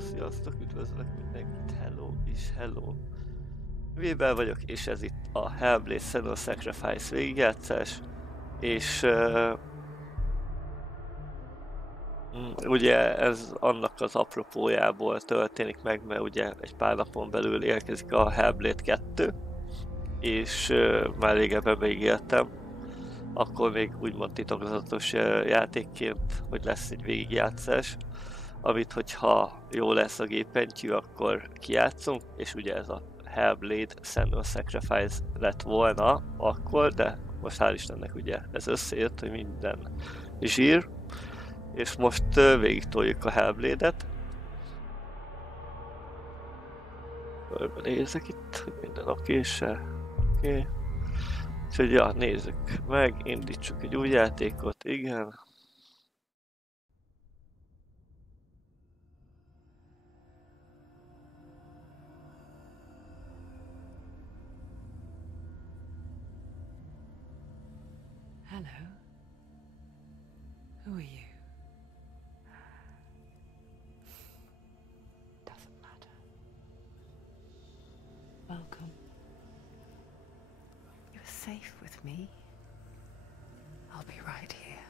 sziasztok, üdvözlök mindenkit, hello és hello. Vébel vagyok, és ez itt a Hellblade Senua Sacrifice végigjátszás, és ugye ez annak az apropójából történik meg, mert ugye egy pár napon belül érkezik a Hellblade 2, és már régebben beígértem, akkor még úgymond titokzatos játékként, hogy lesz egy végigjátszás, amit hogyha jó lesz a gépentyű, akkor kijátszunk, és ugye ez a Hellblade Senua Sacrifice lett volna akkor, de most hál' Istennek ugye ez összejött, hogy minden zsír, és most végig toljuk a Hellblade-et. Nézek itt, hogy minden oké-se. Oké. Úgyhogy ja, nézzük meg, indítsuk egy új játékot, igen. Hello. Who are you? Doesn't matter. Welcome. You're safe with me. I'll be right here,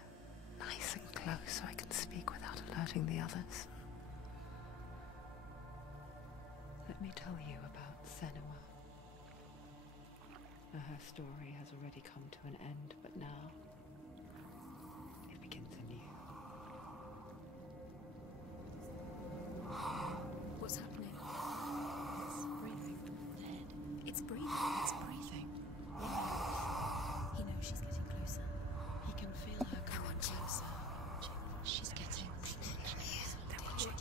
nice and close so I can speak without alerting the others. Let me tell you about Senua. Her story has already come to an end, but now it begins anew. What's happening? It's breathing. Dead. It's breathing. It's breathing. He knows she's getting closer. He can feel her coming closer. She's getting closer. They're watching.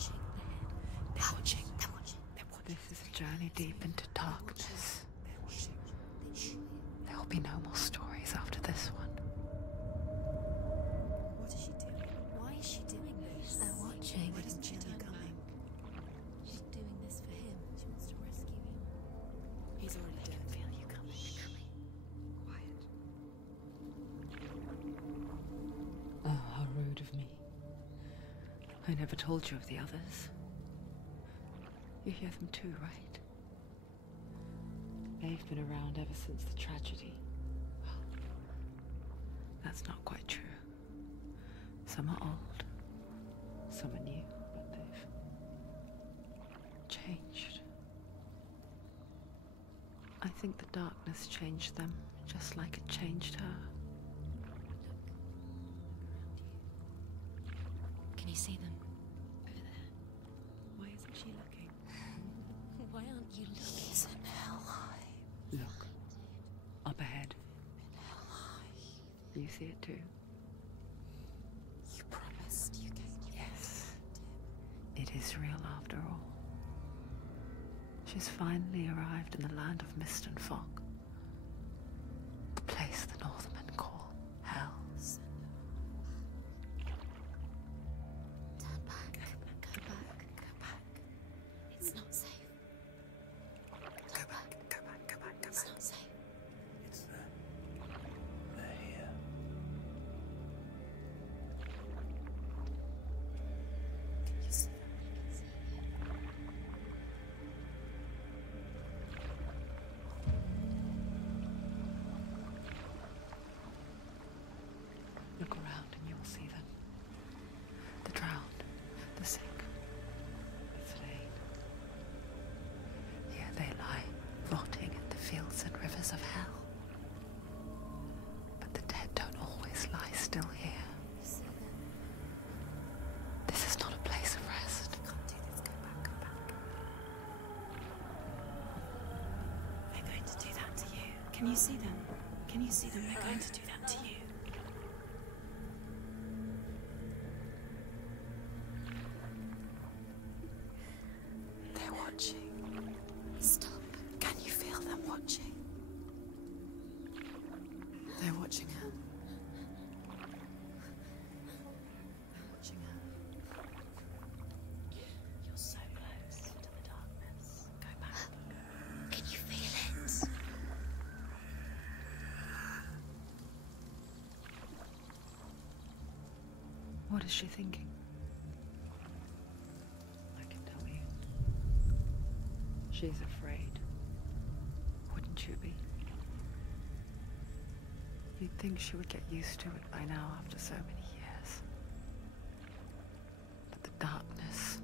They're watching. They're watching. They're watching. This is a journey deep into darkness. There will be no more stories after this one. What is she doing? Why is she doing this? They're watching. Why doesn't she turn coming? She's doing this for him. She wants to rescue him. He's already dead. I can feel you coming. Quiet. Oh, how rude of me. I never told you of the others. You hear them too, right? They've been around ever since the tragedy. Well, that's not quite true. Some are old, some are new, but they've changed. I think the darkness changed them, just like it changed her. Can you see them? Over there. Why isn't she looking? Why aren't you looking? He's in Hellheim. Look, up ahead. You see it too? You promised you gave me. Yes. It is real after all. She's finally arrived in the land of mist and fog. The place the Northmen call Hell. Turn back. Go back. Go back. It's not safe. Go back, go back, go back, go It's back. not safe. It's them. They're here. Can you see them? Look around and you'll see them. The drowned, the sick, the slain. Here they lie, rotting in the fields and rivers of hell. But the dead don't always lie still here. This is not a place of rest. I can't do this. Go back. Go back. They're going to do that to you. Can you see them? Can you see them? They're going to do that to you. They're watching. Stop. Can you feel them watching? They're watching her. They're watching her. You're so close to the darkness. Go back. Can you feel it? What is she thinking? I can tell you. She's afraid. Wouldn't you be? You'd think she would get used to it by now after so many years. But the darkness,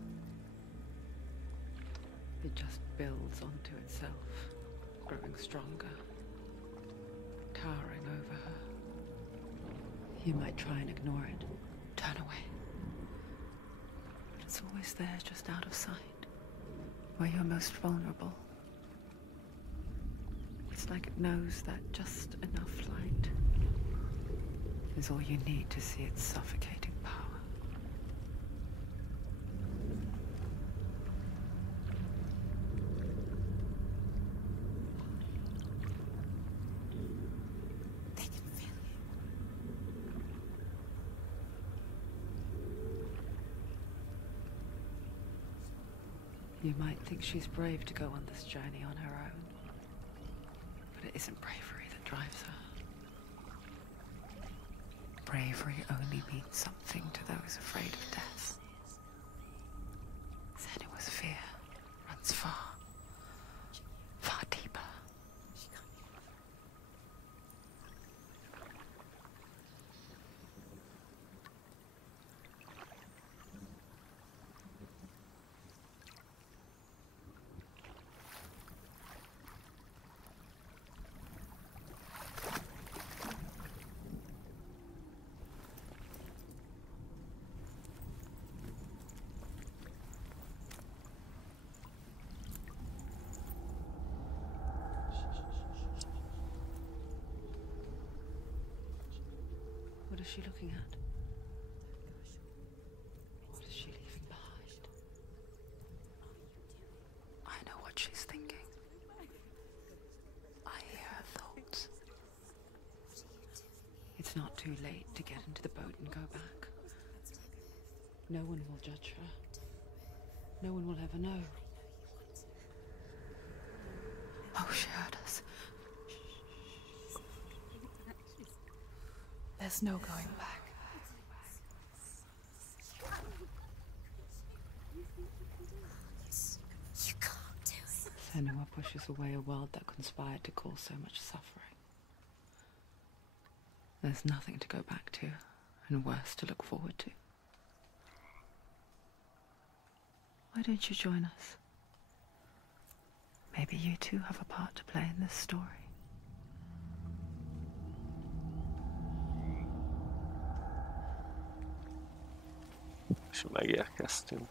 it just builds onto itself, growing stronger, towering over her. You might try and ignore it, turn away. But it's always there, just out of sight, where you're most vulnerable. It's like it knows that just enough light is all you need to see its suffocating power. They can feel you. You might think she's brave to go on this journey on her own, but it isn't bravery that drives her. Bravery only means something to those afraid of death. Senua's fear runs far, far deeper. What is she looking at? What is she leaving behind? I know what she's thinking. I hear her thoughts. It's not too late to get into the boat and go back. No one will judge her. No one will ever know. Oh, she heard us. There's no going back. You can't do it. Senua pushes away a world that conspired to cause so much suffering. There's nothing to go back to, and worse to look forward to. Why don't you join us? Maybe you too have a part to play in this story. És megérkeztünk.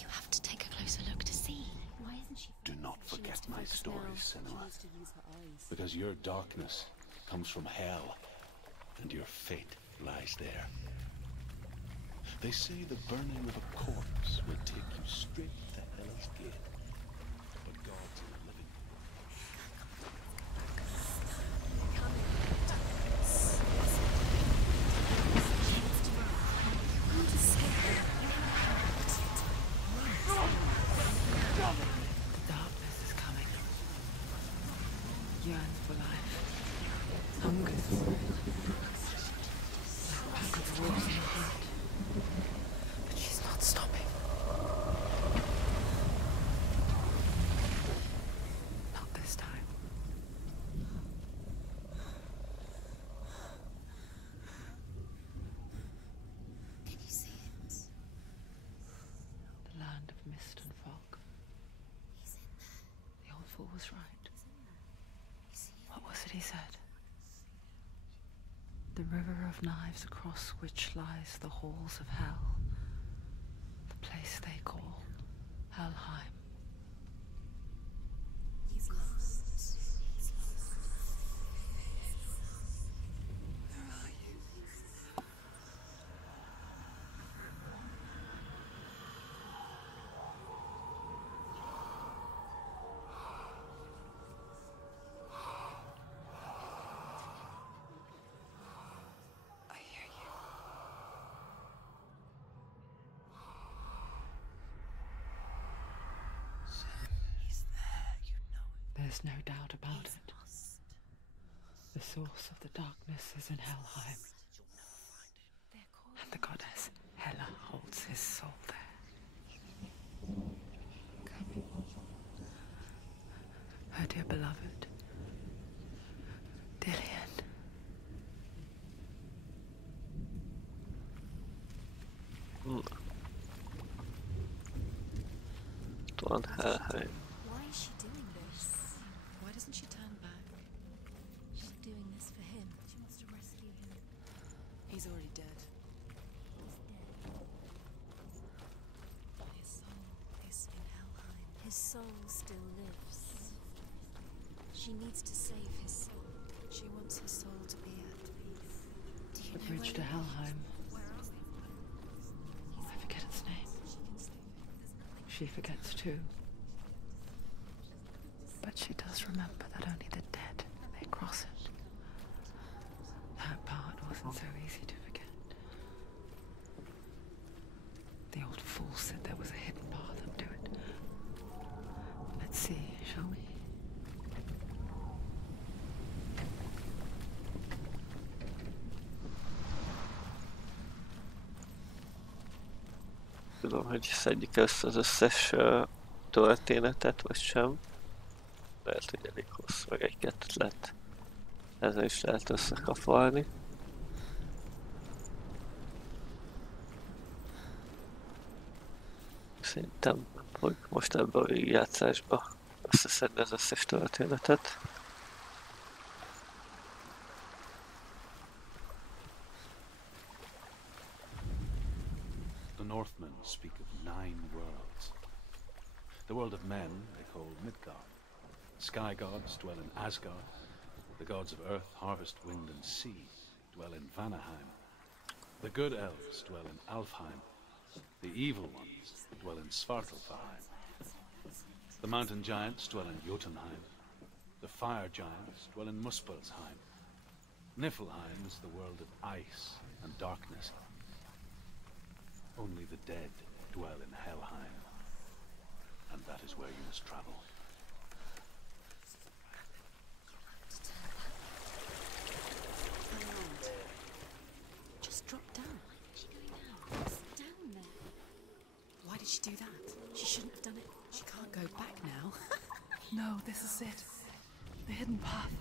You have to take a closer look to see. Why isn't she? Do not forget my stories, Senua. Because your darkness comes from hell, and your fate lies there. They say the burning of a corpse will take you straight to Hell's gate. But God's in the living. The darkness is coming. Yearns for life. Hungers for it. Like pack of wolves in the heart. But she's not stopping. Not this time. Can you see it? The land of mist and fog. He's in there. The old fool was right. You see it? What was it he said? The river of knives across which lies the halls of hell. The place they call Hellheim. He's lost. He's lost. Where are you? I hear you. He's there, you know it. There's no doubt about He's it. lost. The source of the darkness is in Hellheim, They're called. and the goddess Hela holds his soul there. Go. beloved. Dillian. Van Hellheim. Why is she doing this? Why doesn't she turn back? She's doing this for him. She wants to rescue him. He's already dead. His soul is in Hellheim. His soul still lives. She needs to save his soul. She wants her soul to be at peace. Do you The know bridge to where Hellheim. Where are they? I forget its name. She can save him. She forgets too. But she does remember that only the dead may cross it. That part wasn't so easy to forget. The old fool said there was a hidden path up to it. Let's see, shall we? Tudom, hogy szedjük össze az összes történetet, vagy sem. Lehet, hogy elég hosszú, meg egy-kettőt lehet. Ezzel is lehet összekapolni. Szerintem, hogy most ebben a végigjátszásban összeszedni az összes történetet. The Northmen speak of 9 worlds. The world of men they call Midgard. Sky gods dwell in Asgard. The gods of earth, harvest, wind, and sea dwell in Vanaheim. The good elves dwell in Alfheim. The evil ones dwell in Svartalfheim. The mountain giants dwell in Jotunheim. The fire giants dwell in Muspelheim. Niflheim is the world of ice and darkness. Only the dead dwell in Hellheim, and that is where you must travel. Just drop down. Why is she going down? It's down there. Why did she do that? She shouldn't have done it. She can't go back now. No, this is it. The hidden path.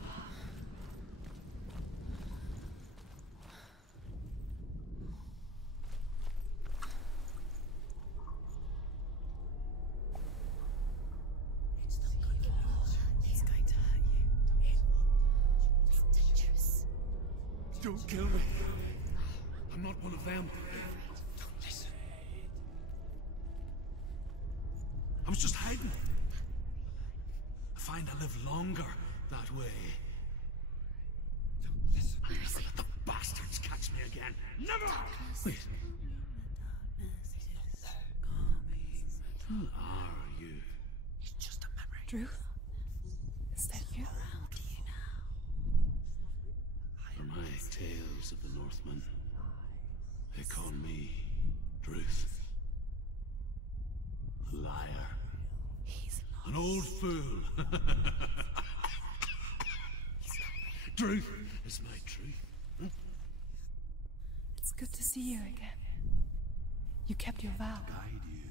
It's going to hurt you. It's dangerous. Don't kill me. I'm not one of them. Listen. I was just hiding. I find I live longer that way. Don't listen. Let the bastards catch me again. Never! Wait. Who are you? It's just a memory. Drew? Is that you? Around you now. For my tales of the Northmen, they call me Druth. Liar. He's An old fool. Truth is my truth. It's good to see you again. You kept your vow. Guide you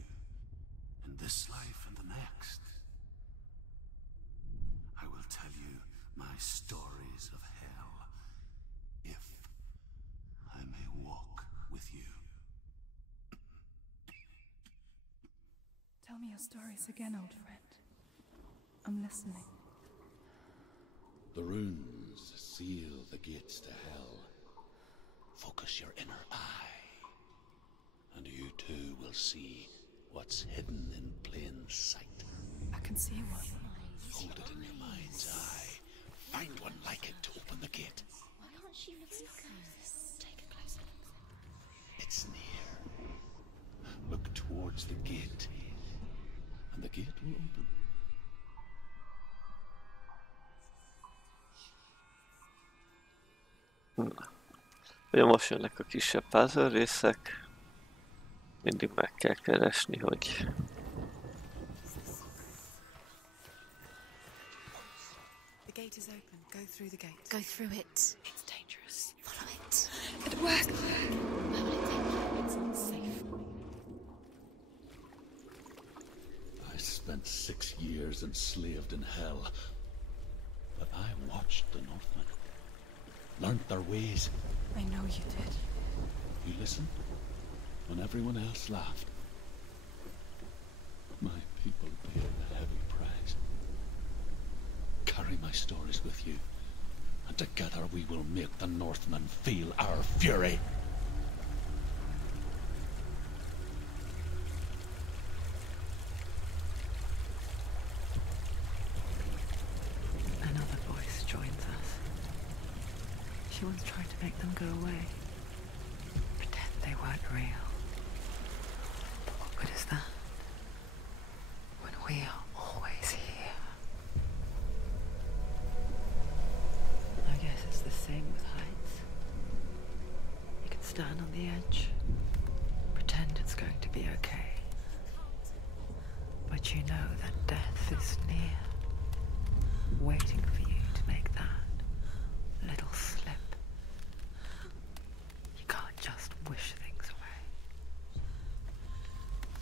in this life and the next. I will tell you my stories of hell, if I may walk with you. Tell me your stories again, old friend. I'm listening. The runes seal the gates to hell. Focus your inner eye, and you too will see what's hidden in plain sight. I can see one. Hold it in your mind's eye. Find one like it to open the gate. Why can't she look close? Take a closer look. It's near. Look towards the gate, and the gate will open. Ugye most jönnek a kisebb puzzle részek. Mindig meg kell keresni, hogy... The gate is open. Go through the gate. Go through it. It's dangerous. Follow it. It worked! Where will it take you? It's not safe. I spent 6 years enslaved in hell. watched the Northmen, learnt their ways. I know you did. You listened when everyone else laughed. My people paid a heavy price. Carry my stories with you, and together we will make the Northmen feel our fury. Another voice joins us. She once tried to make them go away. Pretend they weren't real. What good is that? When we are always here. I guess it's the same with heights. You can stand on the edge, pretend it's going to be okay. But you know that death is near, waiting for you to make that little slip. You can't just wish things away.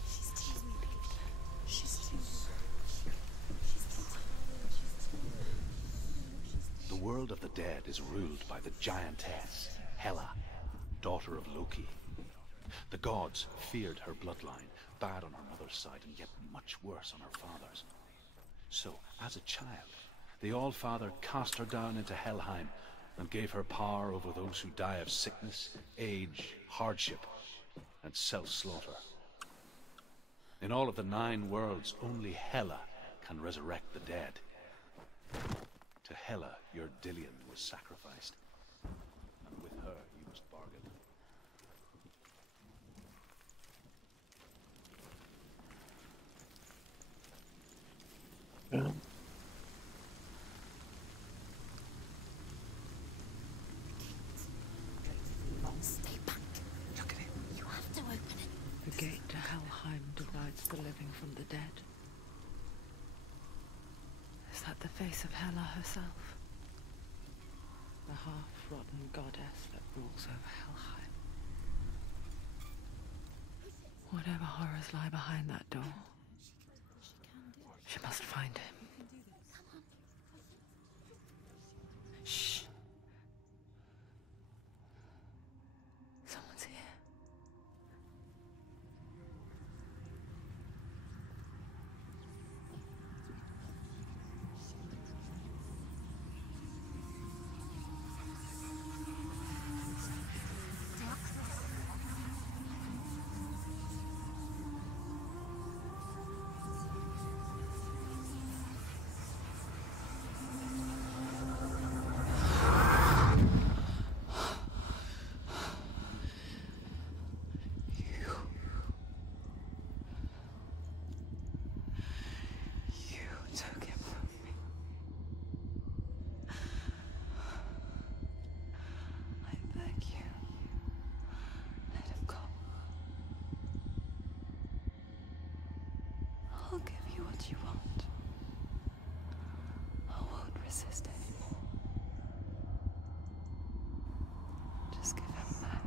She's teasing me. She's teasing me. The world of the dead is ruled by the giantess, Hela, daughter of Loki. The gods feared her bloodline, bad on her mother's side and yet much worse on her father's. So, as a child, the All-Father cast her down into Hellheim and gave her power over those who die of sickness, age, hardship, and self-slaughter. In all of the 9 worlds, only Hela can resurrect the dead. To Hela, your Dillian was sacrificed, and with her you must bargain. Yeah. Stay back. Look at it. You have to open it. The gate to Helheim divides the living from the dead. Is that the face of Hela herself? The half-rotten goddess that rules over Helheim. Whatever horrors lie behind that door, she must find him. Shh. Someone's here. Took him from me. I beg you, let him go. I'll give you what you want. I won't resist anymore. Just give him back.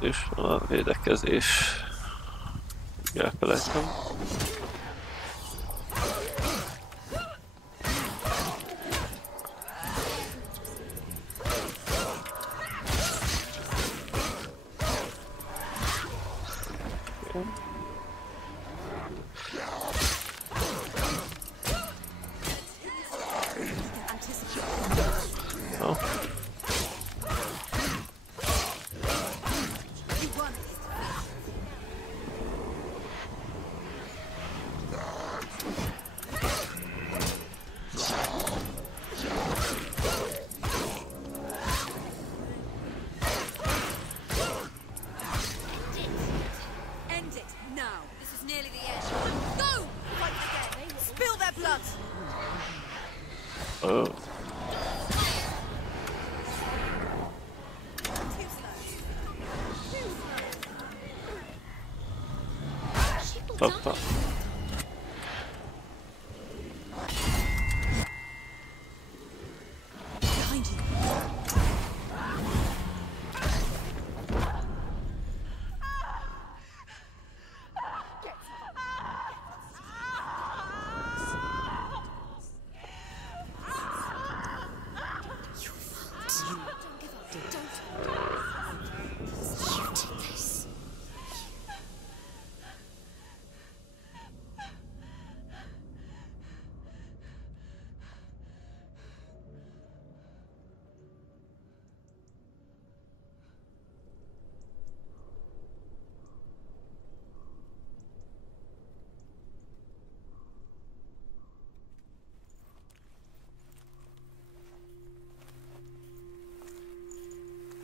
És a védekezés. Elfelejtem. End it now. This is nearly the end. Go! Fight again. Hoppa. Behind you.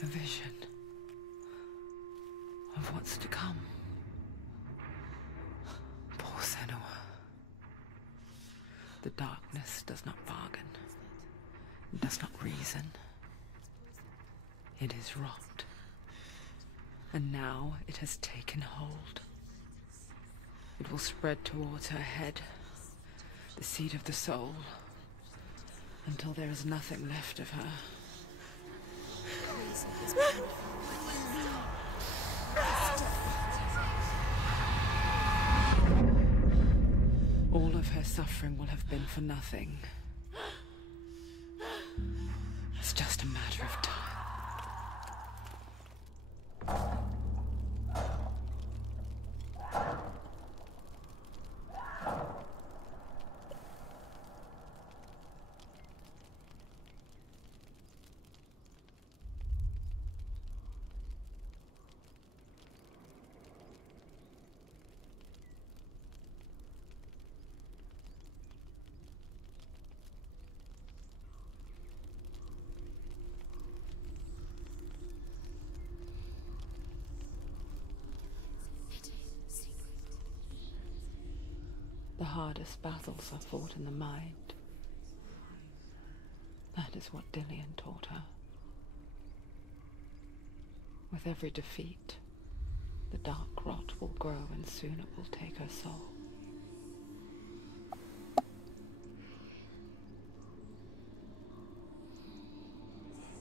A vision of what's to come. Poor Senua. The darkness does not bargain, does not reason. It is rot, and now it has taken hold. It will spread towards her head, the seat of the soul, until there is nothing left of her. All of her suffering will have been for nothing. It's just a matter of time. The hardest battles are fought in the mind. That is what Dillian taught her. With every defeat, the dark rot will grow and soon it will take her soul.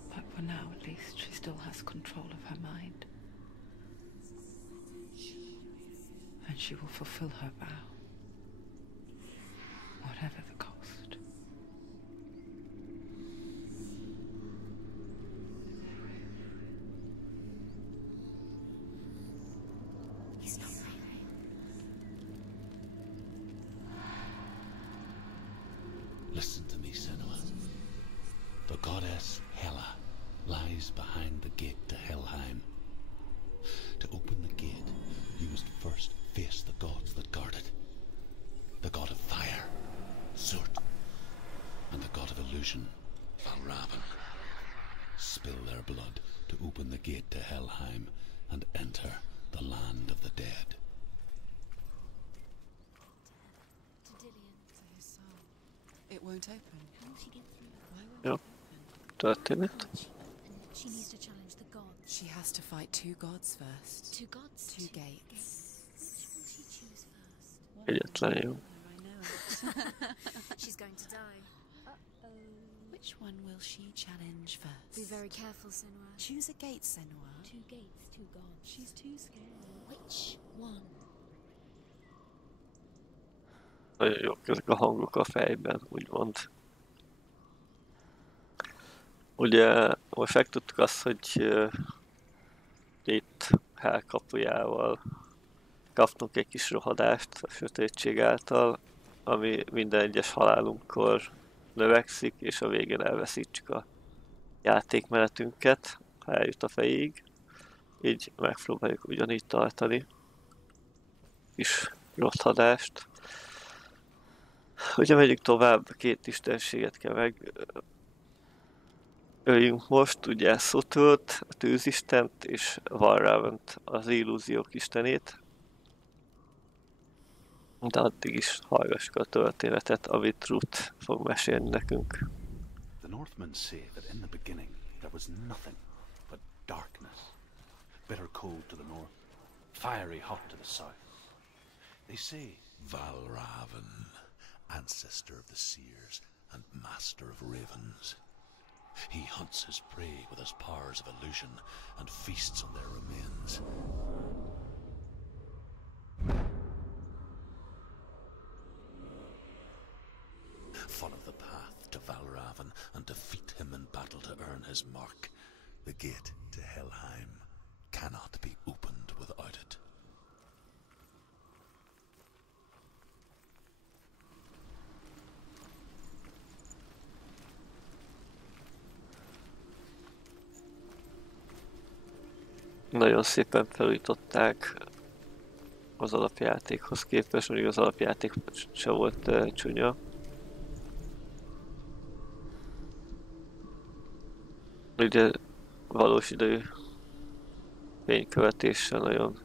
But for now, at least, she still has control of her mind. And she will fulfill her vow. Whatever the cost. He's not right. Listen to me, Senua. The goddess Hela lies behind the gate to Helheim. To open the gate, you must first face the gods that guard it. The god of fire, Zurt, and the god of illusion, Valravan. Spill their blood to open the gate to Helheim and enter the land of the dead. To Dillian. To his soul. It won't open. How will she get through? Why won't Ja. it open? Történet. She needs to challenge the gods. She has to fight two gods first. Two gods? Two gates. Which will she choose first? Egyetlen jó. I know it. She's going to die. Which one will she challenge first? Be very careful, Senua. Choose a gate, Senua. Two gates, two gods. She's too scared. Which one? Nagyon jók ezek a hangok a fejben, úgymond. Ugye most megtudtuk azt, hogy itt Hél kapujával kaptunk egy kis rohadást a sötétség által, ami minden egyes halálunkkor növekszik, és a végén elveszítjük a játékmenetünket, ha eljut a fejéig. Így megpróbáljuk ugyanígy tartani kis rothadást. Ugye megyünk tovább, két istenséget kell meg öljünk most, ugye Szotört, a tűzistent, és Valravent, az illúziók istenét. De addig is hallgassuk a történetet, amit Ruth fog mesélni nekünk. Northmen say that in the beginning there was nothing but darkness. Bitter cold to the north, fiery hot to the south. They say Valravan, ancestor of the seers and master of ravens. He hunts his prey with his powers of illusion and feasts on their remains. Follow the path to Valravan and defeat him in battle to earn his mark. The gate to Hellheim cannot be opened without it. Nagyon szépen felújították az alapjátékhoz képest, mondjuk az alapjáték se volt csúnya. Ugye valós idejű fénykövetéssel nagyon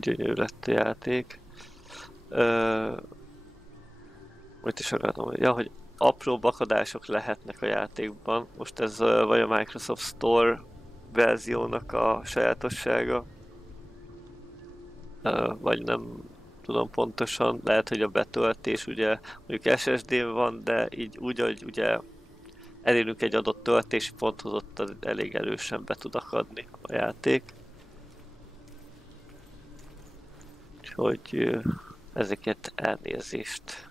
gyönyörű lett a játék. Mit is akartam mondani? Ja, hogy apró akadások lehetnek a játékban. Most ez vagy a Microsoft Store verziónak a sajátossága, vagy nem tudom pontosan, lehet, hogy a betöltés ugye mondjuk SSD-n van, de így úgy, hogy ugye elérünk egy adott töltési ponthoz, ott elég erősen be tud akadni a játék. Úgyhogy ezeket elnézést.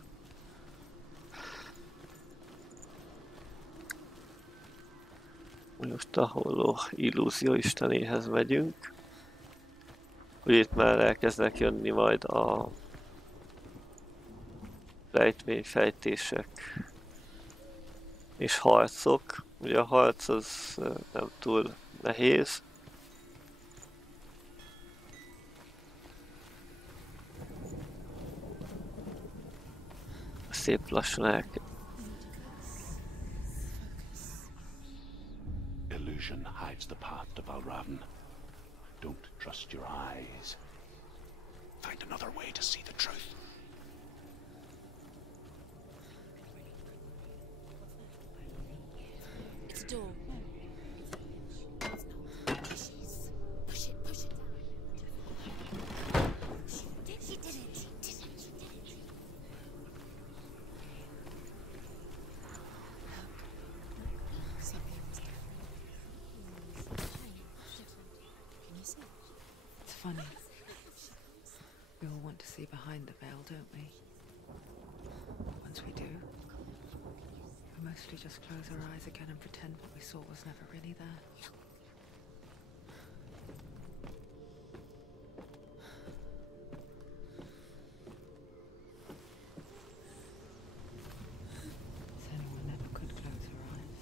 Most a holló illúzió istenéhez megyünk. Ugye itt már elkezdenek jönni majd a rejtvényfejtések és harcok. Ugye a harc az nem túl nehéz. Szép lassan elkezd. illusion hides the path to Valravan. Don't trust your eyes. Find another way to see the truth. It's a door. It's not. Push it. Push it down. She did it. It's funny. We all want to see behind the veil, don't we? Once we do, we mostly just close our eyes again and pretend what we saw was never really there. Senua never could close her eyes,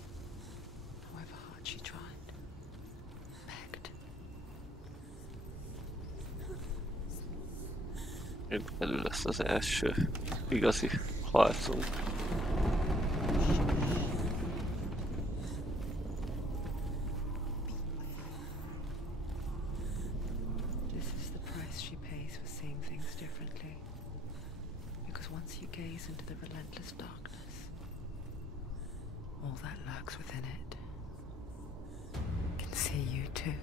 however hard she tried. Begged. Elő lesz az első igazi harcunk. This is the price she pays for seeing things differently. Because once you gaze into the relentless darkness, all that lurks within it can see you too.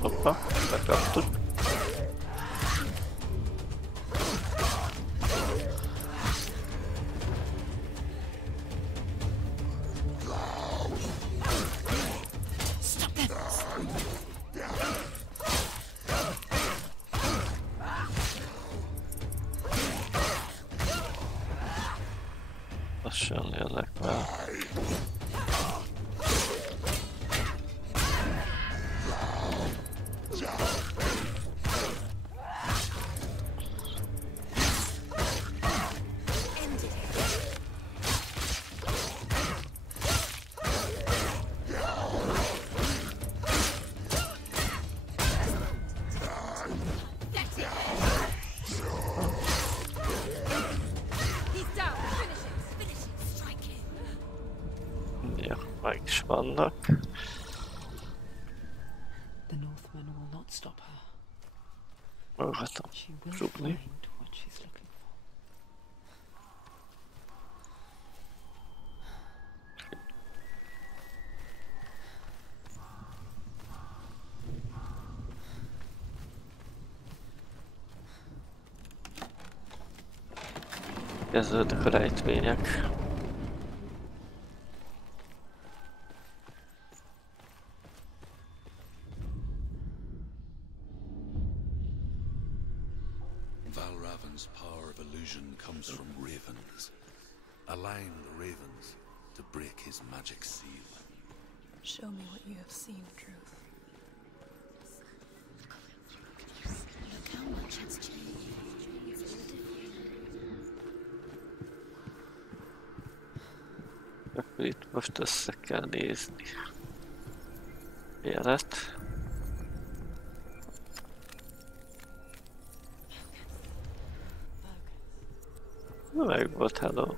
Hoppa, bekaptuk. Lassan jönnek már. vannak. The Northmen will not stop her. Hallgatom She will rúgni. find what she's looking for. Kezdődnek a rejtvények. Valravan's power of illusion comes from ravens. Align the ravens to break his magic seal. Show me what you have seen, Truth. Look how much has changed. Akkor itt most össze kell nézni. Élet. Na meg volt, hello.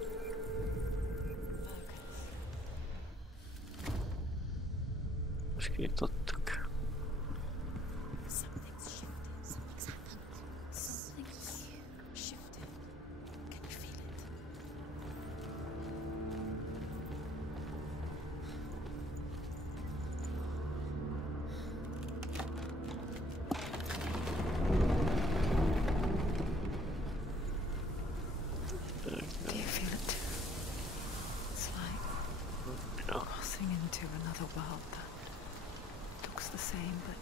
Most kinyitottuk. Something's shifted. Something's happened. Something's shifted. Can you feel it? Do you feel it too? It's like No. crossing into another world that looks the same but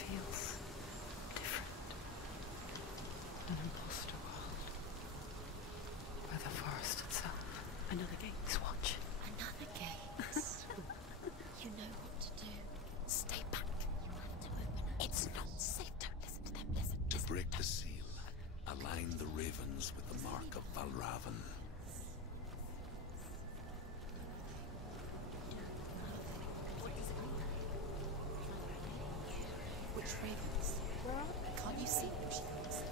feels different. An imposter world where the forest itself Another gate. is watching. Another gate. You know what to do. Stay back. You have to open it. It's not safe. Don't listen to them. Listen. To break the seal, align the ravens with the mark of Valravan. Which ravens? Can't you see which ravens?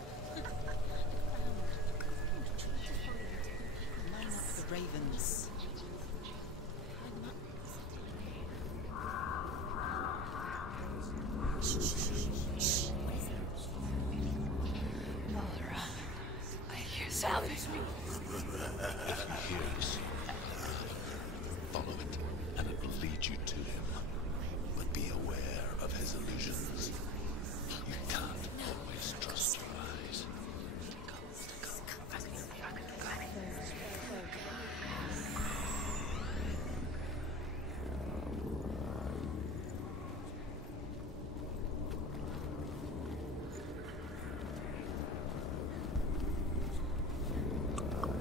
Line up the ravens. Shh, shh, shh, shh. What is it? Laura, I hear something. If you hear the seal, follow it, and it will lead you to him. But be aware of his illusions. You can't always trust your eyes.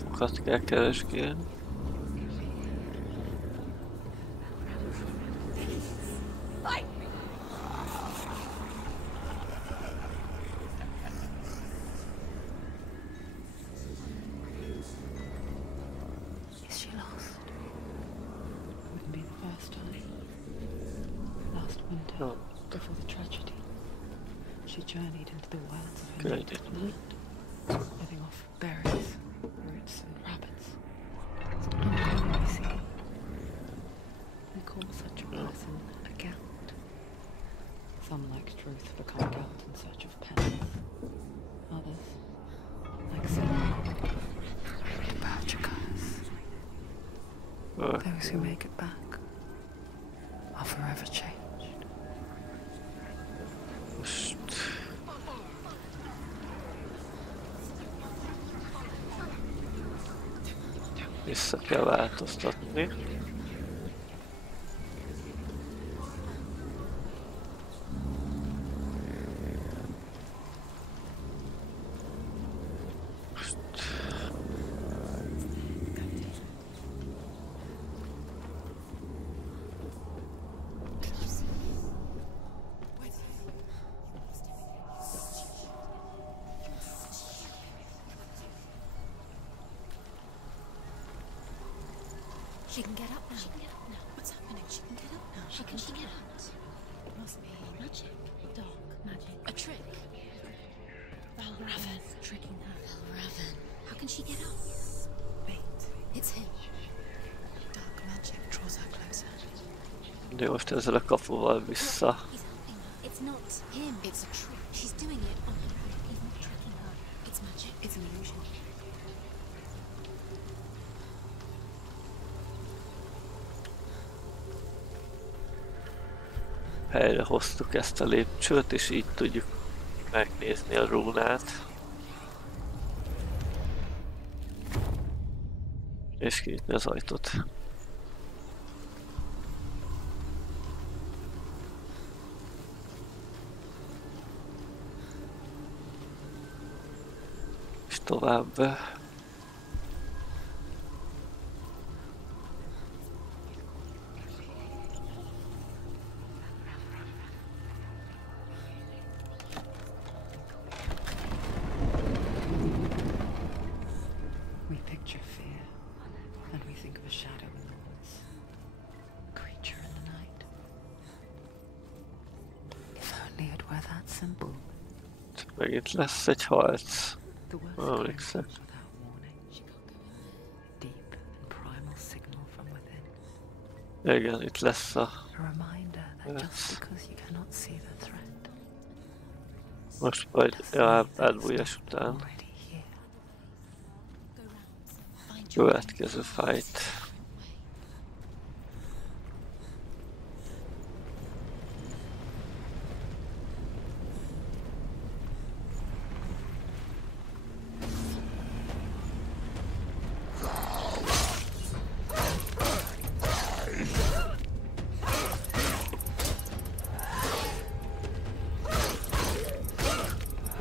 Kapokat kell keresgélni. Is she lost? Wouldn't be the first time. Last winter, No. before the tragedy, she journeyed into the wilds of her Good. native land, living off berries, roots, and rabbits. Uncommon, you see. We call such a person a Gelt. Some, like Truth, become Gelt in search of penance. Others, like Senua, Purchasers. Those who make it back are forever changed. Most... Vissza kell változtatni. She can get up now. She can get up now. What's happening? She can get up now. How can she get up? It must be magic. Dark magic. A trick. Valravan tricking her. Valravan. How can she get up? Wait. It's him. Dark magic draws her closer. De most ezzel a kapuval vissza. He's helping her. It's not him. It's a trick. She's doing it on her own. He's not tricking her. It's magic. It's an illusion. Helyre hoztuk ezt a lépcsőt, és így tudjuk megnézni a rúnát. És kinyitni az ajtót. És tovább. We picture fear, and we think of a shadow in the walls, a creature in the night. If only it were that simple. Meg itt lesz egy harc. The worst Emlékszem. comes without warning. Deep and primal signal from within. Igen, itt lesz a... A reminder that just because you cannot see the threat, Most vagy elbújás után. already here. Következő fight.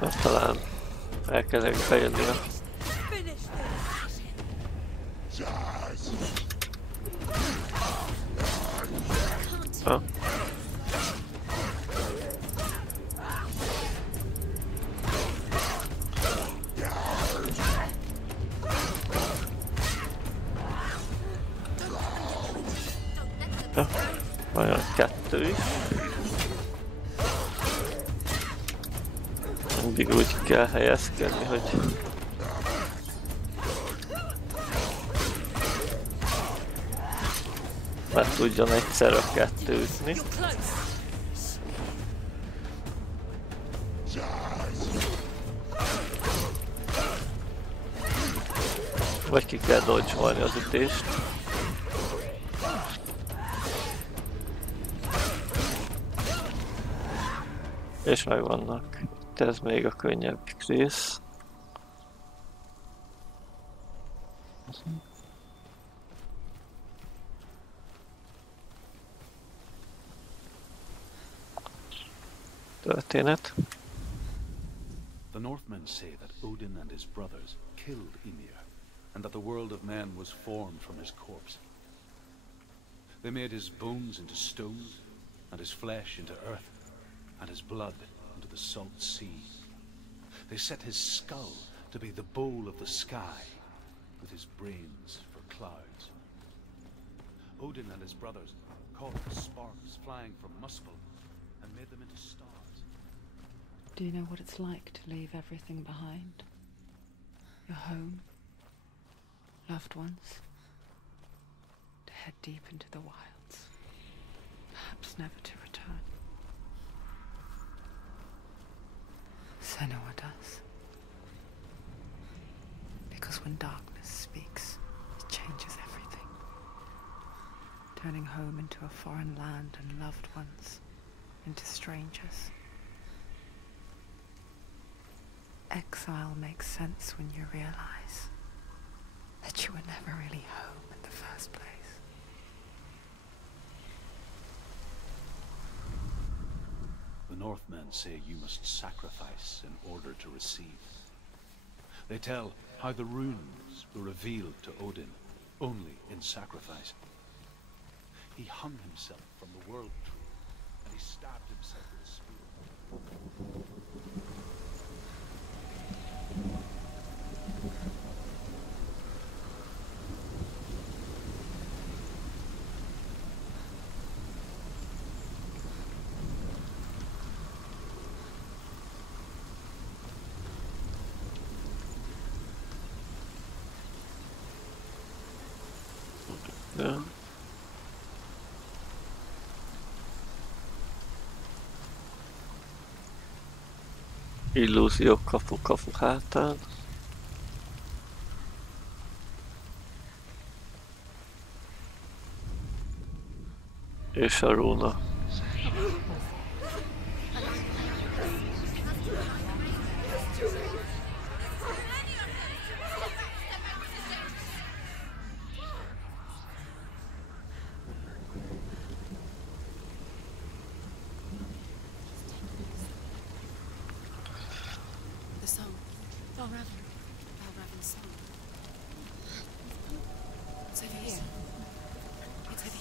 Mert talán elkezdek bejönni a... Ha. Ja, vajon kettő is. Mindig úgy kell helyezkedni, hogy meg tudjon egyszer a kettő ütni. Vagy ki kell dodge-olni az ütést. És megvannak. Itt ez még a könnyebb rész. Történet. The Northmen say that Odin and his brothers killed Ymir, and that the world of men was formed from his corpse. They made his bones into stone, and his flesh into earth, and his blood into the salt sea. They set his skull to be the bowl of the sky, with his brains for clouds. Odin and his brothers caught the sparks flying from Muspel and made them into stars. Do you know what it's like to leave everything behind? Your home, loved ones, to head deep into the wilds, perhaps never to return. Senua does. Because when darkness speaks, it changes everything, turning home into a foreign land and loved ones into strangers. Exile makes sense when you realize that you were never really home in the first place. The Northmen say you must sacrifice in order to receive. They tell how the runes were revealed to Odin only in sacrifice. He hung himself from the world tree, and he stabbed himself with a spear. Ja. Illúziók kapu hátán. És a rúna.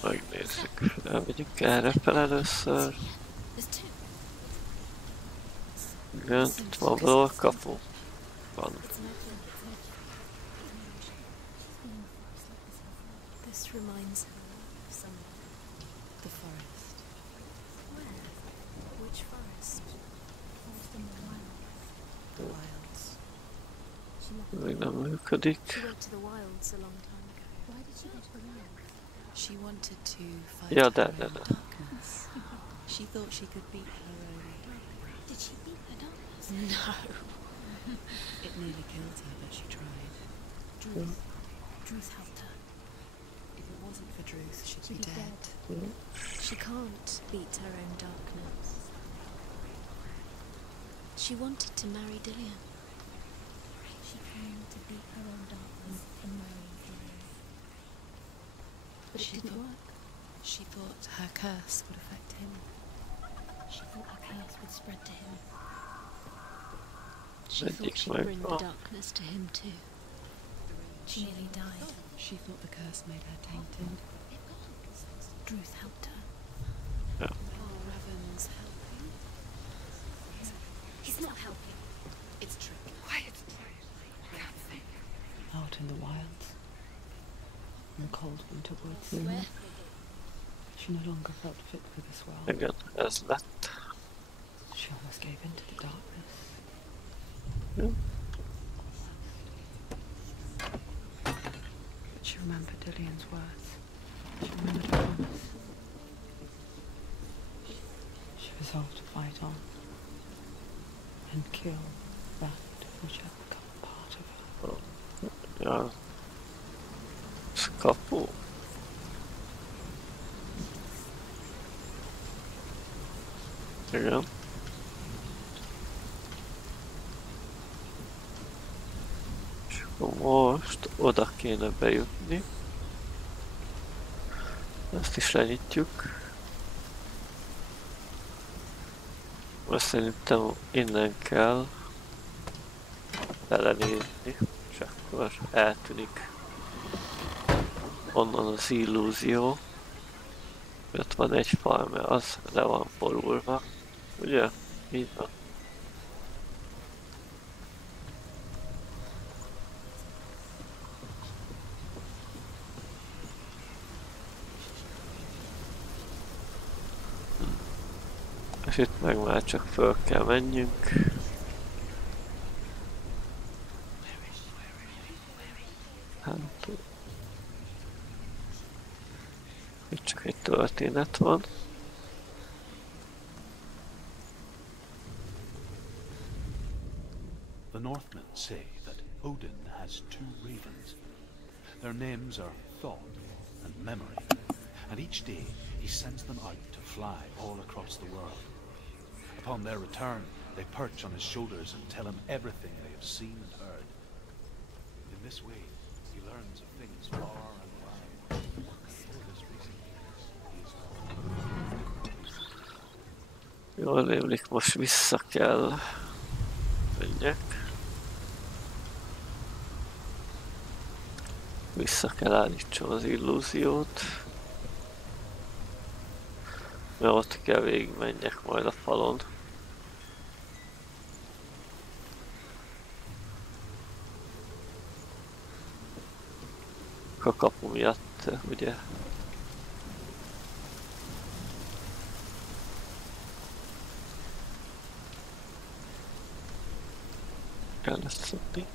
Megnézzük, elmegyünk erre fel először. Igen, itt van valahol kapu. Van. This reminds her of somewhere. The forest. Where? Which forest? Forest in the wilds. The wilds. Még nem működik. She went to the wilds a long time ago. Why did she go to the wilds? She wanted to fight Ja, her de. own darkness. She thought she could beat her own. Did she beat her darkness? No. It nearly killed her, but she tried. Druth helped her. If it wasn't for Druth, she'd be dead. She can't beat her own darkness. She wanted to marry Dillian. She came to beat her own darkness and marry Dillian. But it didn't work. She thought her curse would affect him. She thought her curse would spread to him. She thought she'd bring the darkness to him too. She nearly died. She thought the curse made her tainted. Druth helped her. Yeah. Oh, Raven's helping. He's not helping. It's trick. Quiet. Out in the wilds, in the cold winter woods. Where? She no longer felt fit for this world. Igen, ez lett. She almost gave in to the darkness. Yeah. But she remembered Dillian's words. She remembered her promise. She resolved to fight on and kill that which had become a part of her. Ja. Ez kapu. Igen. És akkor most oda kéne bejutni. Ezt is lenyitjuk. Most szerintem innen kell belenézni, és akkor eltűnik onnan az illúzió. Ott van egy fal, mert az le van borulva. Ugye? Így van. És itt meg már csak föl kell menjünk. Hát, itt csak egy történet van. The Northmen say that Odin has two ravens. Their names are Thought and Memory, and each day he sends them out to fly all across the world. Upon their return, they perch on his shoulders and tell him everything they have seen and heard. In this way, he learns of things far and wide. For this reason, he is Jól rémlik, most vissza kell menjek. Vissza kell állítsam az illúziót. Mert ott kell végig menjek majd a falon. A kapu miatt, ugye? Kellett szokni.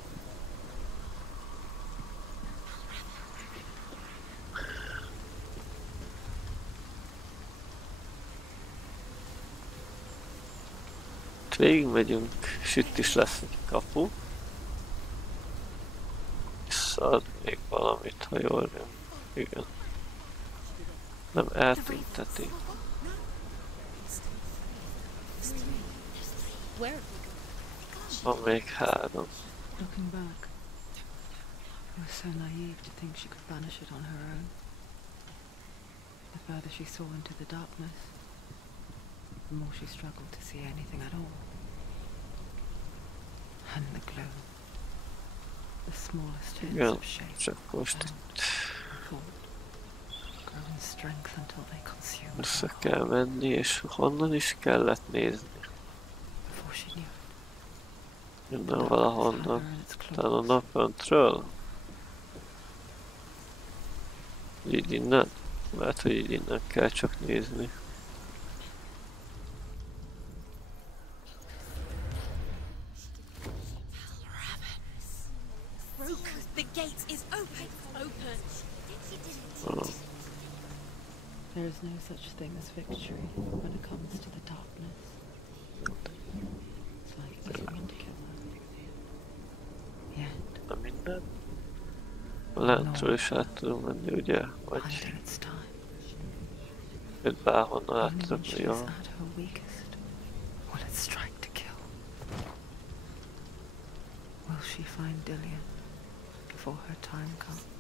Itt végigmegyünk, és itt is lesz egy kapu. Visszaad még valamit, ha jól jön. Igen. Nem eltünteti. Van még 3. Looking back, I was so naive to think she could banish it on her own. The further she saw into the darkness, the more she struggled to see anything at all. And the gloom, the smallest hints of shape, csak most itt grow in strength until they consumed vissza her kell menni, és honnan is kellett nézni. before she knew it. Innen valahonnan, talán a napöntről. Így innen? Lehet, hogy így innen kell csak nézni. The gate is open. Open. There is no such thing as victory when it comes to the darkness. It's like everyone together. Yet, Na minden. Lentről is át tudom menni, ugye? Vagy finding its time. itt bárhonnan át Only tudom when she menni. is Ja. at her weakest will it strike to kill. Will she find Dillian before her time comes?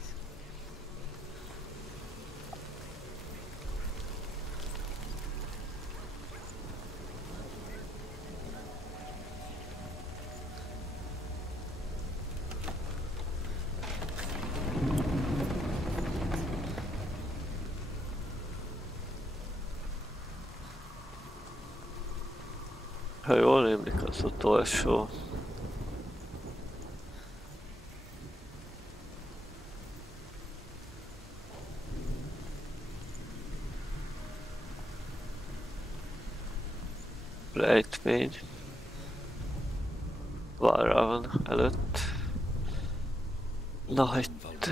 Ha jól rémlik, az utolsó. Rejtmény. Várra van előtt. Na, itt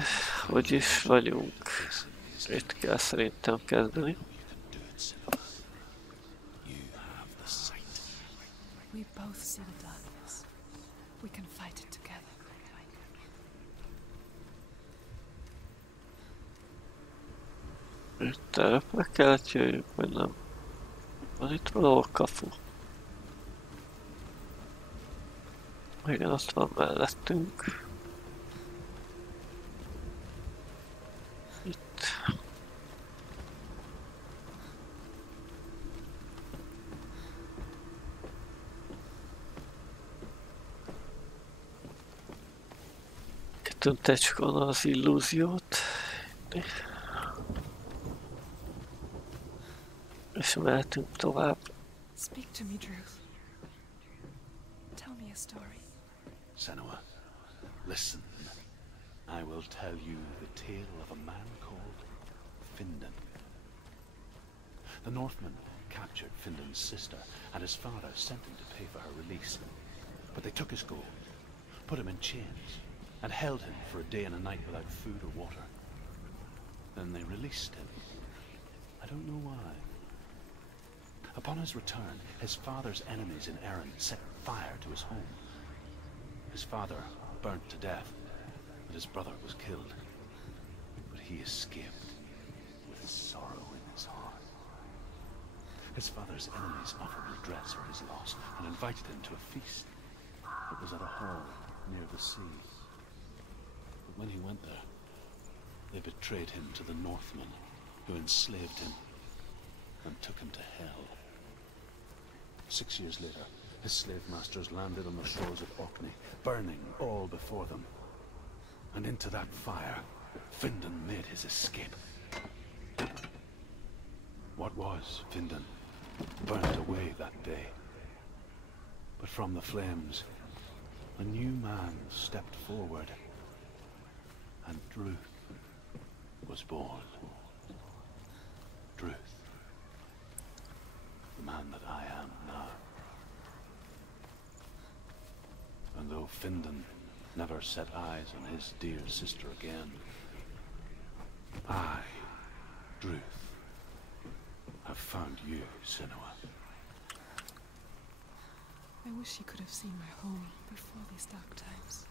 hogy is vagyunk. Itt kell szerintem kezdeni. We both see the darkness. We can fight it together. Itt erre meg kellett jöjjünk, vagy nem? Van itt valahol kapu. Igen, azt van mellettünk. Itt. Tüntetjük onnan az illúziót. És mehetünk tovább. Speak to me, Drew. Tell me a story. Senua, listen. I will tell you the tale of a man called Findan. The Northmen captured Findan's sister, and his father sent him to pay for her release. But they took his gold, put him in chains, and held him for a day and a night without food or water. Then they released him. I don't know why. Upon his return, his father's enemies in Erin set fire to his home. His father burnt to death, and his brother was killed. But he escaped with sorrow in his heart. His father's enemies offered redress for his loss and invited him to a feast. It was at a hall near the sea. But when he went there, they betrayed him to the Northmen, who enslaved him and took him to hell. 6 years later, his slave masters landed on the shores of Orkney, burning all before them. And into that fire, Findan made his escape. What was Findan burnt away that day. But from the flames, a new man stepped forward, and Druth was born. Druth, the man that I am now. And though Findan never set eyes on his dear sister again, I, Druth, have found you, Senua. wish she could have seen my home before these dark times.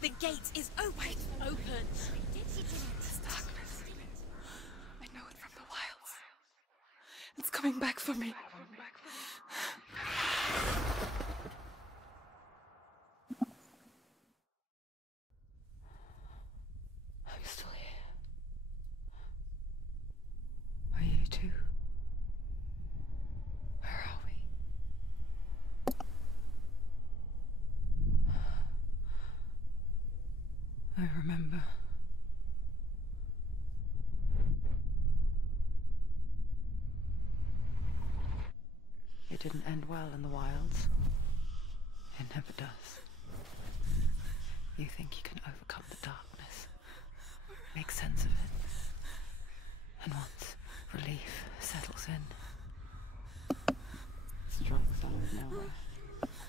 The gate is open. Open. This darkness. I know it from the wilds. It's coming back for me. I'm still here. Are you too? Where are we? I remember. It didn't end well in the wilds. It never does. You think you can overcome the darkness, make sense of it, and once relief settles in, it strikes out of nowhere,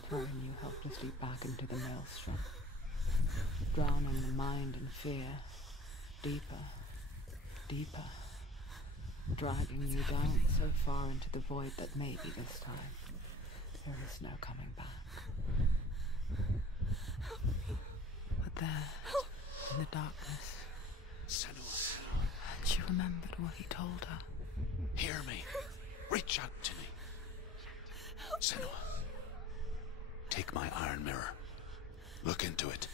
throwing you helplessly back into the maelstrom. Drowning the mind in fear, deeper, deeper, dragging you down so far into the void that maybe this time there is no coming back. But there, in the darkness, Senua, she remembered what he told her. hear me. Reach out to me. Senua, take my iron mirror. Look into it,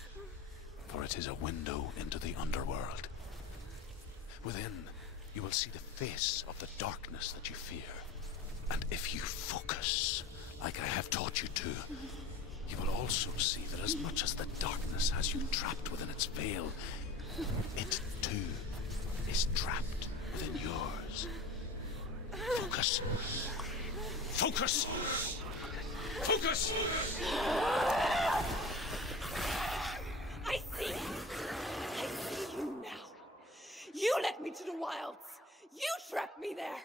for it is a window into the underworld. Within, you will see the face of the darkness that you fear. And if you focus, like I have taught you to, you will also see that as much as the darkness has you trapped within its veil, it too is trapped within yours. Focus. Focus! Focus! I see you. I see you now. You led me to the wilds. You trapped me there.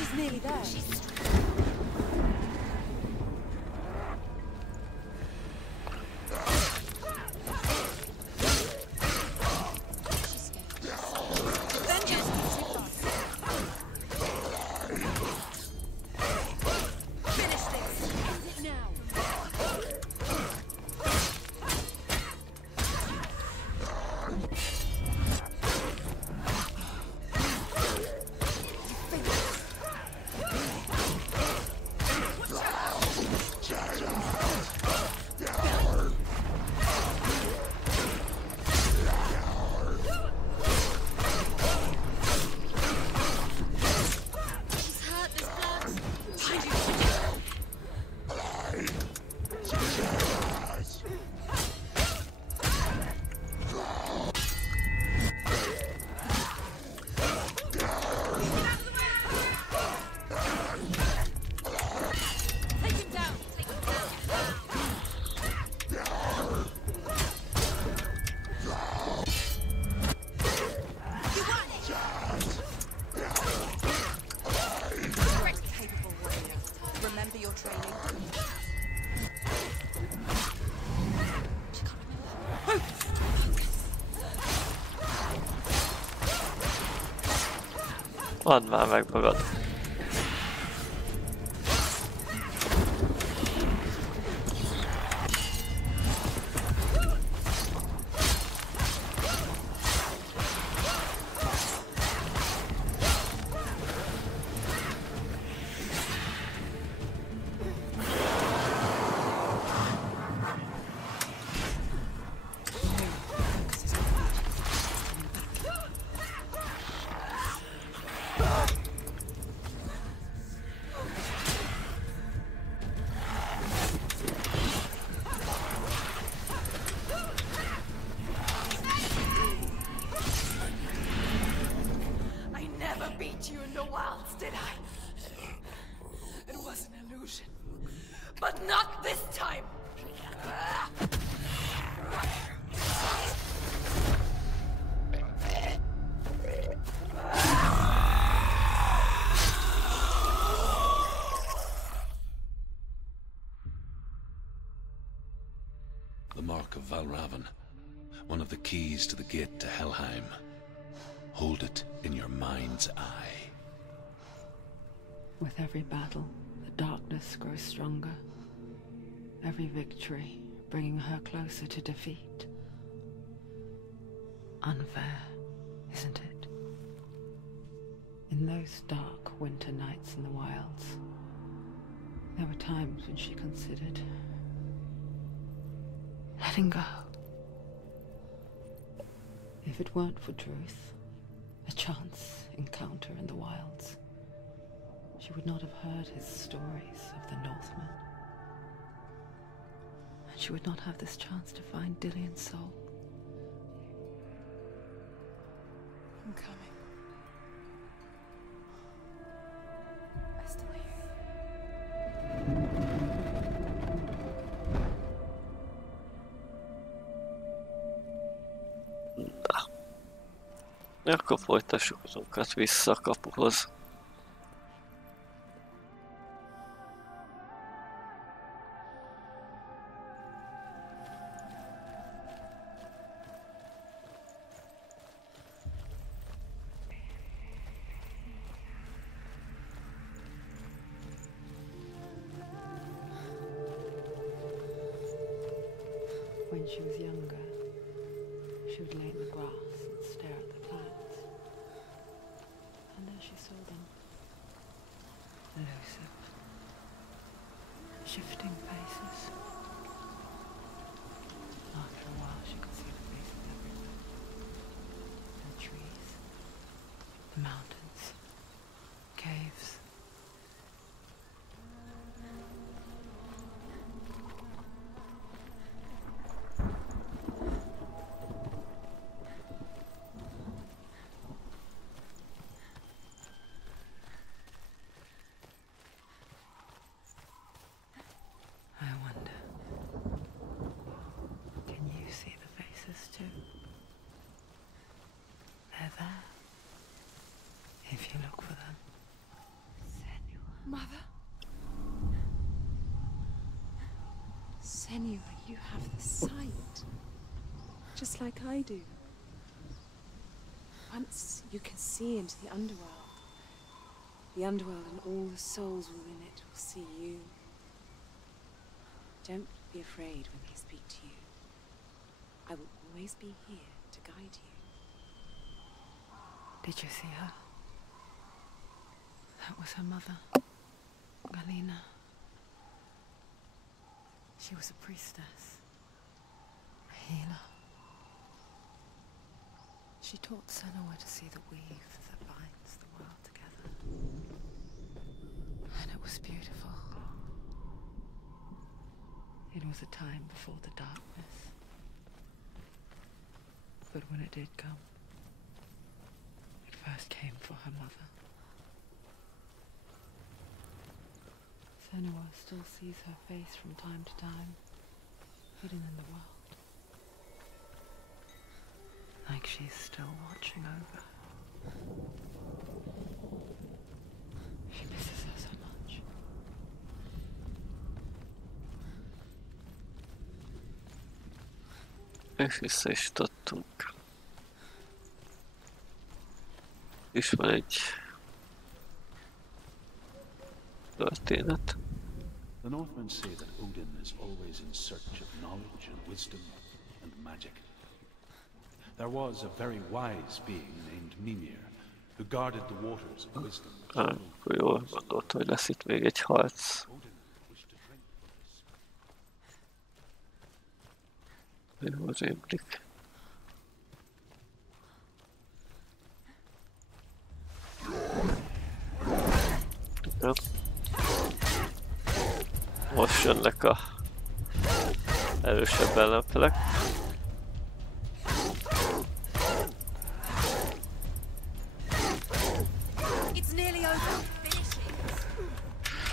She's nearly there. She's Add már meg magad. The mark of Valravn, one of the keys to the gate to Hellheim. Hold it in your mind's eye. With every battle, the darkness grows stronger. Every victory bringing her closer to defeat. Unfair, isn't it? In those dark winter nights in the wilds, there were times when she considered letting go. If it weren't for Druth, a chance encounter in the wilds, she would not have heard his stories of the Northmen. And she would not have this chance to find Dillian's soul. I'm coming. I still hear Akkor folytassuk azonkat vissza a kapuhoz. When she was younger, she would lay in the grass and stare at the clouds. And then she saw them. Elusive. Shifting faces. After a while, she could see the faces everywhere. The trees, the mountains, caves. I wonder, can you see the faces too? They're there, Mother? Senua, you have the sight. Just like I do. Once you can see into the underworld and all the souls within it will see you. Don't be afraid when they speak to you. I will always be here to guide you. Did you see her? That was her mother, Galina. She was a priestess, a healer. She taught Senua to see the weave that binds the world together. And it was beautiful. It was a time before the darkness. But when it did come, it first came for her mother. Senua still sees her face from time to time, hidden in the world. Like she's still watching over her. She misses her so much. És vissza is tudtunk. És van egy történet. The Northmen say that Odin is always in search of knowledge and wisdom and magic. There was a very wise being named Mimir, who guarded the waters of wisdom. Akkor jól gondolt, hogy lesz itt még egy harc. Jól rémlik. Ja. Most jönnek a erősebb ellenfelek. It's nearly over. Finish it.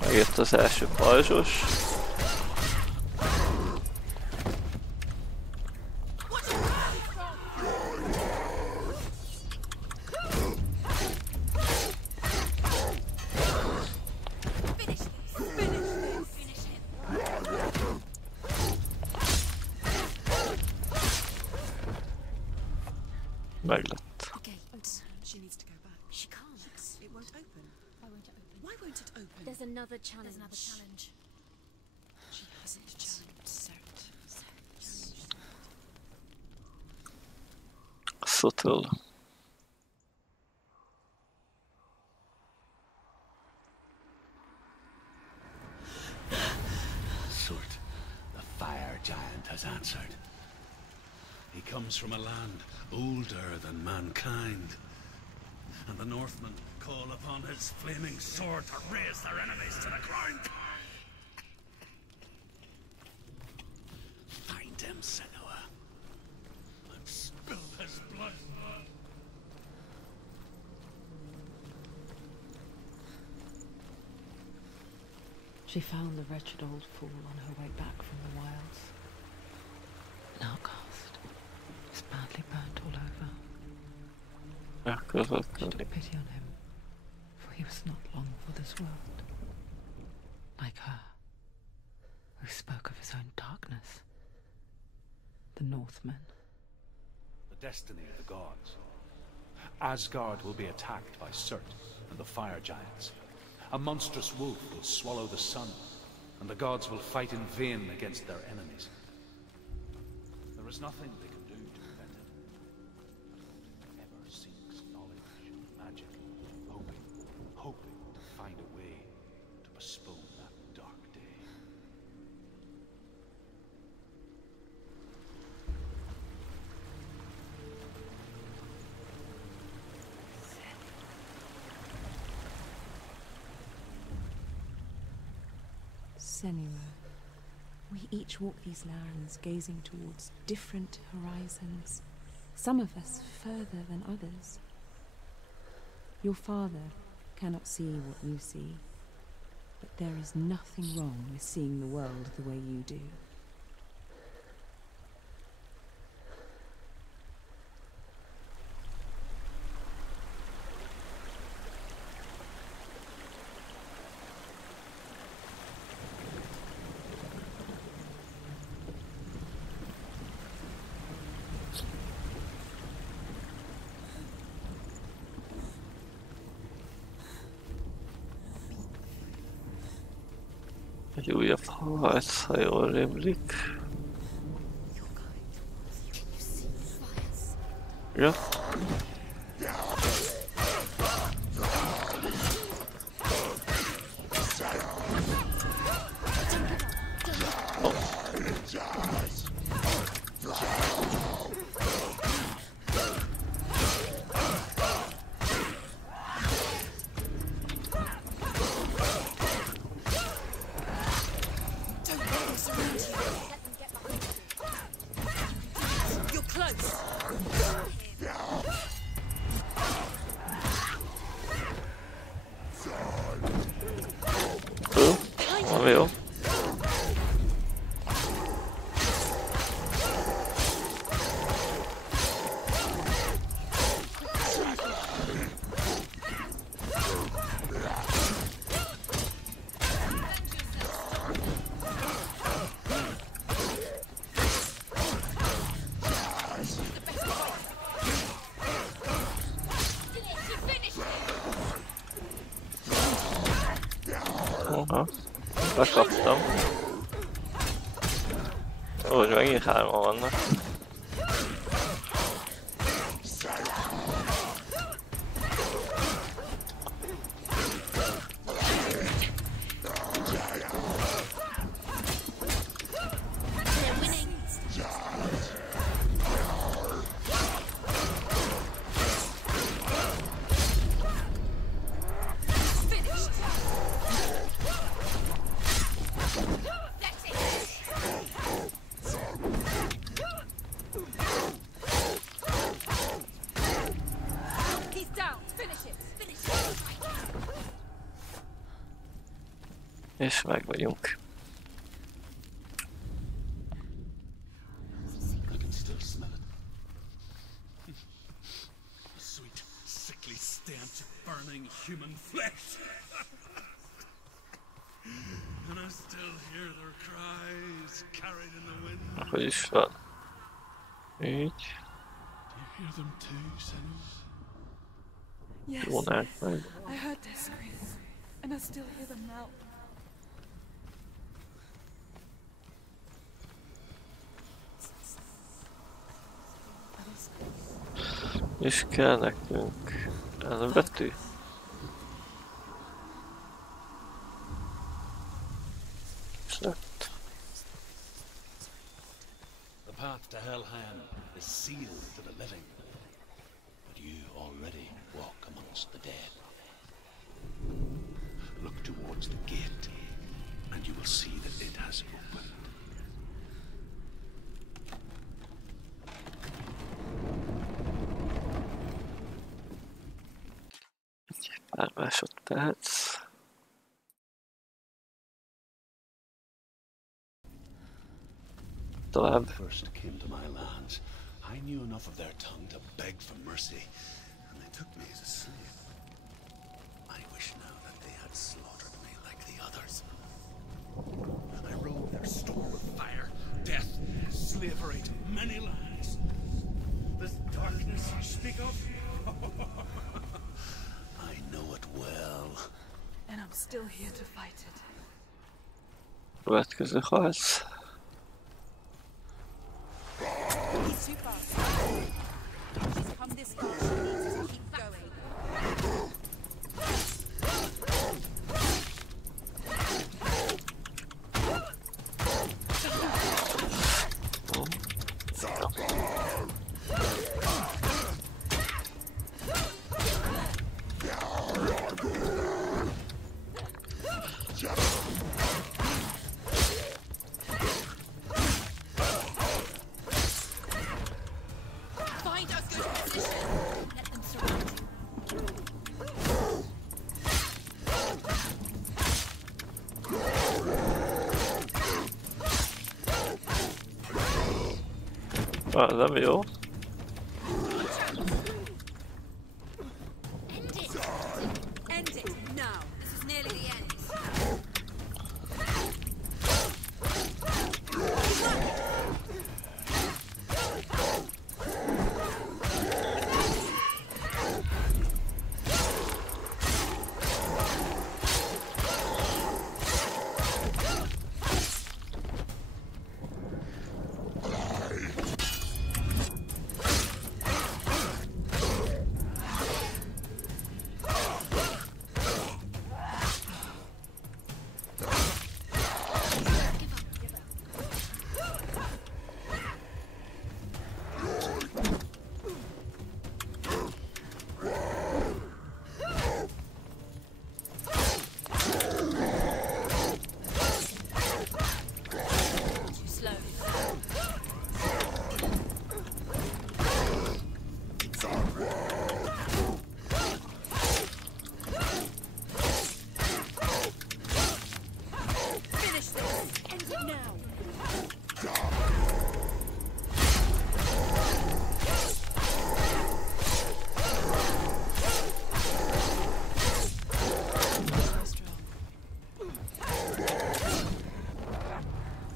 Megjött az első pajzsos. Meglett. She needs to go back. She can't. It won't open. Why won't it open? Why won't it open? There's another challenge. She hasn't challenged. Subtle. Surt, the fire giant has answered. He comes from a land older than mankind, and the Northmen call upon his flaming sword to raise their enemies to the ground. Find him, Senua, and spill his blood. She found the wretched old fool on her way back from the wilds. An outcast. He's badly burnt all over. She took pity on him, for he was not long for this world. like her, who spoke of his own darkness. The Northmen. The destiny of the gods. Asgard will be attacked by Surt and the fire giants. A monstrous wolf will swallow the sun, and the gods will fight in vain against their enemies. There is nothing they can do to prevent it. Ever seeks knowledge and magic, hoping to find a way to postpone that dark day. Senua. We each walk these lands, gazing towards different horizons, some of us further than others. Your father cannot see what you see, but there is nothing wrong with seeing the world the way you do. Egy újabb harc, ha jól rémlik. Ja. Jó. Bekaptam. Ó, hogy megint hárman vannak. És meg vagyunk. I can still smell it. A sweet, sickly stench of burning human flesh. And I still hear their cries carried in the wind. Hogy is van? Így. Do you hear them too, Senua? Yes, Jónák meg. I heard their screams, and I still hear them now. És kell nekünk ez a betű. És lett. The path to Hellheim is sealed to the living, but you already walk amongst the dead. Look towards the gate, and you will see that it has opened. Pár másodperc. Tovább. First came to my lands, I knew enough of their tongue to beg for mercy, and they took me as a slave. I wish now that they had slaughtered me like the others. I'm still here to fight it. Következő harc. He's too fast. She's come this far. She needs to keep going. Find a good position. Let them surround you. Nem jó. End it. End it now. This is nearly the end.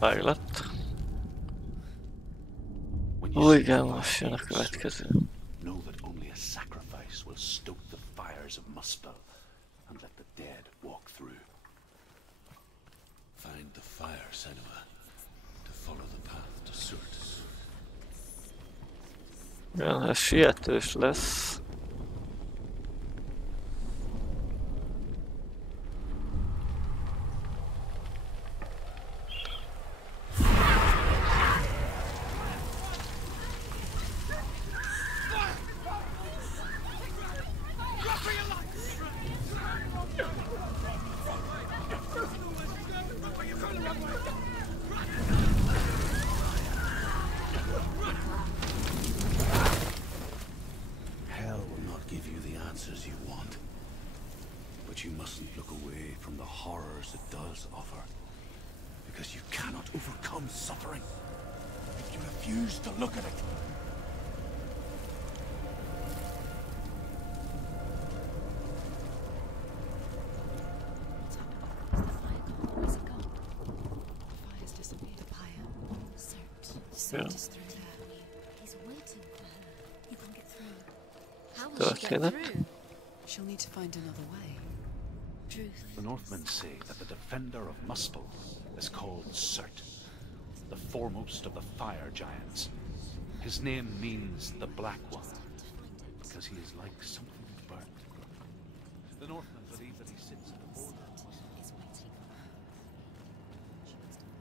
Meg lett. Ó, igen, most jön a következő. Know that only a sacrifice will stoke the fires of Muspel and let the dead walk through. Find the fire, Senua, to follow the path to Surt. Igen, ez sietős lesz. Hell will not give you the answers you want. But you mustn't look away from the horrors it does offer. Because you cannot overcome suffering if you refuse to look at it. What's happened? Is the fire gone? Where's it gone? The fire's disappeared. The pyre. Surt is through there. He's waiting for her. You can't get through. How will she get Történet. through? She'll need to find another way. Truth. The Northmen say that the defender of Muspel is called Surt, the foremost of the fire giants. His name means the Black One, because he is like something burnt. The Northmen believe that he sits at the border of Muspel. Is waiting for her. She must have.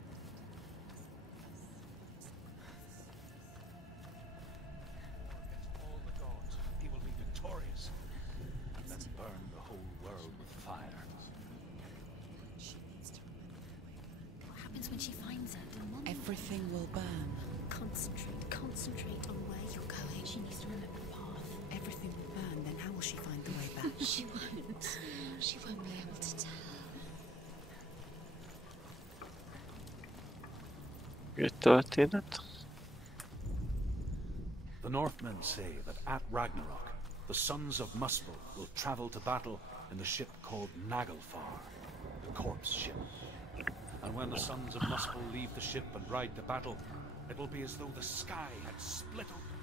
Against all the gods, he will be victorious, and then burn the whole world with fire. She needs to remember. What happens when she finds her? Everything will burn. Concentrate on where you're going. She needs to remember the path. Everything will burn, then how will she find the way back? She won't. She won't be able to tell. Egy történet. The Northmen say that at Ragnarok, the sons of Muspel will travel to battle in the ship called Naglfar, the corpse ship. And when the sons of Muspel leave the ship and ride to battle, it will be as though the sky had split open.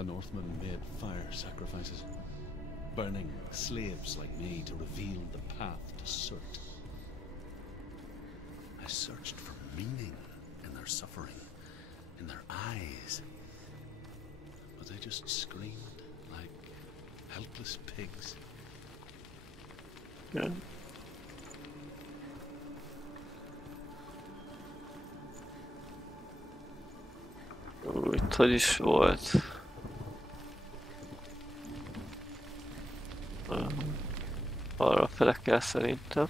The Northmen made fire sacrifices, burning slaves like me to reveal the path to Surt. I searched for meaning in their suffering, in their eyes. But they just screamed like helpless pigs. Ja. Itt hogy is volt? Arra fele kell szerintem.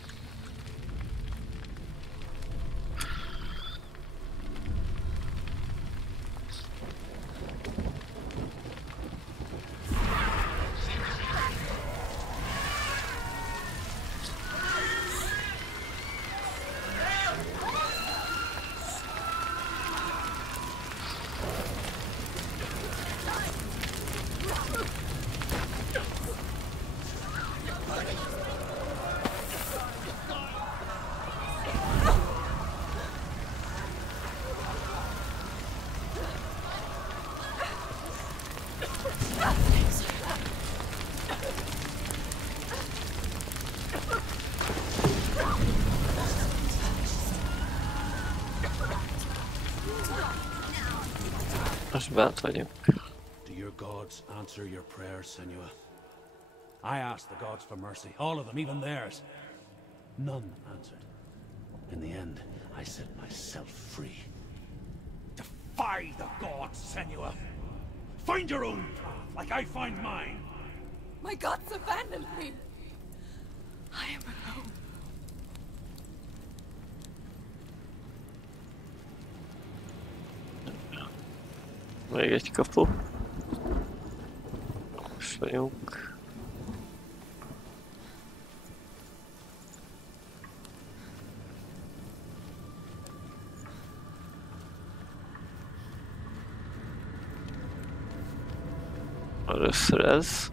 Most bent vagyunk. Do your gods answer your prayers, Senua? I asked the gods for mercy, all of them, even theirs. None answered. In the end, I set myself free. Defy the gods, Senua! Find your own path, like I find mine! My gods abandoned me. I am alone. Még egy kapu. Most vagyunk. Először ez.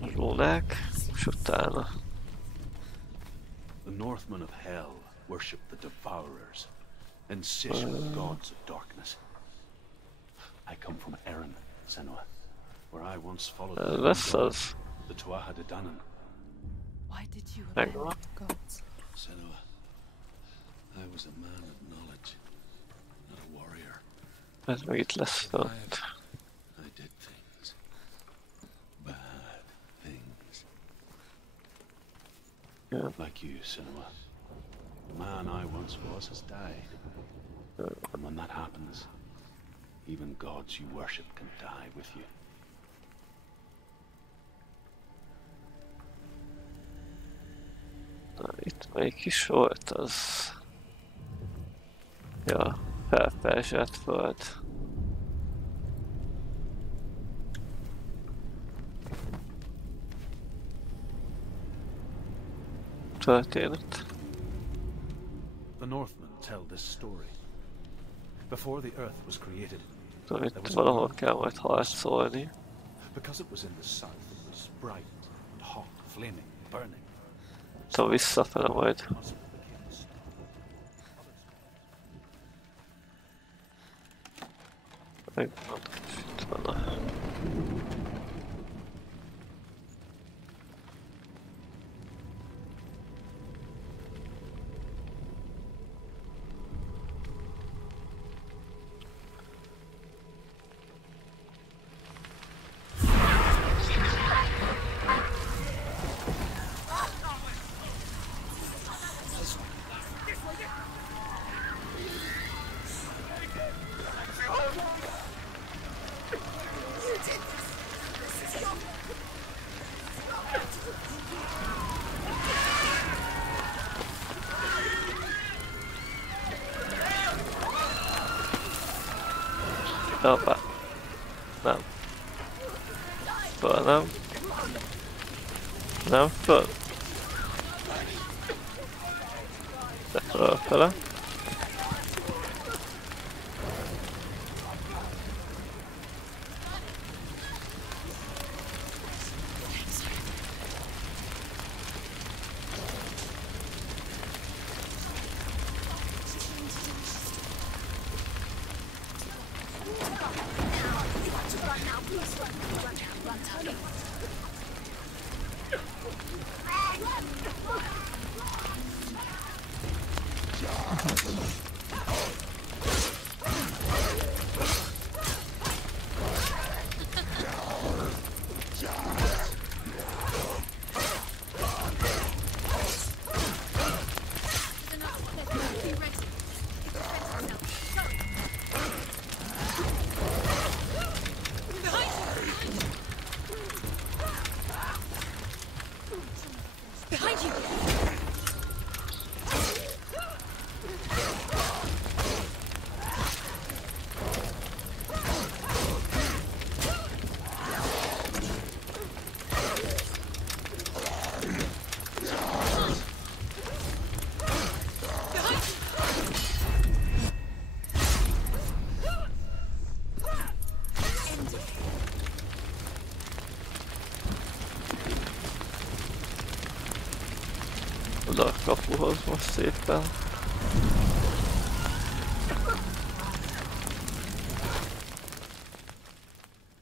A rónák, és utána. The Northmen of Hell worship the Devourers, insatiate gods of darkness. I come from Erin, Senua, where I once followed the Tuatha De Danann. Why did you abandon gods? Senua, I was a man of knowledge, not a warrior. Ez meg itt lesz fent. I did things. Bad things. Yeah. Like you, Senua. The man I once was has died. And when that happens, even gods you worship can die with you. Na, itt melyik is volt az? Ja, felperzselt föld. Történet. The Northmen tell this story. Before the earth was created, Itt valahol kell majd harcolni. because it was in the south, it was bright and hot, flaming, burning. Szóval visszafele majd. Megvan, itt van a... Hoppá. Nem. Föl, nem. Nem, föl. De fölfele. oda a kapuhoz most szépen.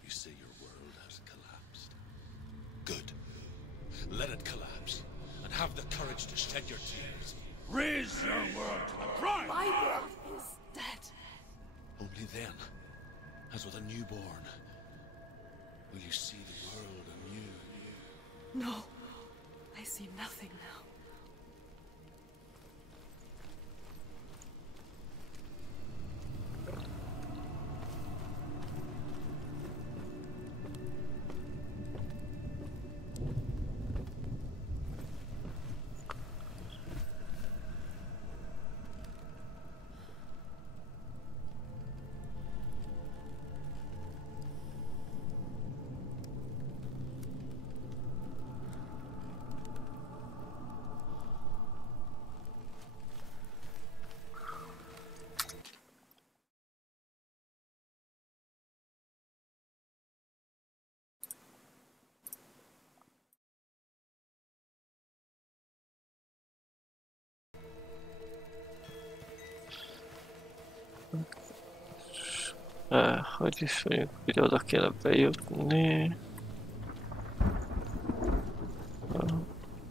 You say your world has collapsed. Good. Let it collapse, and have the courage to shed your tears. Raise your world to the cry! My world is dead. Only then, as with a newborn, will you see the world anew. No, I see nothing now. Hogy is mondjuk, hogy oda kéne bejutni.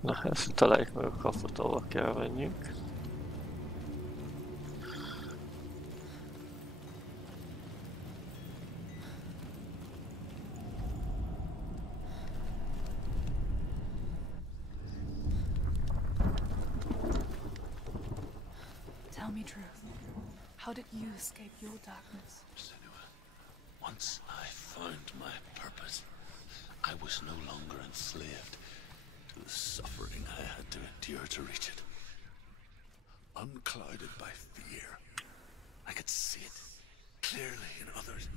Na, ezt találjuk meg a kaput, ahol kell menjünk. Tell me truth. How did you escape your darkness? Senua, once I found my purpose, I was no longer enslaved to the suffering I had to endure to reach it. Unclouded by fear, I could see it clearly in others.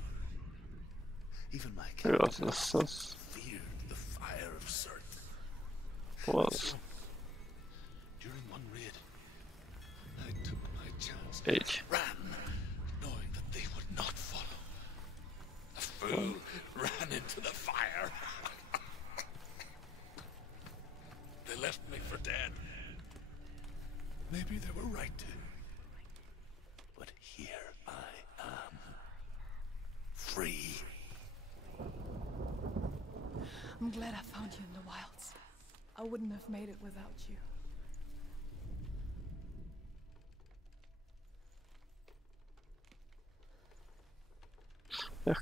Even my captors feared the fire of Surt. Was. During one raid, I took my chance, Így. ran, knowing that they would not follow. A fool ran into the fire. They left me for dead. Maybe they were right to. But here I am. Free. I'm glad I found you in the wilds. I wouldn't have made it without you.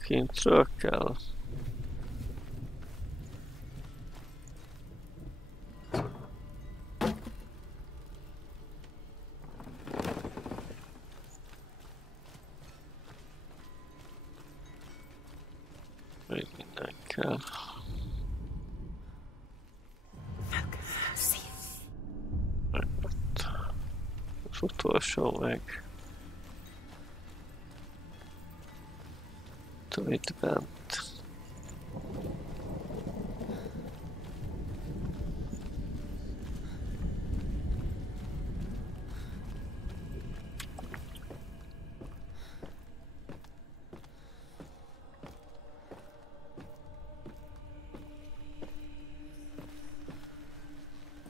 Kintről kell. Még minden kell. Megott. Az utolsó meg. Itt bent.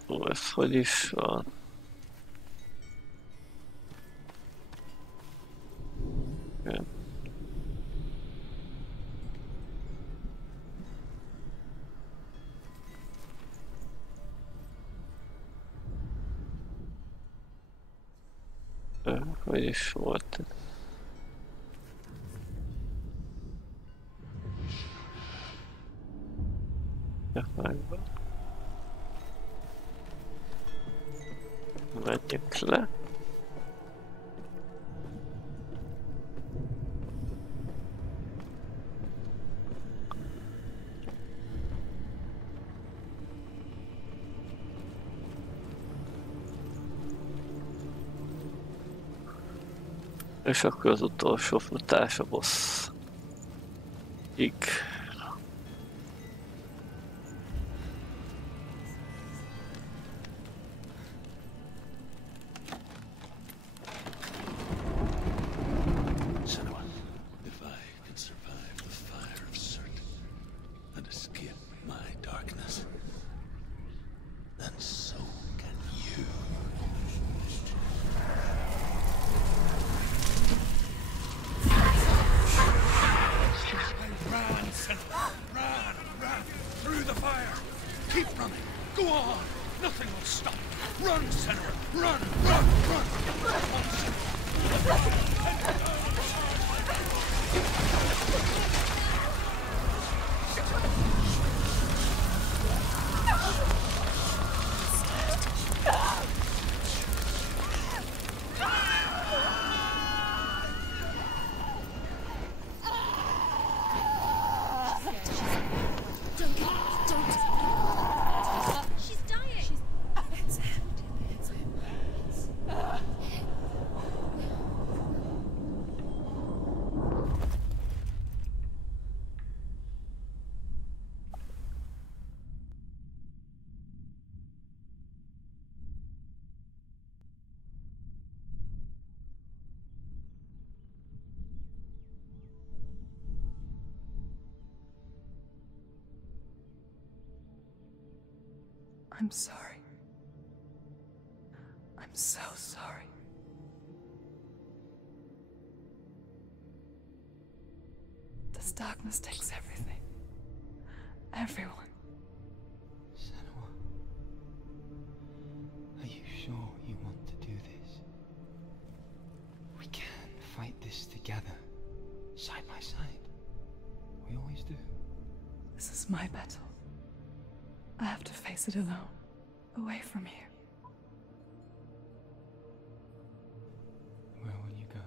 Ó, ez hogy is van? Igen. Hogy is volt ez? Ja, megvan. Menjünk le. És akkor az utolsó futás a boss. Ig. Senua, if I can survive the fire of Surt and escape my darkness, then so can you. Go on! Nothing will stop. Run, Senua! Run! Run! Run! She's dying. It's him. It's him. I'm sorry. I'm so sorry. This darkness takes everything. Everyone. Senua, are you sure you want to do this? We can fight this together, side by side. We always do. This is my battle. I have to face it alone, away from here. Where will you go?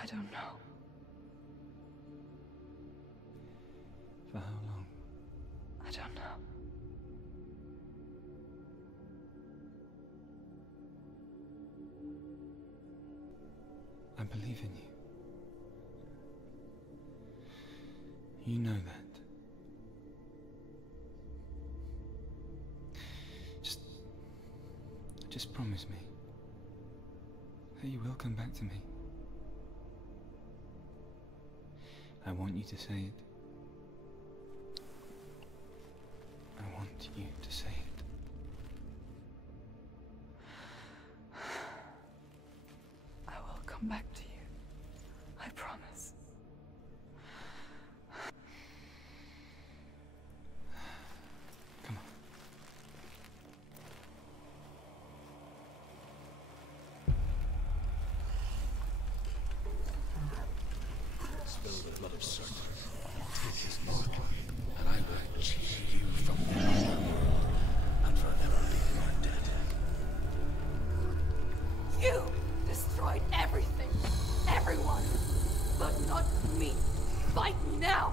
I don't know. For how long? I don't know. I believe in you. You know that. Just promise me that you will come back to me. I want you to say it. I want you to say it. I will come back to you. I promise. Come on. Spill the blood of certain. Take his mark, and I will cheat you from the world, and forever be your dead. You destroyed everything, everyone, but not me. Fight me now.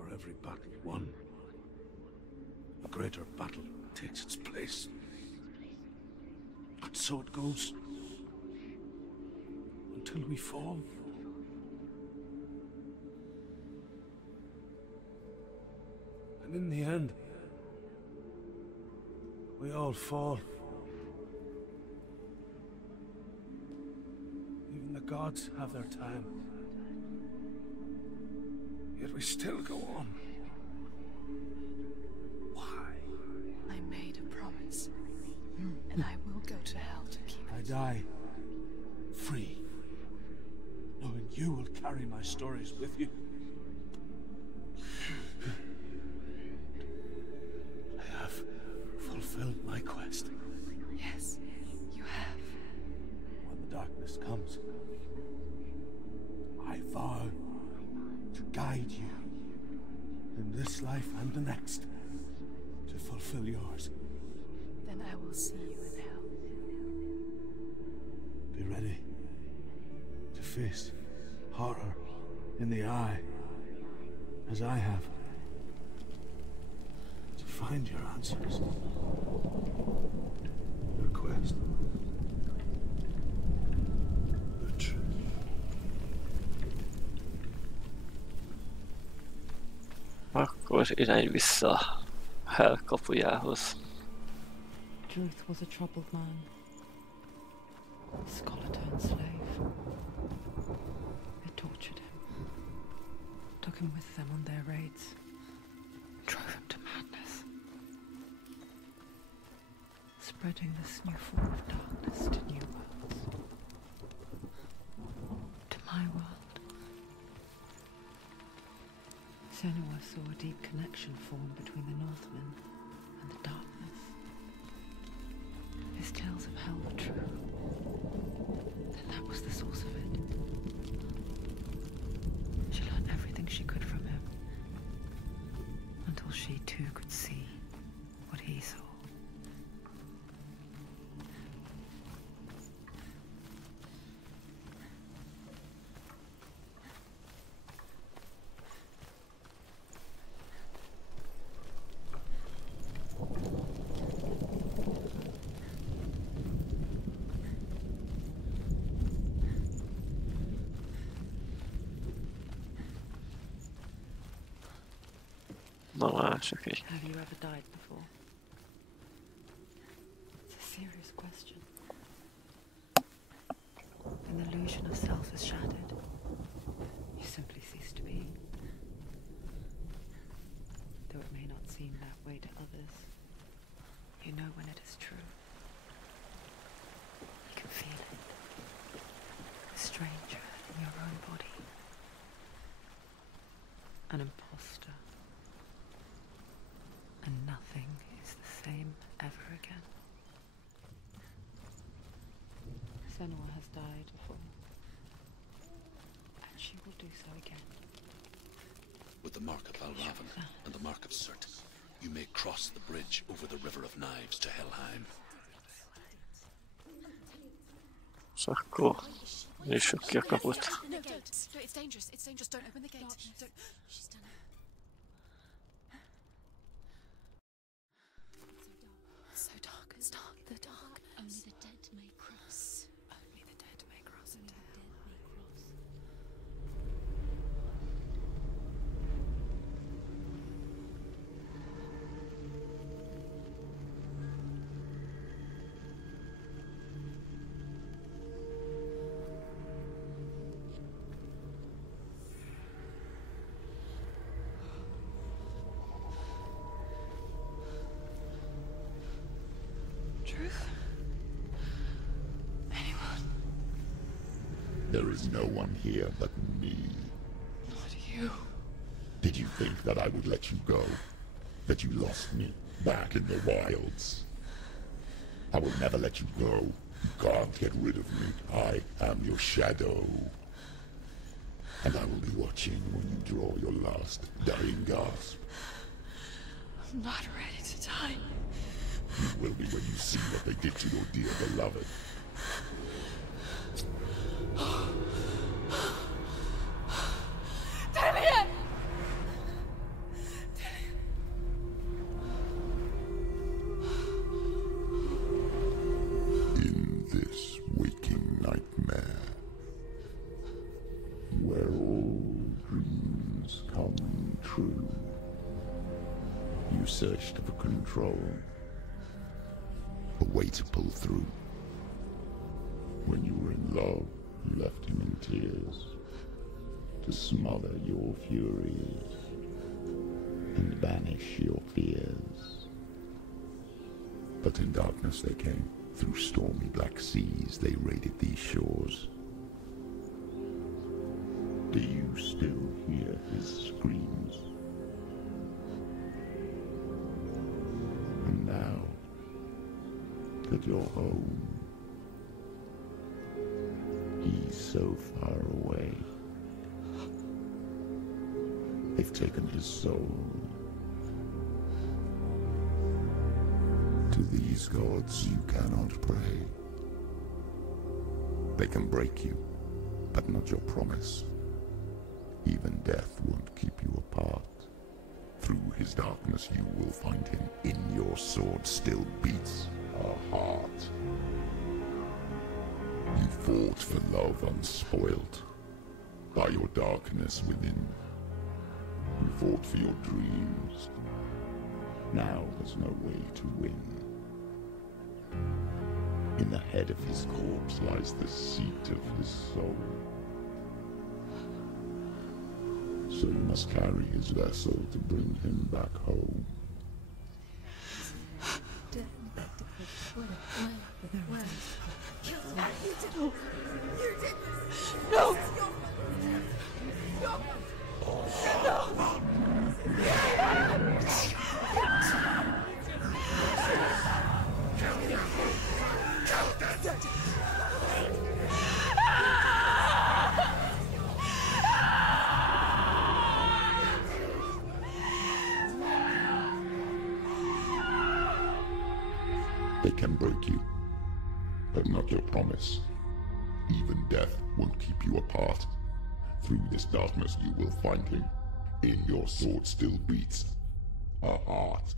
For every battle won, a greater battle takes its place. And so it goes. Until we fall. And in the end, we all fall. Even the gods have their time. Yet we still go on. Why? I made a promise, and I will go to hell to keep I it. die free, knowing you will carry my stories with you. I have fulfilled my quest. Yes, you have. When the darkness comes, I vow to guide you in this life and the next to fulfill yours. Then I will see you in hell. Be ready to face horror in the eye, as I have. To find your answers. Your quest. The truth. Akkor irány vissza Hell kapujához. Druth was a troubled man. A scholar turned slave. They tortured him. Took him with them on their raids. Drove him to madness. Spreading this new form of darkness to new worlds. To my world. Senua saw a deep connection form between the Northmen and the darkness. His tales of hell were true. Then that was the source of it. She learned everything she could from him. Until she too could see what he saw. Na mások egy. Have you ever died before? It's a serious question. When the illusion of self is shattered, you simply cease to be. Though it may not seem that way to others, you know when it is true. You can feel it. A stranger in your own body. An imposter. And nothing is the same ever again. Senua has died before. And she will do so again. With the mark of Valravan and the mark of Surt, you may cross the bridge over the River of Knives to Hellheim. És akkor nyissuk ki a kaput. No, don't. No, it's dangerous. It's dangerous. Don't open the gate. Don't. She's done it. So dark. It's dark. The dark. Only the dead may cross. Only the dead may cross into hell. Truth? Anyone? There is no one here but me. Not you. Did you think that I would let you go? That you lost me back in the wilds? I will never let you go. You can't get rid of me. I am your shadow. And I will be watching when you draw your last dying gasp. I'm not ready to die. You will be when you see what they did to your dear beloved. searched for control, a way to pull through. When you were in love, you left him in tears, to smother your furies and banish your fears. But in darkness they came, through stormy black seas they raided these shores. Do you still hear his screams? And now that you're home, he's so far away. They've taken his soul. To these gods you cannot pray. They can break you, but not your promise. Even death won't keep you apart. Through his darkness you will find him. In your sword still beats a heart. You fought for love unspoilt by your darkness within. You fought for your dreams. Now there's no way to win. In the head of his corpse lies the seat of his soul. So you must carry his vessel to bring him back home. No! They can break you, but not your promise. Even death won't keep you apart. Through this darkness you will find him. In your sword still beats a heart.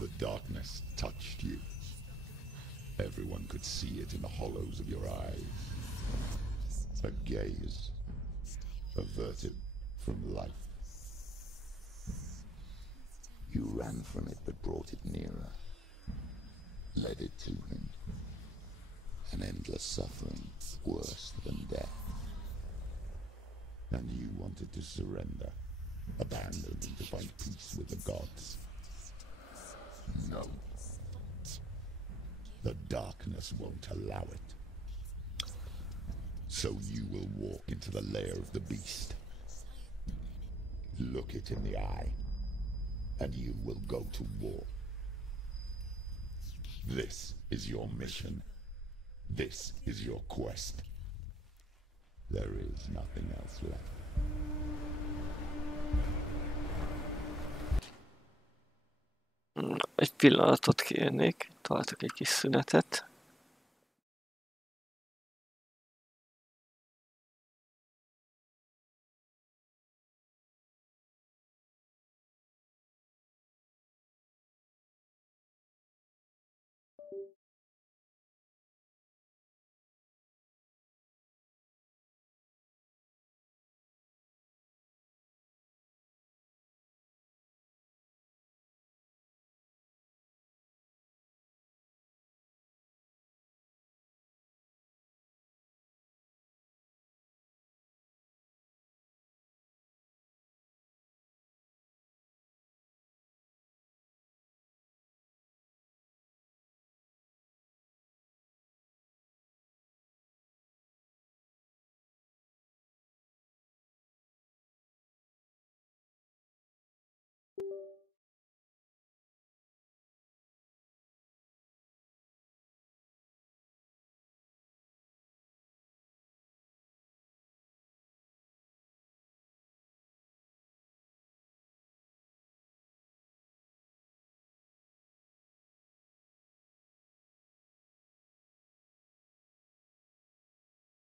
The darkness touched you. Everyone could see it in the hollows of your eyes. A gaze averted from life. You ran from it but brought it nearer. Led it to him. An endless suffering, worse than death. And you wanted to surrender, abandon and to find peace with the gods. No. The darkness won't allow it. So you will walk into the lair of the beast. Look it in the eye, and you will go to war. This is your mission. This is your quest. There is nothing else left. Egy pillanatot kérnék, tartok egy kis szünetet.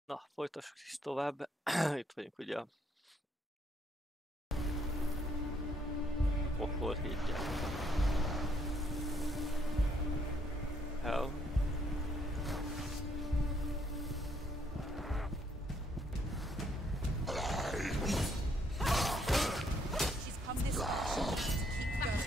Na, folytassuk is tovább. Itt vagyunk ugye Pokol hídja. Hell. She's come this way. She has to keep going.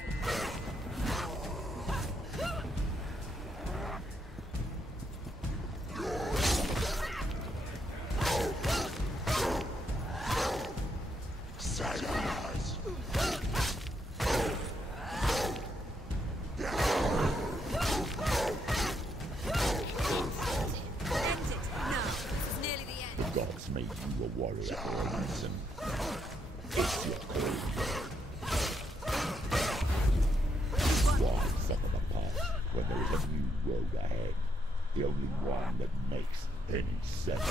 Warrior for a reason. It's your calling. Why suffer the past when there is a new road ahead? The only one that makes any sense.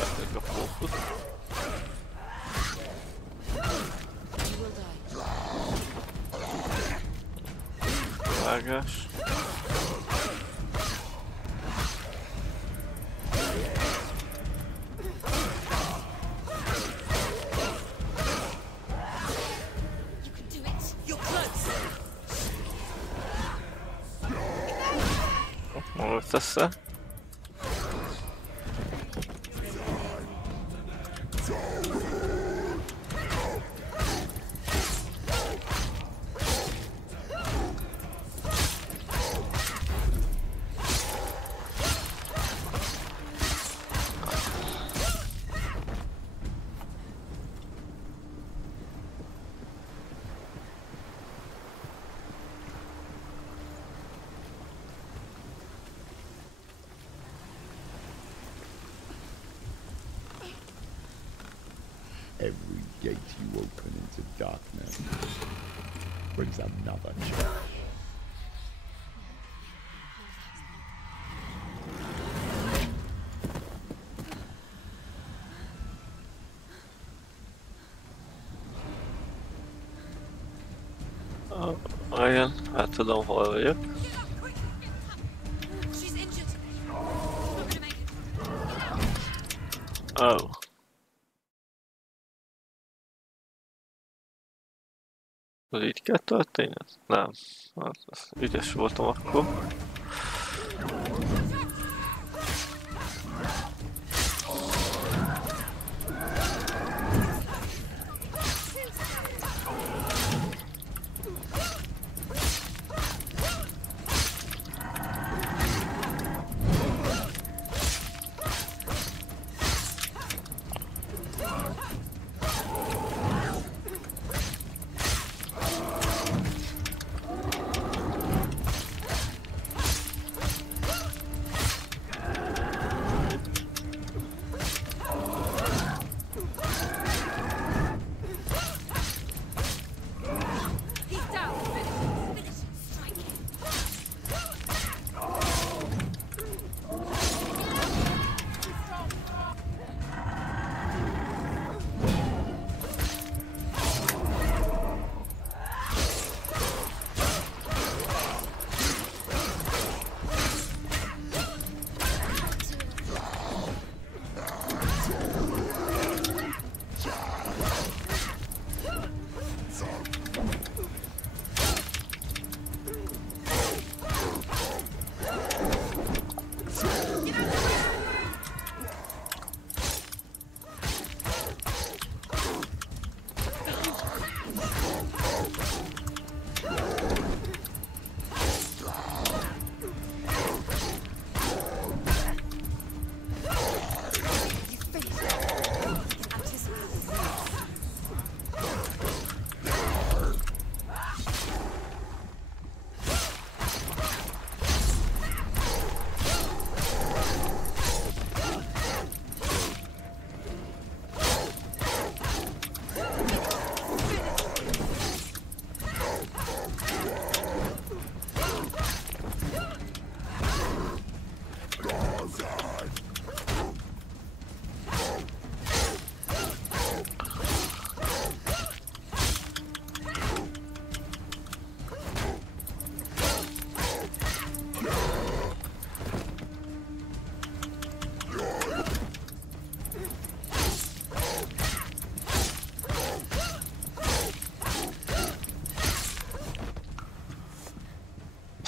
You will die. Oh gosh. Össze. Every gate you open into darkness brings another change. Igen, hát tudom, hol vagyok. Oh. Az így kell történni? Nem. Az ügyes voltam akkor.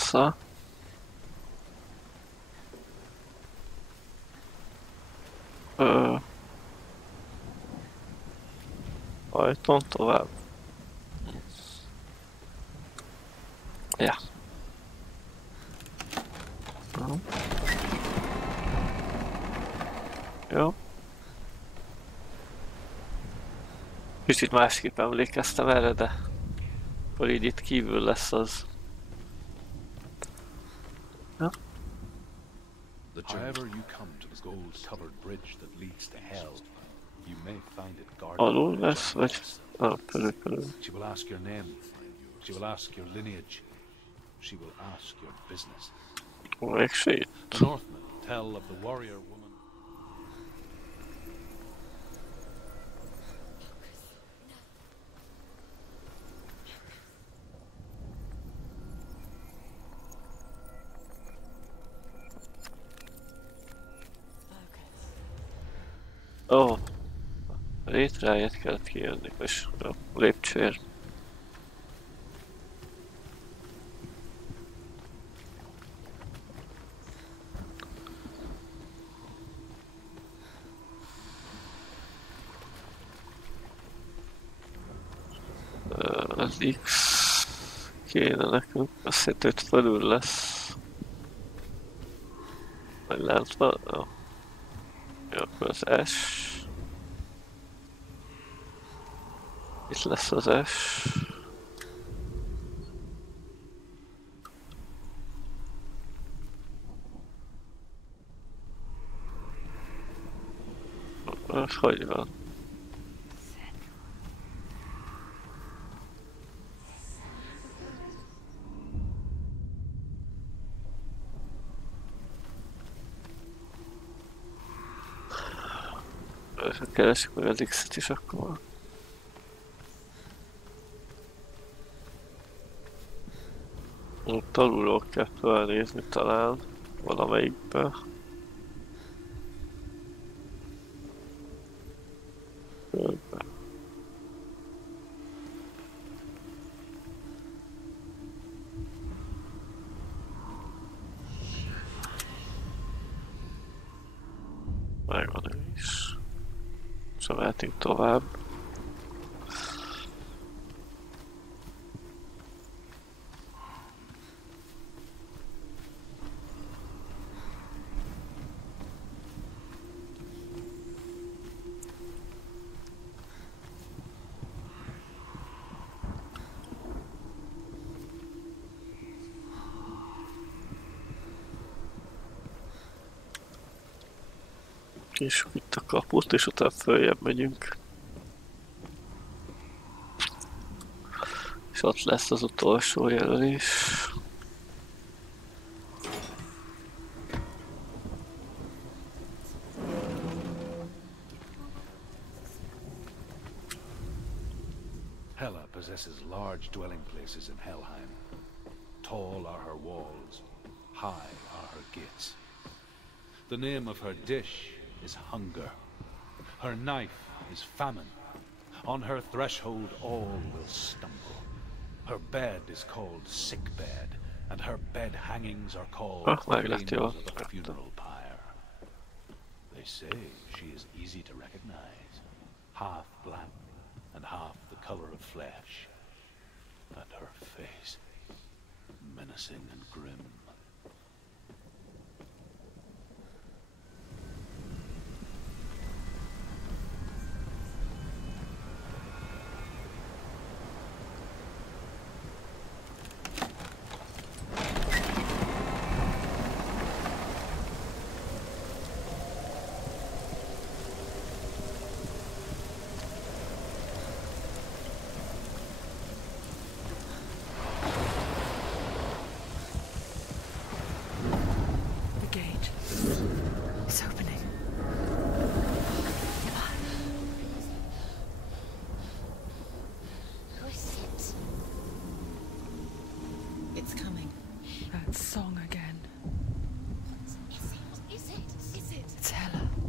vissza. Ajtón tovább. Ja. Jó. Kicsit másképp emlékeztem erre, de akkor így itt kívül lesz az. Ja. However you come to the gold-covered bridge that leads to hell, you may find it guarded. Alul lesz, vagy... Körül. She will ask your name. She will ask your lineage. She will ask your business. Mégse itt. The Northmen tell of the warrior woman. Ó, a létráját kellett kijönni, és a lépcsőért. Az X kéne nekünk, azt hiszem, hogy felül lesz. Vagy lent van? Jó. Jó, akkor az S. Itt lesz az S. Ez hogy van? Keresjük meg az X-et is akkor. Ott alulról kell felnézni talán valamelyikbe. Megvan ő is. Szóval mehetünk tovább. És itt a kaput, és utána följebb megyünk. És ott lesz az utolsó jelölés. Hela possesses large dwelling places in Hellheim. Tall are her walls, high are her gates. The name of her dish is hunger. Her knife is famine. On her threshold all will stumble. Her bed is called sick bed, and her bed hangings are called flames of a funeral pyre. They say she is easy to recognize, half black and half the color of flesh, and her face menacing and grim.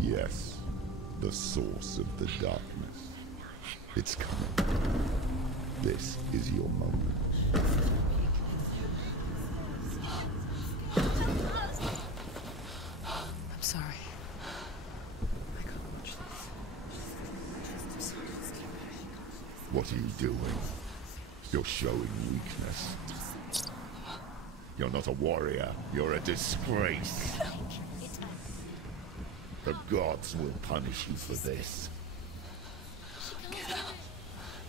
Yes, the source of the darkness. It's coming. This is your moment. What are you doing? You're showing weakness. You're not a warrior. You're a disgrace. The gods will punish you for this.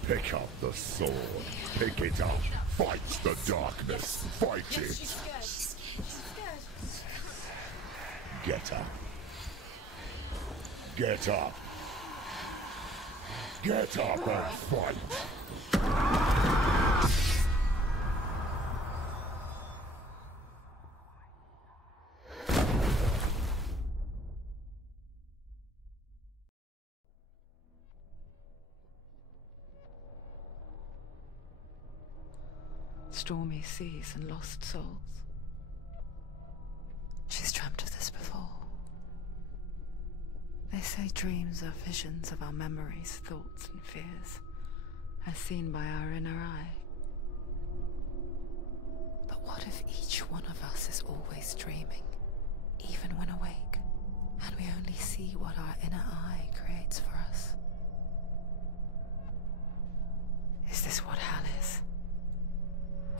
Pick up the sword. Pick it up. Fight the darkness. Fight it. Get up. Get up. Get up and fight. Stormy seas and lost souls. She's dreamt of this before. They say dreams are visions of our memories, thoughts and fears, as seen by our inner eye. But what if each one of us is always dreaming, even when awake, and we only see what our inner eye creates for us? Is this what hell is?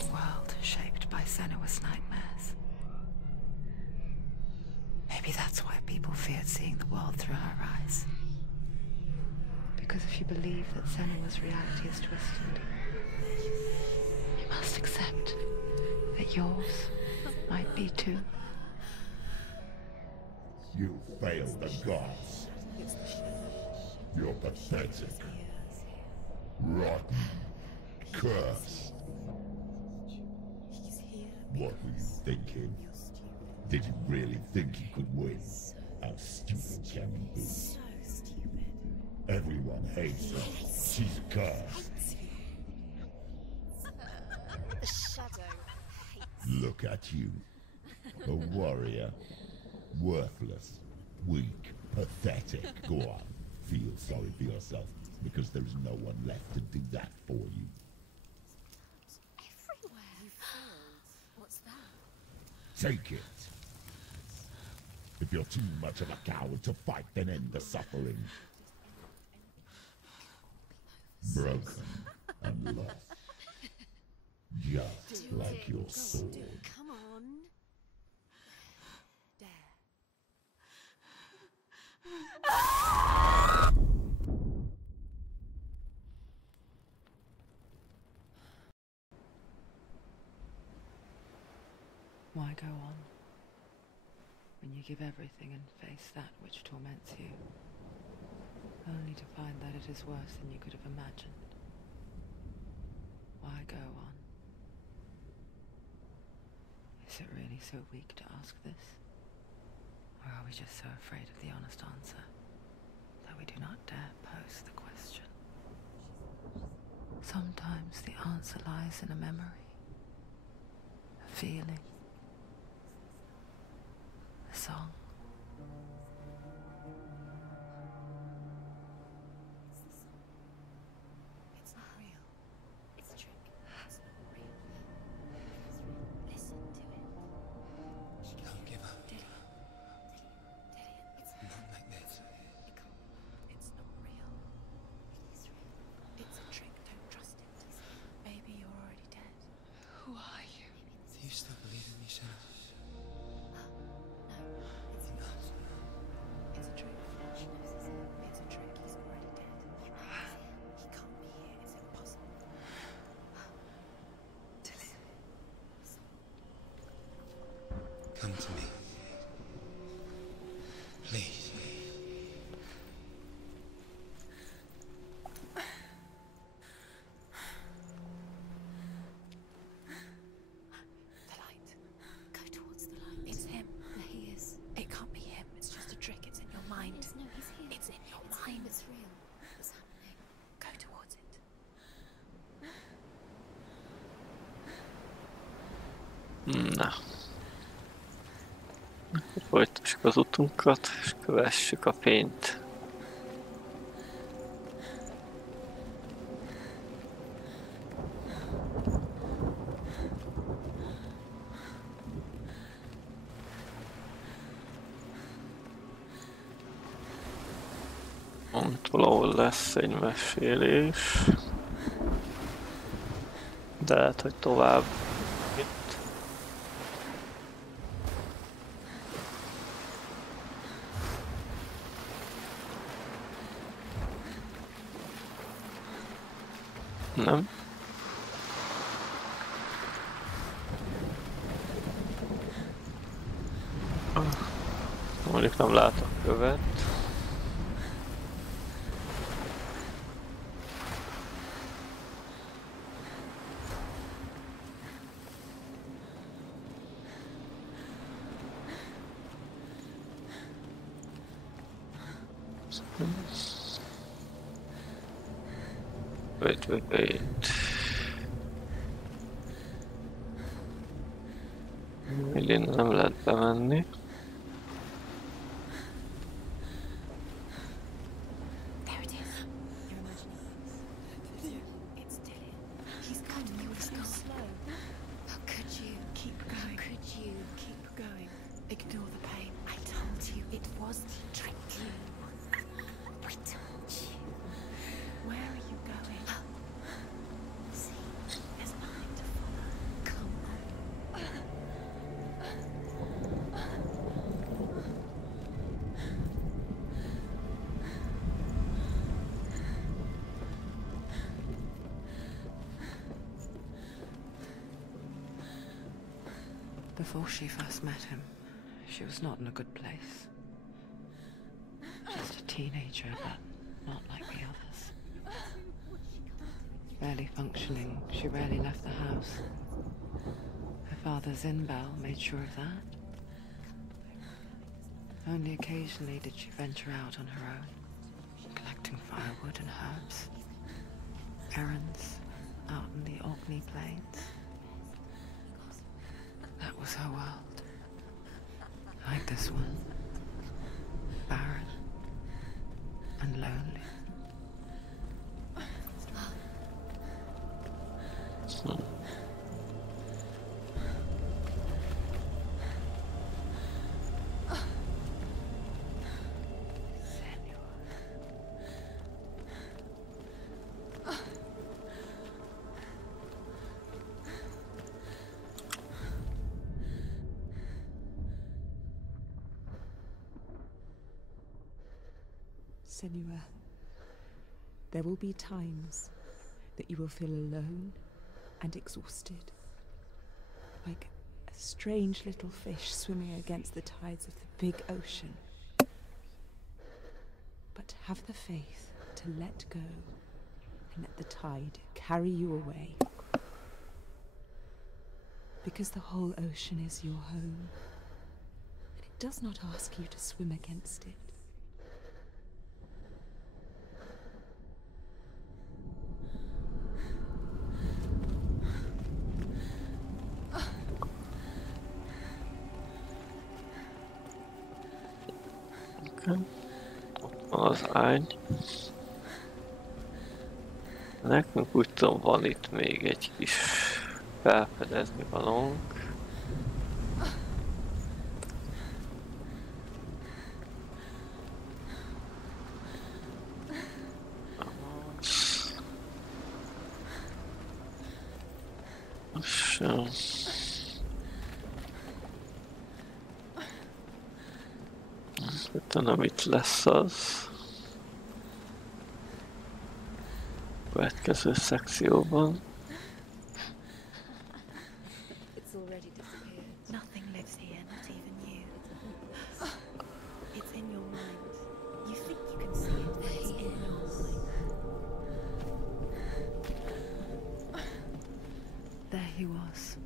A world shaped by Senua's nightmares. Maybe that's why people feared seeing the world through her eyes. Because if you believe that Senua's reality is twisted, you must accept that yours might be too. You failed the gods. You're pathetic. Rotten. Cursed. What were you thinking? Did you really think you could win? How stupid can you be? So stupid. Everyone hates her. She's cursed. The shadow hates. Look at you. A warrior. Worthless. Weak. Pathetic. Go on. Feel sorry for yourself, because there is no one left to do that for you. Everywhere. What's that? Take it. If you're too much of a coward to fight, then end the suffering. Broken and lost. Just like your sword. Come on. Dare. Why go on, when you give everything and face that which torments you, only to find that it is worse than you could have imagined? Why go on? Is it really so weak to ask this? Or are we just so afraid of the honest answer that we do not dare pose the question? Sometimes the answer lies in a memory, a feeling, a song. It's not real. It's a trick. It's not real. Listen to it. Don't give up. Dillian. It's Not like this. it can't. It's not real. It is real. It's a trick. Don't trust it. Maybe you're already dead. Who are you? Do you still believe in me, Senua? No, it's not. It's a trick. She knows it's him. It's a trick. He's already dead. He can't be here. It's impossible. Dillian. Come to me. Please. The light. Go towards the light. It's him. There he is. It can't be him. It's just a trick. It's in your mind. No, he's here. It's in your mind. It's real. What's happening? Go towards it. Na. Folytassuk az utunkat, és kövessük a fényt. Ott valahol lesz egy mesélés. de lehet, hogy tovább. Nem. Mondjuk nem látok követ. Wait. Idén nem lehet bemenni. There it is. You're imagining things. It's Dillian. He's coming. You were so slow. How could you? Keep going. How could you? Keep going. Ignore the pain. I told you it was he tricked you. I told you. Where are you going? See, there's nothing to follow. Come on. Before she first met him, she was not in a good place. Just a teenager, but not like the others. Barely functioning, she rarely left the house. Her father's in-bell made sure of that. Only occasionally did she venture out on her own, collecting firewood and herbs. Errands out in the Orkney Plains. That was her world. Like this one. Barren and lonely. Senua, there will be times that you will feel alone and exhausted, like a strange little fish swimming against the tides of the big ocean. But have the faith to let go and let the tide carry you away. Because the whole ocean is your home, and it does not ask you to swim against it. Az ágy. Nekünk úgy tudom, van itt még egy kis felfedezni valónk. Utána mit lesz az? Következő szekcióban. It's already disappeared. Nothing lives here, not even you. It's in your mind. You think you can see it, but it's in your mind. There he was.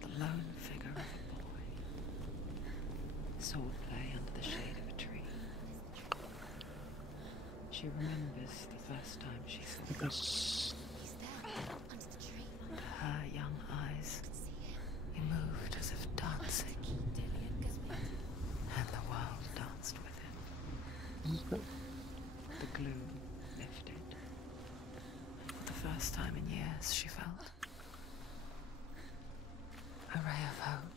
The lone figure of a boy. Sword play under the shade of a tree. She remembers the first time she saw him. He's there, under the tree. Under her young eyes, he moved as if dancing, and the world danced with him. The gloom lifted. For the first time in years, she felt a ray of hope.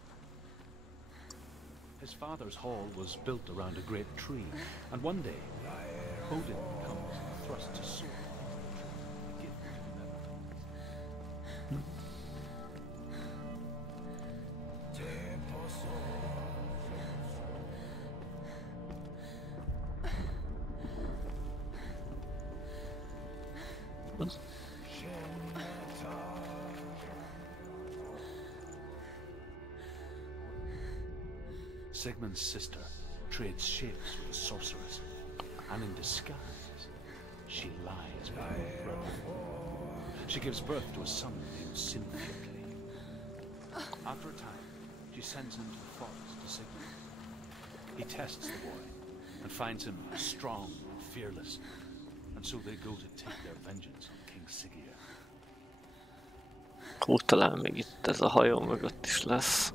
His father's hall was built around a great tree, and one day, Odin comes and thrusts a sword. A gift to the Netherlands. Sigmund's sister trades shapes with a sorceress, and in disguise, she lies with her brother. She gives birth to a son named Sinfiotli. After a time, she sends him to the forest to Sigmund. He tests the boy and finds him strong and fearless, and so they go to take their vengeance on King Siggeir. Ó, talán még itt ez a hajó mögött is lesz.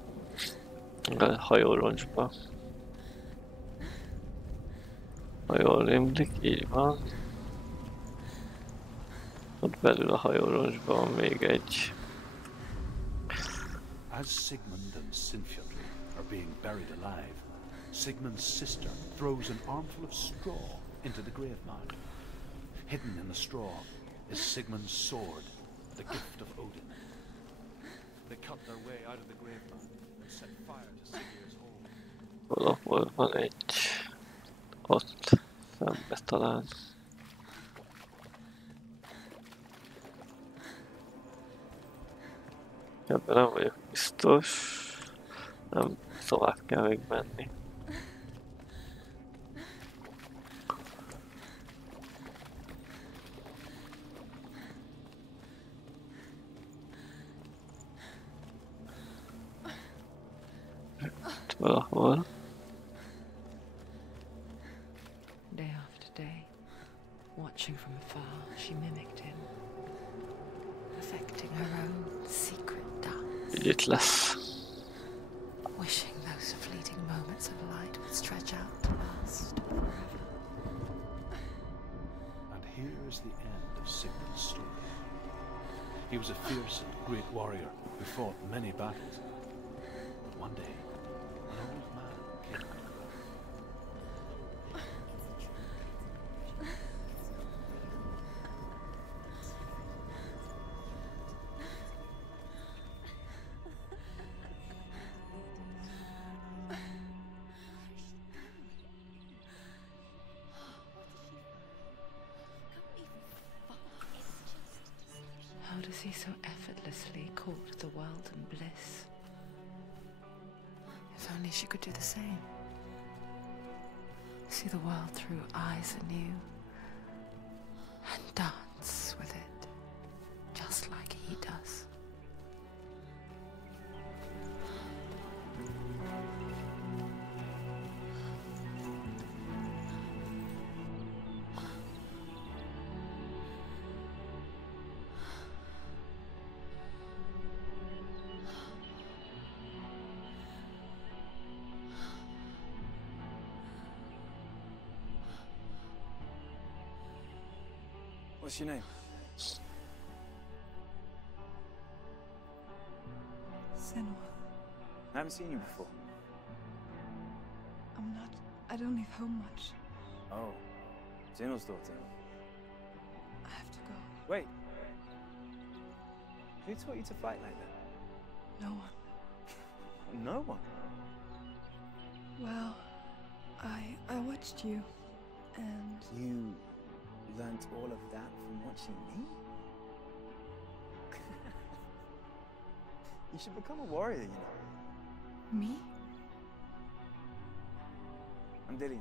A hajóroncsba. Ha jól rémlik, így van. Ott belül a hajóroncsban van még egy. As Sigmund and Sinfiotli are being buried alive, Sigmund's sister throws an armful of straw into the grave mound. Hidden in the straw is Sigmund's sword, the gift of Odin. They cut their way out of the grave mound and set fire to Siggeir's home. Valahol van egy... ott szembe talán. Ebben nem vagyok biztos. Nem, tovább kell még menni. Itt valahol. Day after day, watching from afar, she mimicked him, perfecting her own secret dance. Így itt lesz. Wishing those fleeting moments of light would stretch out to last forever. And here is the end of Sigmund's story. He was a fierce and great warrior who fought many battles. But one day, an old man came to him. How does he so effortlessly court the world and bliss? If only she could do the same. See the world through eyes anew and dance with it, just like he does. What's your name? Senua. I haven't seen you before. I don't leave home much. Oh, Zenua's daughter. I have to go. Wait. Who taught you to fight like that? No one. No one? Well, I watched you, and... You learnt all of that from watching me? You should become a warrior, you know. Me? I'm Dillian.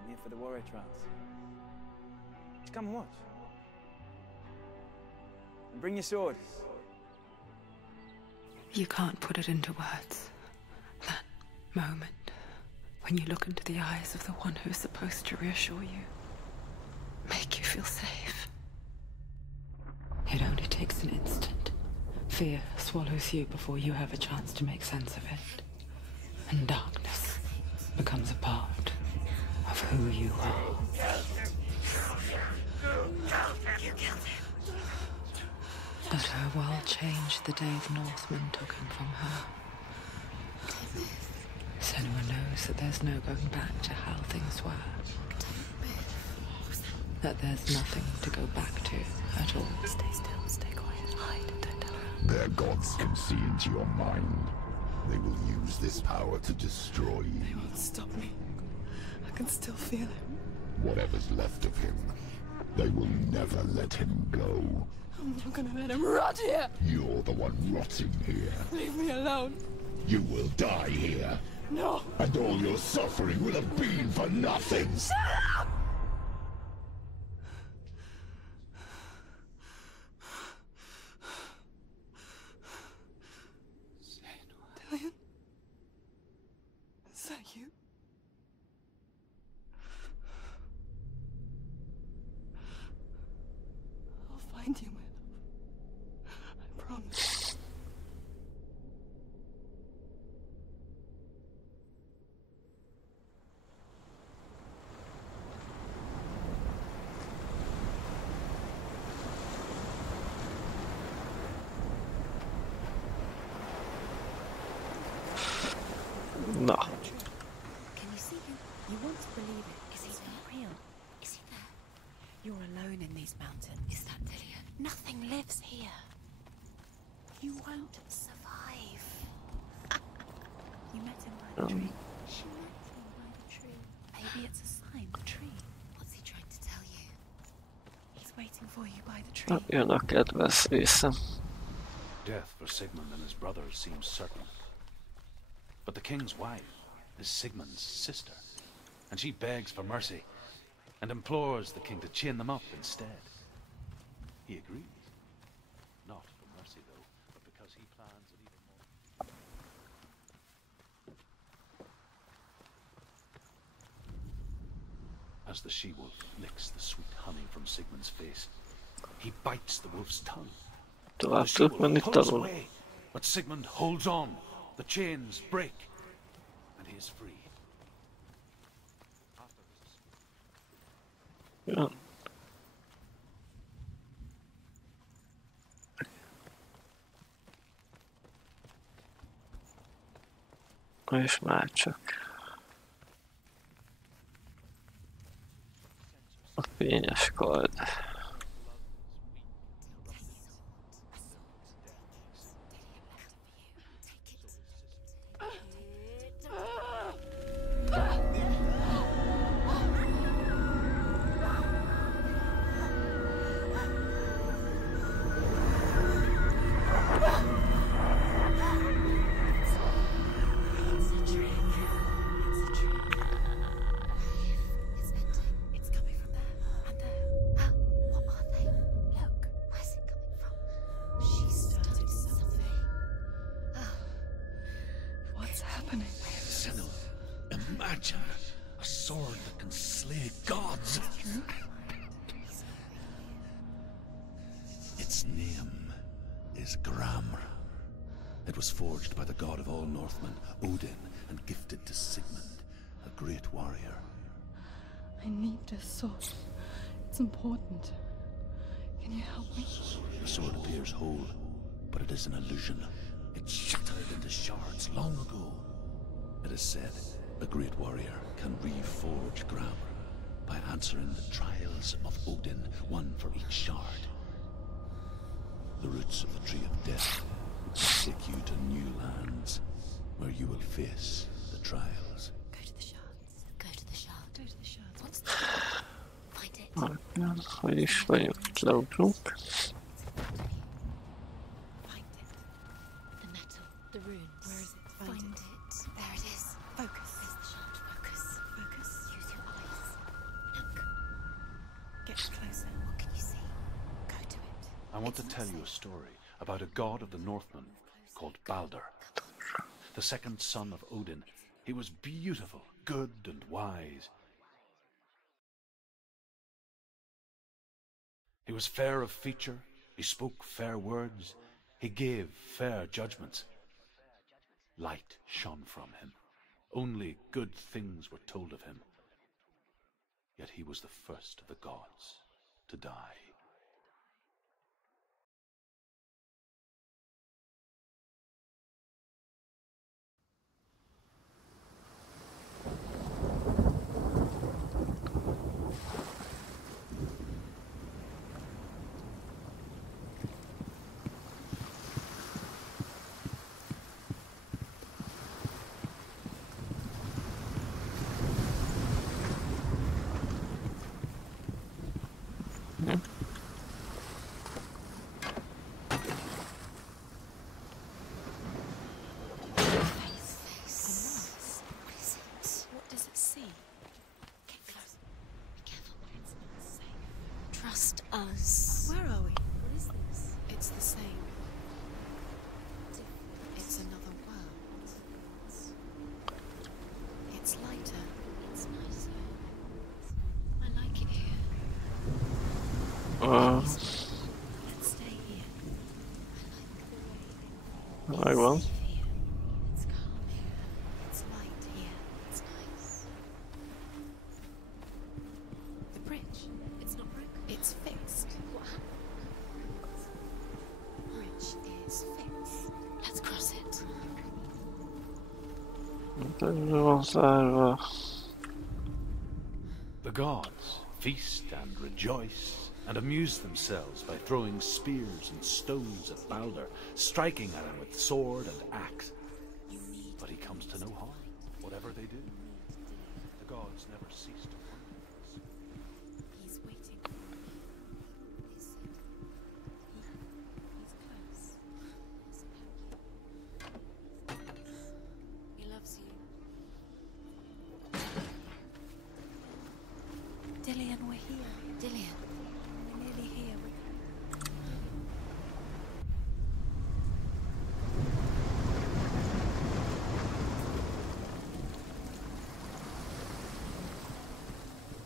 I'm here for the warrior trials. Just come and watch. And bring your sword. You can't put it into words. That moment when you look into the eyes of the one who is supposed to reassure you, make you feel safe. It only takes an instant. Fear swallows you before you have a chance to make sense of it. And darkness becomes a part of who you are. But her world changed the day the Northmen took him from her. Senua knows that there's no going back to how things were. That there's nothing to go back to at all. Stay still, stay quiet, hide, don't tell her. Their gods can see into your mind. They will use this power to destroy you. They won't stop me. I can still feel him. Whatever's left of him, They will never let him go. I'm not gonna let him rot here. You're the one rotting here. Leave me alone. You will die here. No. And all your suffering will have been for nothing. Shut up! Dillian? Is that you? I'll find you, my love. I promise. No. Can you see him? You want to believe it. Is he real? Is he there? You're alone in these mountains. Is that Dillian? Nothing lives here. You won't survive. You met him by the tree. She met him by the tree. Maybe it's a sign. The tree. What's he trying to tell you? He's waiting for you by the tree. Jön a kedves részem. Death for Sigmund and his brothers seems certain. But the king's wife is Sigmund's sister, and she begs for mercy and implores the king to chain them up instead. He agrees. Not for mercy, though, but because he plans an even more... As the she-wolf licks the sweet honey from Sigmund's face, he bites the wolf's tongue. The she-wolf pulls away, but Sigmund holds on. The chains break, and he is free. Ja. És már csak a fényes kard. It was forged by the god of all Northmen, Odin, and gifted to Sigmund, a great warrior. I need this sword. It's important. Can you help me? The sword appears whole, but it is an illusion. It shattered into shards long ago. It is said a great warrior can reforge Grammar by answering the trials of Odin, one for each shard. The roots of the Tree of Death take you to new lands, where you will face the trials. Go to the shards. Go to the shards. Go to the shards. What's that? Find it. Hogy is vagyok, leugrunk. Find it. The metal. The runes. Where is it? Find it. There it is. Focus. Where's the shard? Focus. Focus. Use your eyes. Look. Get closer. What can you see? Go to it. I want to tell you a story about a god of the Northmen called Baldur, the second son of Odin. He was beautiful, good, and wise. He was fair of feature, he spoke fair words, he gave fair judgments. Light shone from him. Only good things were told of him. Yet he was the first of the gods to die. The gods feast and rejoice and amuse themselves by throwing spears and stones at Balder, striking at him with sword and axe. But he comes to no harm, whatever they do. The gods never cease to wonder. He's waiting for you. He's close. He loves you. Dillian, we're here. Dillian, we're nearly here.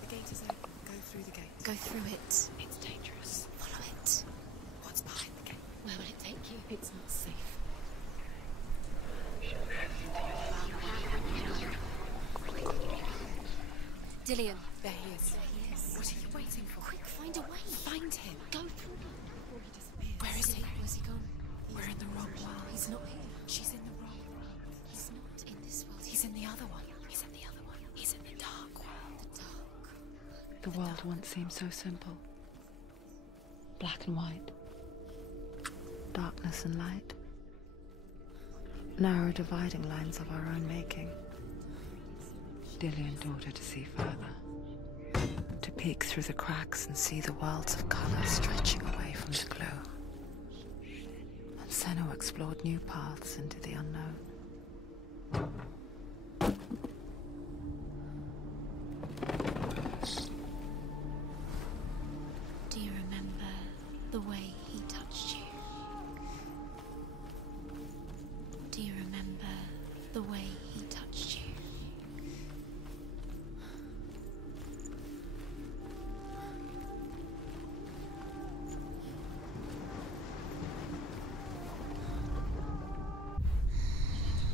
The gate is open. Go through the gate. Go through it. It's dangerous. Follow it. What's behind the gate? Where will it take you? It's not safe. Dillian, there he is. What are you waiting for? Quick, find a way. Find him. Go through it before he disappears. Where is he? Where's he gone? We're in the wrong world. He's not here. She's in the wrong world. He's not in this world. He's in the other one. He's in the other one. He's in the dark world. The dark. The world once seemed so simple. Black and white. Darkness and light. Narrow dividing lines of our own making. Dillian taught her to see further. To peek through the cracks and see the worlds of color stretching away from the glow. And Senua explored new paths into the unknown. Do you remember the way he touched you? Do you remember the way he touched you?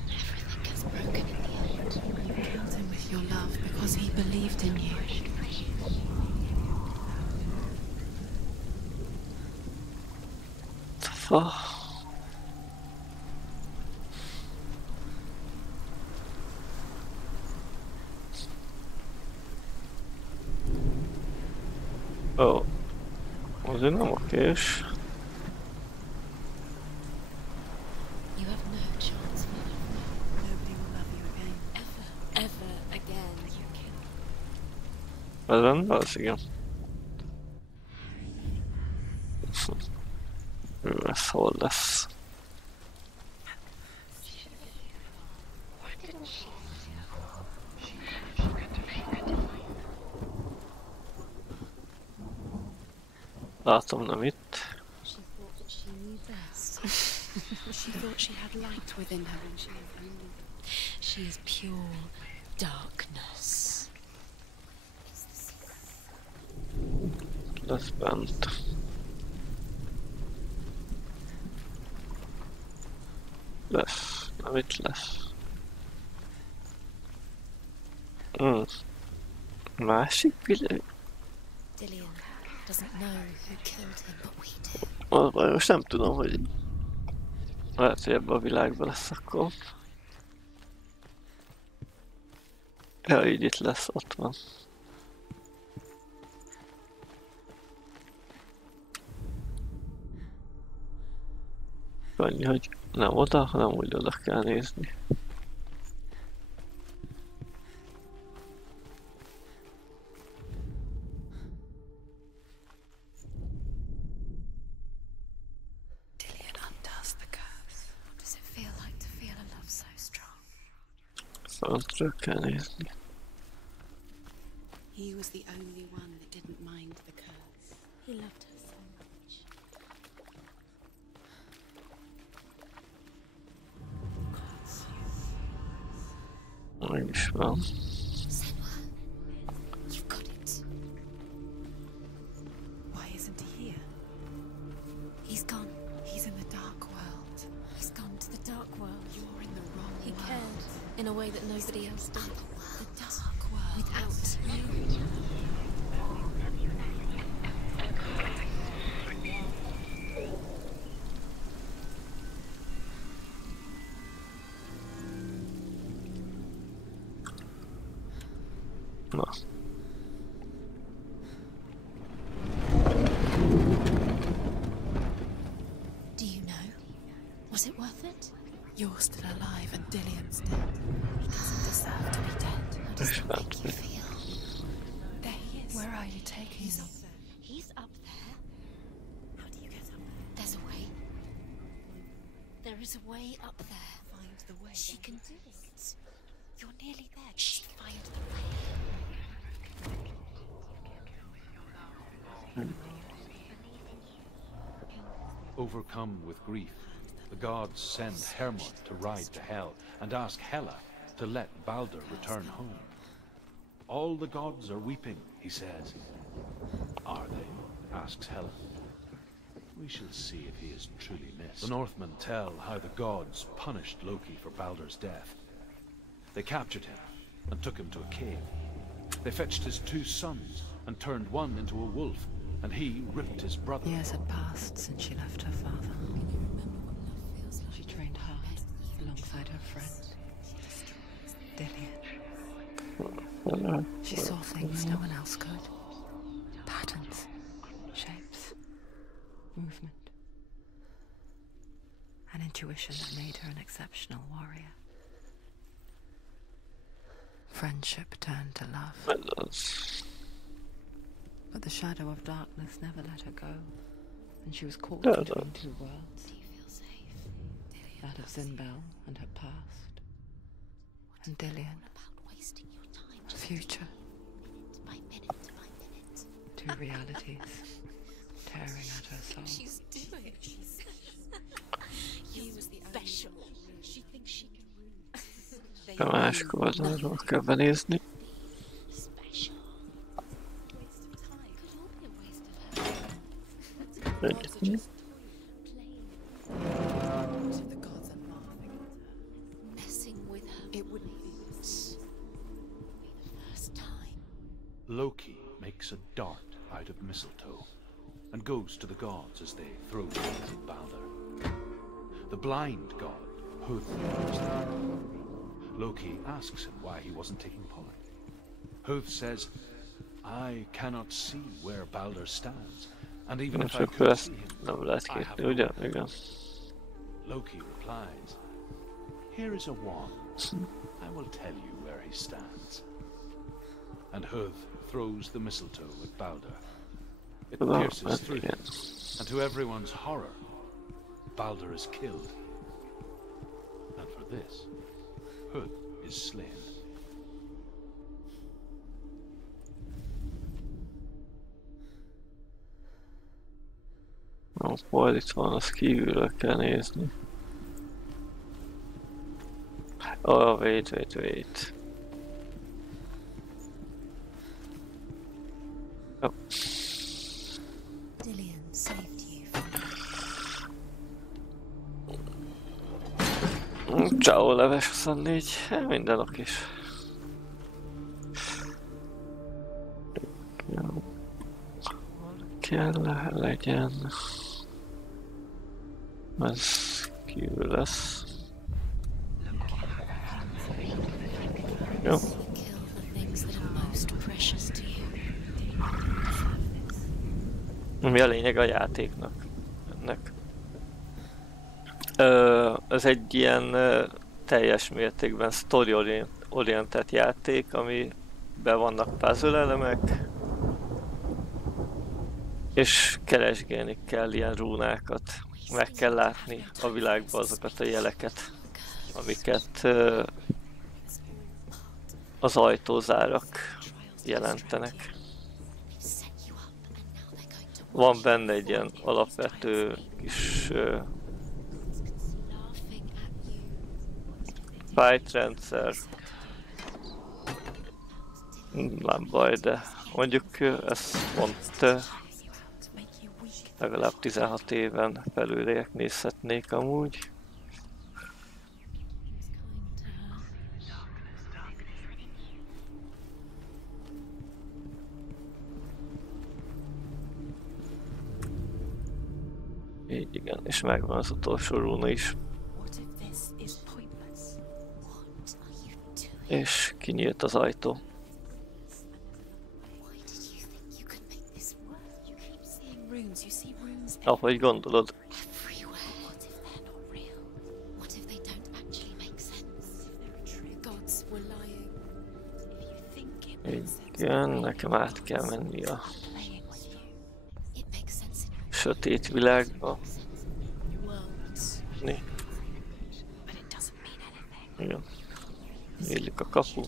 Everything gets broken in the end. You killed him with your love because he believed in you. Ó, azért nem okés. You have no chance, man. Nobody will love you again. Ever again. You can. Ez rendben, az igen. Ő lesz, hol lesz. Látom, nem itt. She thought that she knew best. She thought she had light within her when she was only. She is pure darkness. Lesz bent. Lesz. Nem itt lesz. Másik világ. Dillian doesn't know who killed him, but we do. Most nem tudom, hogy lehet, hogy ebben a világban lesz akkor. Ja, így itt lesz, ott van. Annyi, hogy nem oda, hanem úgy oda kell nézni. Föntről kell nézni. He was the only one that didn't mind the curse. He loved her so much. Meg is van. Senua, you've got it. Why isn't he here? He's gone. He's in the dark world. He's gone to the dark world. You're in the wrong world. He cared in a way that nobody else did. The dark world. Without you. Na. Do you know? Was it worth it? You're still alive and Dillian-t's dead. He doesn't deserve to be dead. How does that make you feel? There he is. Where are you taking him? He's up there. How do you get up there? There's a way. There is a way up there. Find the way. She can do it. You're nearly there. Just find the way. Overcome with grief, the gods send Hermod to ride to Hell and ask Hela to let Baldur return home. All the gods are weeping, he says. Are they? Asks Hela. We shall see if he is truly missed. The Northmen tell how the gods punished Loki for Baldur's death. They captured him and took him to a cave. They fetched his 2 sons and turned one into a wolf, and he ripped his brother. Years had passed since she left her father. She trained hard alongside her friend, Dillian. She saw things no one else could. Patterns, shapes, movement. An intuition that made her an exceptional warrior. Friendship turned to love. But the shadow of darkness never let her go, and she was caught between 2 worlds. Do you feel safe? That of Zinbel and her past, and Dillian, About wasting your time. her future. By minute by minute. 2 realities tearing at her soul. She's doing it. He was the special. She thinks she can A másik oldalról kell benézni. Loki makes a dart out of mistletoe and goes to the gods as they throw it at Baldur. The blind god, Hod, was there. Loki asks him why he wasn't taking part. Hod says, I cannot see where Baldur stands, and even if I could see him, I have no way. Loki replies, here is a wand. I will tell you where he stands. And Hod throws the mistletoe at Baldur. It pierces through him, and to everyone's horror, Baldur is killed. And for this, Hod is slain. Majd itt van, azt kívülről kell nézni. Oh, wait. Oh. Dillian saved you from Ciao, leves 24. Minden okés. Kell legyen. Ez kívül lesz. Jó. Mi a lényeg a játéknak? Ennek? Ez egy ilyen teljes mértékben story-orientált játék, amiben vannak puzzle elemek, és keresgélni kell ilyen rúnákat. Meg kell látni a világban azokat a jeleket, amiket az ajtózárak jelentenek. Van benne egy ilyen alapvető kis fight rendszer. Nem baj, de mondjuk ezt pont legalább 16 éven felüliek nézhetnék amúgy. Így igen, és megvan az utolsó rúna is. És kinyílt az ajtó. Ahogy gondolod. Igen, nekem át kell menni a sötét világba. Igen. Nyílik a kapu.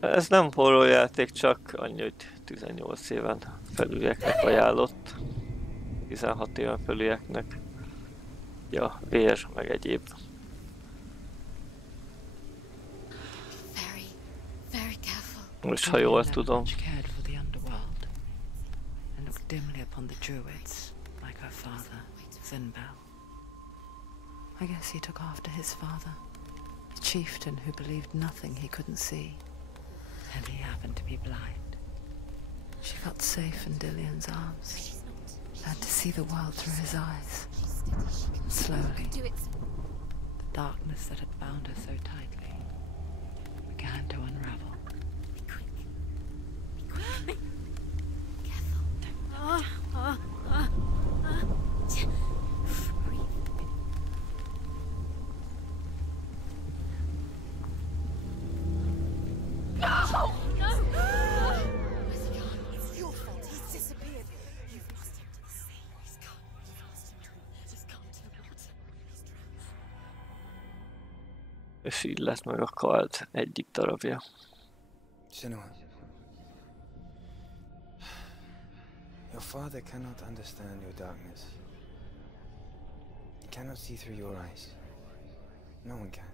Ez nem horror játék, csak annyi, hogy 18 éven felülieknek ajánlott. 16 éven felülieknek. Ja, vér, meg egyéb. Most ha jól tudom. I guess he took after his father, a chieftain who believed nothing he couldn't see. And he happened to be blind. She felt safe in Dillian's arms, learned to see the world through his eyes. Slowly, the darkness that had bound her so tightly began to unravel. És így lett meg a kard egyik darabja. Senua, your father cannot understand your darkness. He cannot see through your eyes. No one can.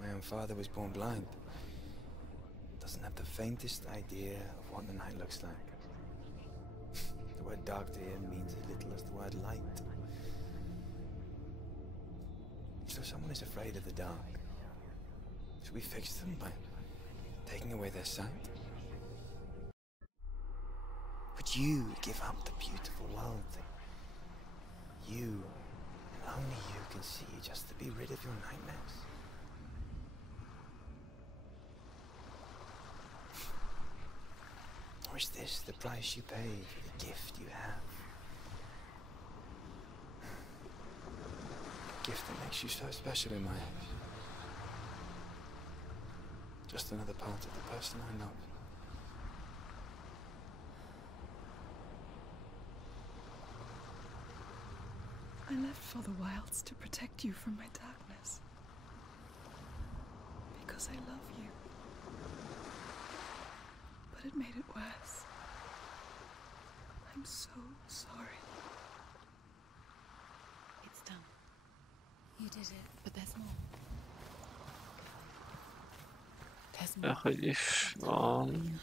My own father was born blind. Doesn't have the faintest idea of what the night looks like. The word dark to him means as little as the word light. So someone is afraid of the dark. Should we fix them by taking away their sight? Would you give up the beautiful world that you, and only you, can see just to be rid of your nightmares? Or is this the price you pay for the gift you have? Gift that makes you so special in my eyes. Just another part of the person I love. I left for the wilds to protect you from my darkness. Because I love you. But it made it worse. I'm so sorry. It's done. You did it, but there's more. There's more. Hogy is van.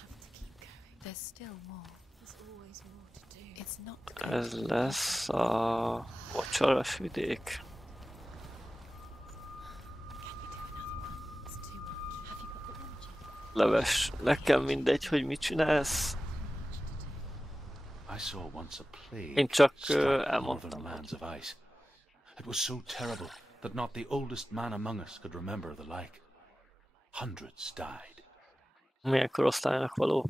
There's still more. There's always more to do. It's not. Ez lesz a mocsaras vidék. Leves, nekem mindegy, hogy mit csinálsz. Én csak elmondtam. It was so terrible that not the oldest man among us could remember the like. Hundreds died. Milyen korosztálynak való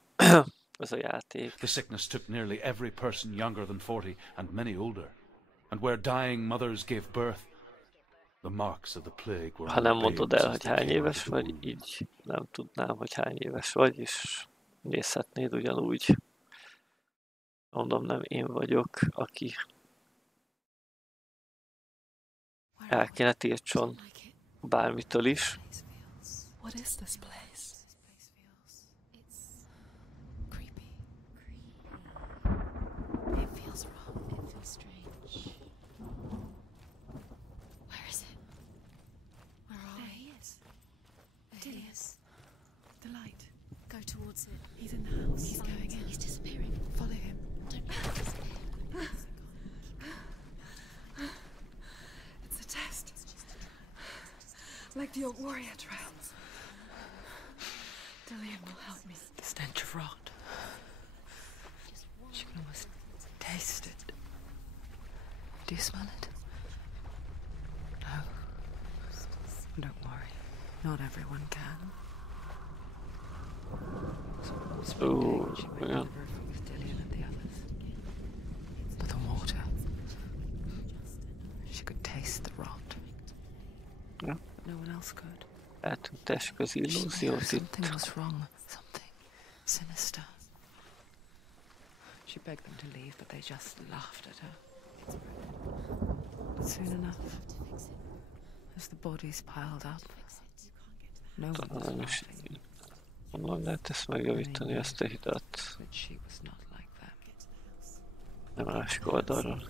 ez a játék? The sickness took nearly every person younger than 40 and many older. And where dying mothers gave birth, the marks of the plague were. Ha nem mondod el, hogy hány éves vagy, így nem tudnám, hogy hány éves vagy, és nézhetnéd ugyanúgy. Mondom, nem én vagyok, aki el kéne tiltson bármitől is. What is this place? It's creepy. It feels wrong. It feels strange. Where is it? Where are we? He is. There he is. The light. Go towards it. He's in the house. He's going in. He's disappearing. Follow him. Don't let him disappear. It's a test. Like the old warrior trials. Dillian will help me. The stench of rot. She can almost taste it. Do you smell it? Not everyone can. Ooh, She yeah. went with Dillian and the others. But the water. She could taste the rot. Yeah. But no one else could. Eltüntessük az illúziót itt. Something was wrong. Something sinister. She begged them to leave, but they just laughed at her. But soon enough, as the bodies piled up, no one was laughing. Honnan lehet ezt megjavítani, ezt a hidat? But she was not like them. Nem másik oldalról.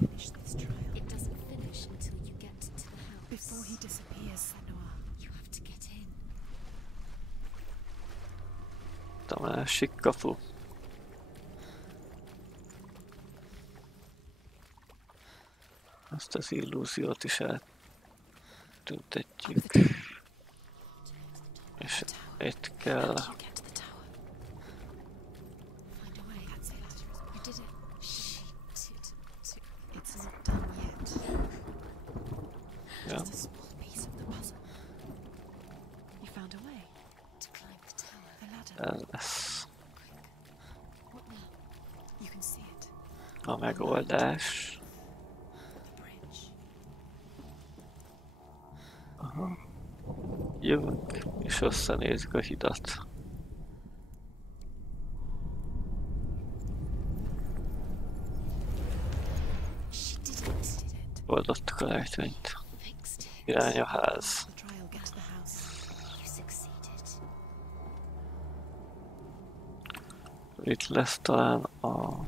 It doesn't finish until you get to the house. Before he disappears, Senua, You have to get in. A másik kapu. Azt az illúziót is eltüntetjük. És itt kell. You get to the tower. Find a way. That's it. You did it. She did. it's not done yet. Ja. Just a small piece of the puzzle You found a way. to climb the tower. The ladder. Ez lesz What now? You can see it. a megoldás. The bridge. Aha. Jövünk, és összenézzük a hidat. She did it. Oldottuk a lejtvényt. Fixed it. Irány a ház. The trial get to the house. You succeeded. Itt lesz talán a...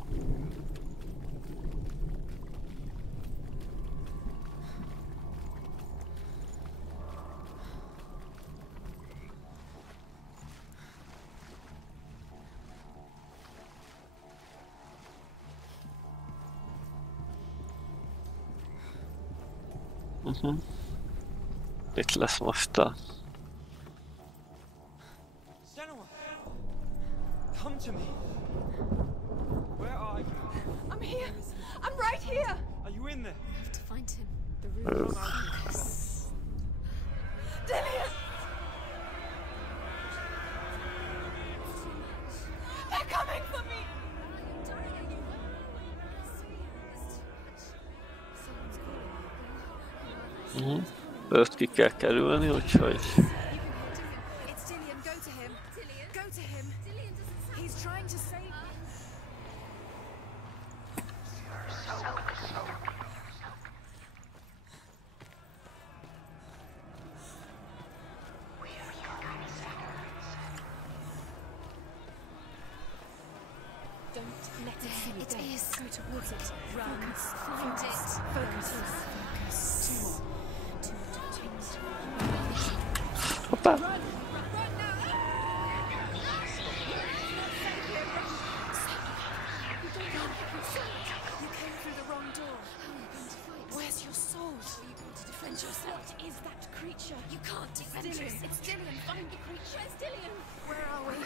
Itt lesz most a... Senua! Come to me! Where are you? I'm here. I'm right here. Are you in there? You have to find him. The room is focus. Dillian! They're coming for me. Őt ki kell kerülni, úgyhogy... It's Dillian. Go to him. Go to him. He's trying to save you. Don't let it see you. It is. Go towards it. Run. Focus. Find it. Focus. Focus. Two more. Hoppá! You came through the wrong door. How are you going to fight? Where's your sword? How are you going to defend yourself? What is that creature? You can't defend Dillian. yourself. It's Dillian. Find the creature. Where's Dillian? Where are we?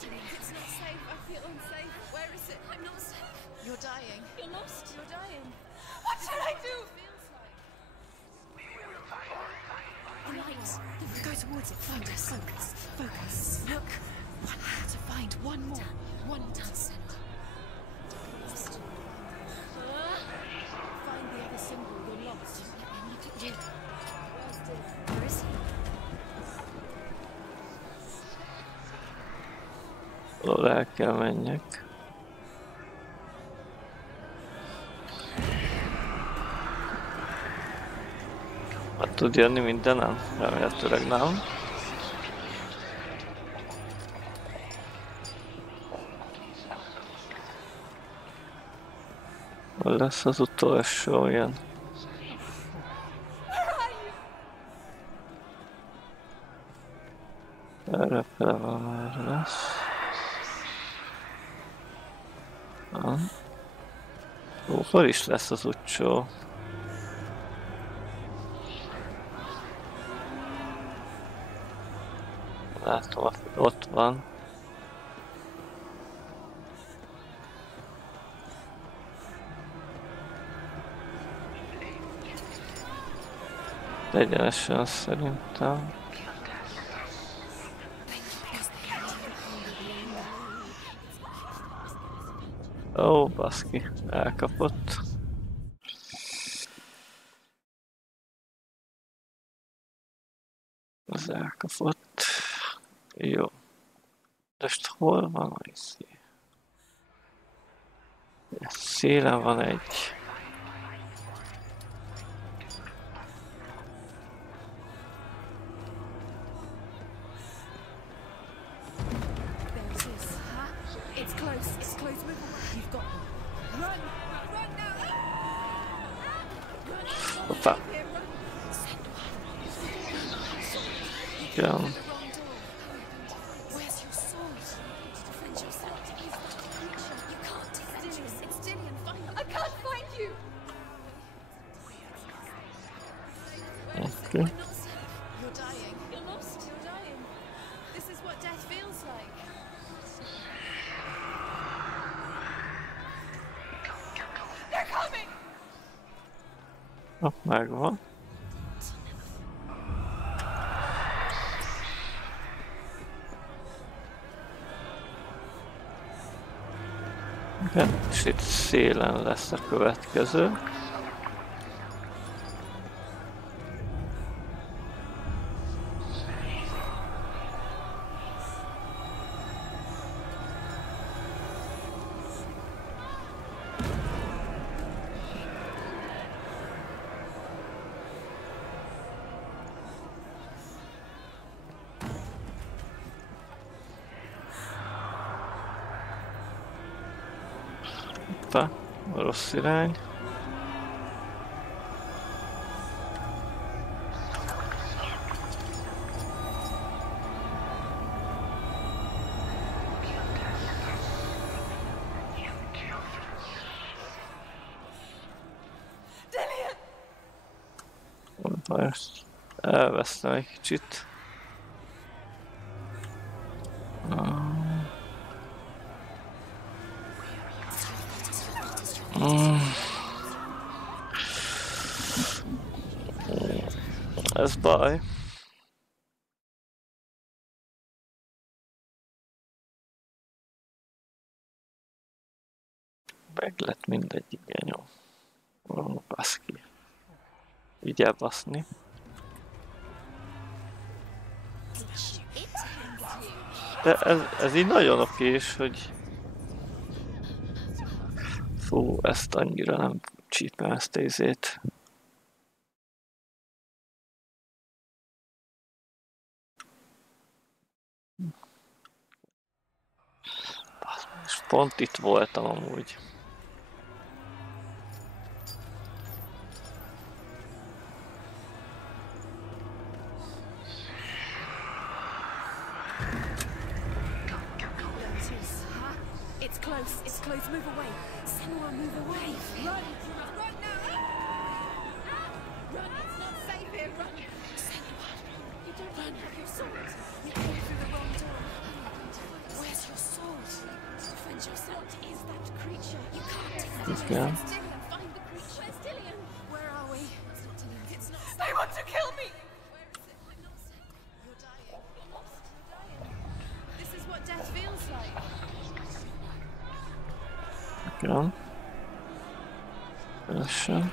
It's not safe. I feel unsafe. Where is it? I'm not safe. You're dying. You're lost. You're dying. What should I do? The light. Go towards it. Focus. Focus. Focus. Look. One more to find. One more. One more. Lost. Find the other symbol. You're lost. Look at you. Where's Dillian? Where is he? Oda el kell menjek. Hát tud jönni mindenem? Remélhetőleg nem. Hol lesz az utolsó ilyen? Errefele már lesz. Hol is lesz az utcsó? Látom, ott van. Egyenesen szerintem. Ó, baszki, elkapott. Az elkapott. Jó. Most hol van a izé? Szélen van egy. Hoppá. Igen. Okay. You're dying. You're lost. You're dying. This is what death feels like. They're coming! Oh, megvan. Igen, és itt szélen lesz a következő. Hoppá, a rossz irány. Most elvesztem egy kicsit. Ez baj. Meg lett mindegy, igen jó. Ó, baszki. Vigyál baszni. De ez így nagyon okés, hogy... Fú, ezt annyira nem csípem, ezt a izét. És pont itt voltam amúgy. It's close, move away. Senua, move away. Run! Run now! Run, it's not safe here, run! Senua, you don't run. Have your sword. You came through the wrong door. Where's your sword? Defend yourself. What is that creature? You can't defend yourself. It's Dillian, find the creature. Where's Dillian? Where are we? It's not Dillian. It's not. They want to kill me! Where is it? I'm not safe. You're dying. You're lost. You're dying. This is what death feels like. Igen. Lassan.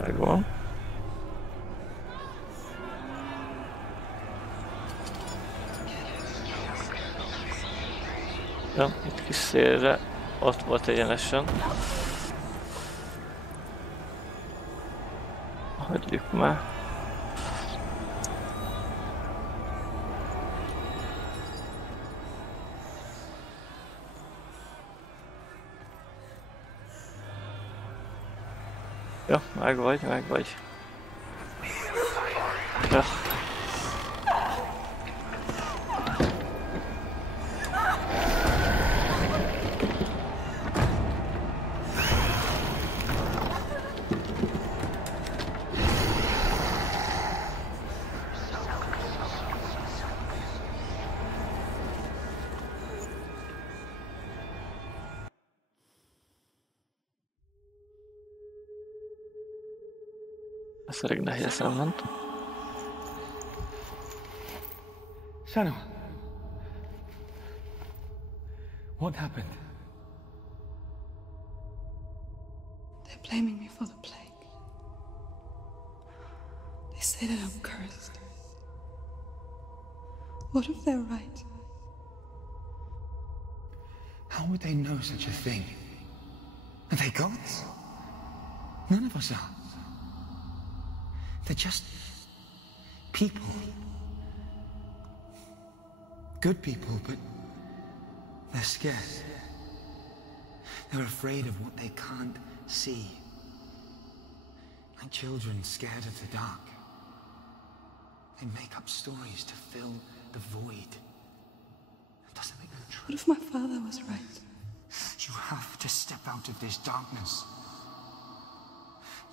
Megvan. Ja, itt kis szélre, ott volt egyenesen. Hagyjuk már. Ja, meg vagy. Ja. Ez elég nehézen ment. Senua. What happened? They're blaming me for the plague. They say that I'm cursed. What if they're right? How would they know such a thing? Are they gods? None of us are. They're just people. Good people, but they're scared. They're afraid of what they can't see. Like children scared of the dark. They make up stories to fill the void. That doesn't make them true. What if my father was right? You have to step out of this darkness.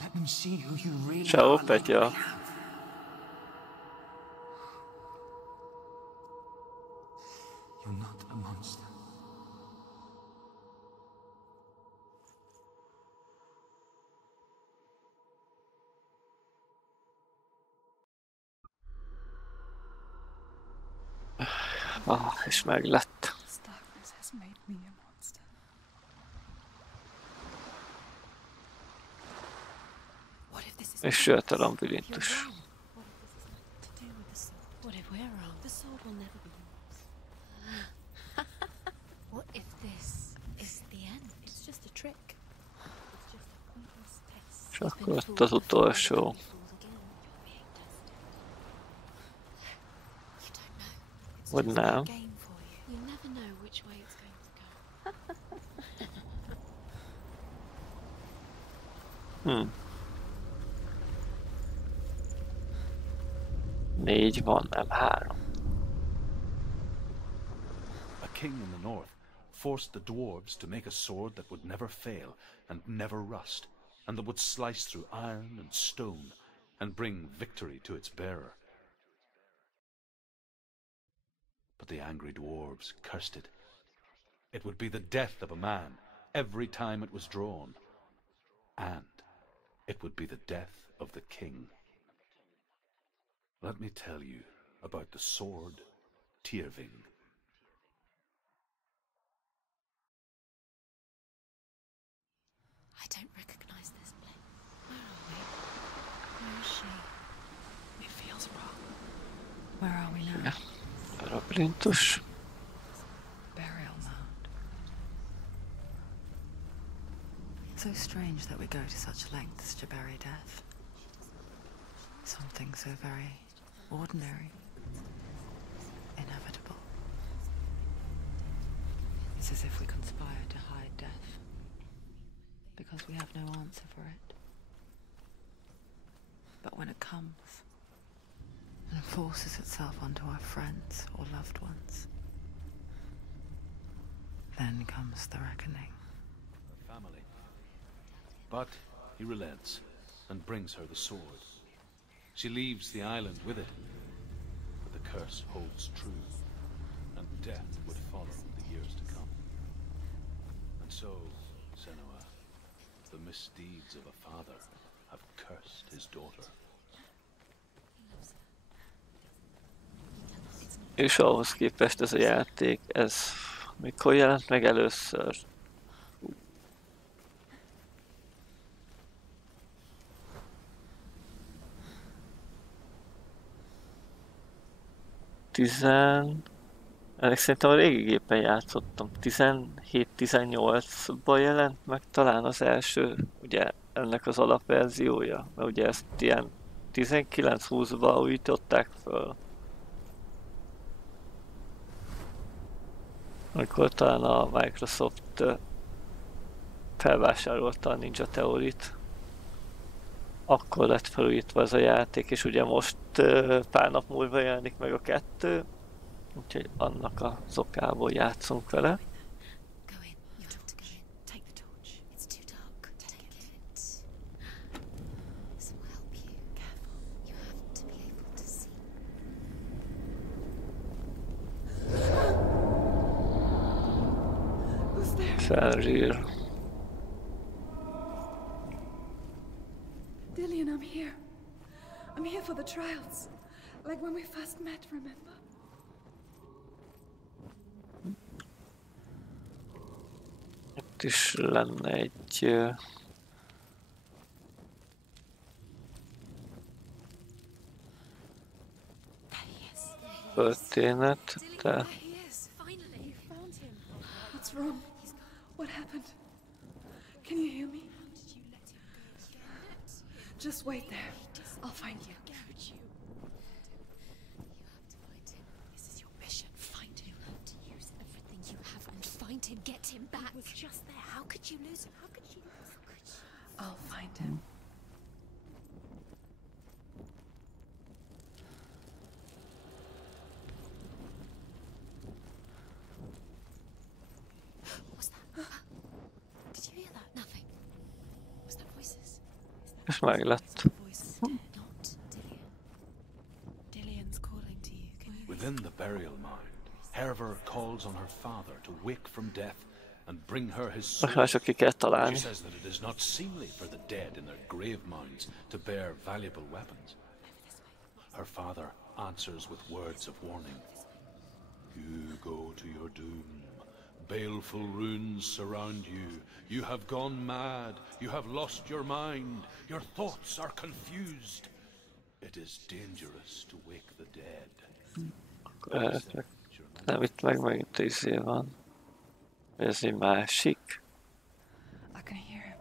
Let them see who you really Ciao, are. Petya. You're not a monster. És meg lett. This darkness has made me a monster. És jött a labirintus. What if we're wrong? The sword will never be yours. What if this is the end? It's just a trick. It's just a pointless test. És akkor ott az utolsó. Vagy nem. You never know which way it's going to go. 4 van, nem 3. A king in the north forced the dwarves to make a sword that would never fail and never rust, and that would slice through iron and stone and bring victory to its bearer. But the angry dwarves cursed it. It would be the death of a man every time it was drawn, and it would be the death of the king. Let me tell you about the sword Tyrving. I don't recognize this place. Where are we? Where is she? It feels wrong. Where are we now? A labirintus. Burial mound. So strange that we go to such lengths to bury death. Something so very ordinary, inevitable. It's as if we conspire to hide death, because we have no answer for it. But when it comes, and forces itself onto our friends or loved ones, then comes the reckoning. Family. But he relents and brings her the sword. She leaves the island with it, but the curse holds true, and death would follow in the years to come. And so, Senua, the misdeeds of a father have cursed his daughter. És ahhoz képest ez a játék, ez mikor jelent meg először? Ennek szerintem a régi gépen játszottam. 17-18-ban jelent meg talán az első, ugye ennek az alapverziója, mert ugye ezt ilyen 19-20-ban újították föl. Amikor talán a Microsoft felvásárolta a Ninja Theory-t, akkor lett felújítva ez a játék, és ugye most pár nap múlva jelenik meg a 2, úgyhogy annak az okából játszunk vele. Fenrir. Dillian, I'm here. I'm here for the trials. Like when we first met, remember? Itt is lenne egy... történet, de... What's wrong? What happened? Can you hear me? Just wait there. I'll find you. This is your mission. Find him. You have to use everything you have and find him. Get him back. He was just there. How could you lose him? How could you lose him? I'll find him. What was that? Did you hear that? Nothing. Was that voices? És meg lett. Not Dillian. Dillian's calling to you. Can you... Within the burial mound, Herver calls on her father to wake from death and bring her his soul. Most már ki kell találni. She says that it is not seemly for the dead in their grave mounds to bear valuable weapons. Her father answers with words of warning. You go to your doom. Baleful runes surround you. You have gone mad. You have lost your mind. Your thoughts are confused. It is dangerous to wake the dead. Nem, itt meg megint izé van. Ez egy másik. I can hear him.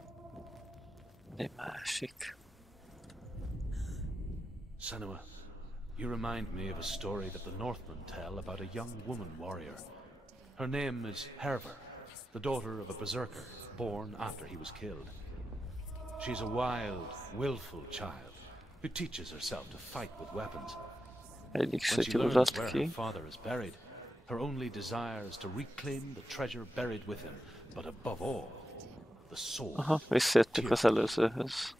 Egy másik. Senua, you remind me of a story that the Northmen tell about a young woman warrior. Her name is Herver, the daughter of a berserker, born after he was killed. She's a wild, willful child who teaches herself to fight with weapons. Egyik When she learns szötyülött where ki. her father is buried, her only desire is to reclaim the treasure buried with him, but above all, the soul. Aha, visszajöttük az előzőhöz.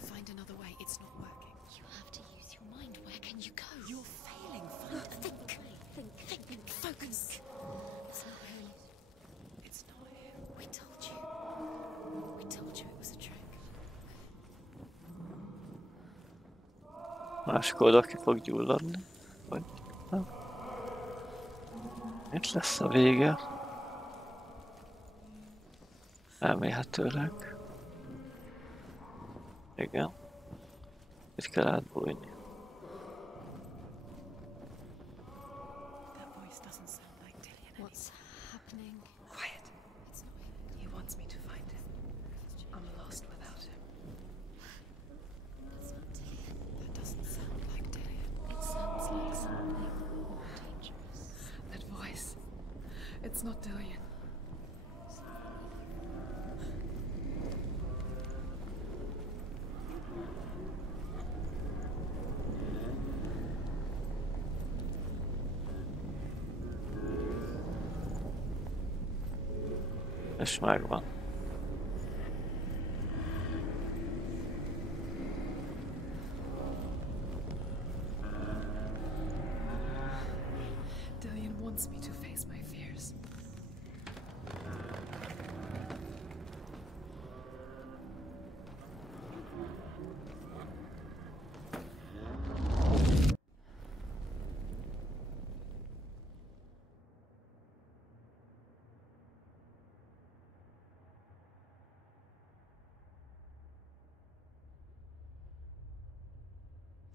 Find another way. It's not working. You have to use your mind. Where can you go? You're failing. Think. Focus. It's not him. It's not him. We told you. We told you it was a trick. Másik oldal ki fog gyulladni. Vagy nem. Itt lesz a vége. Elméletőleg. Igen. Itt kell átbújni. That voice doesn't sound like Dillian. What's happening? Quiet. It's not him. He wants me to find him. I'm lost without him. That's not Dillian. That doesn't sound like Dillian. It sounds like something more dangerous. That voice. It's not Dillian. És megvan. Dillian wants me to face my fears.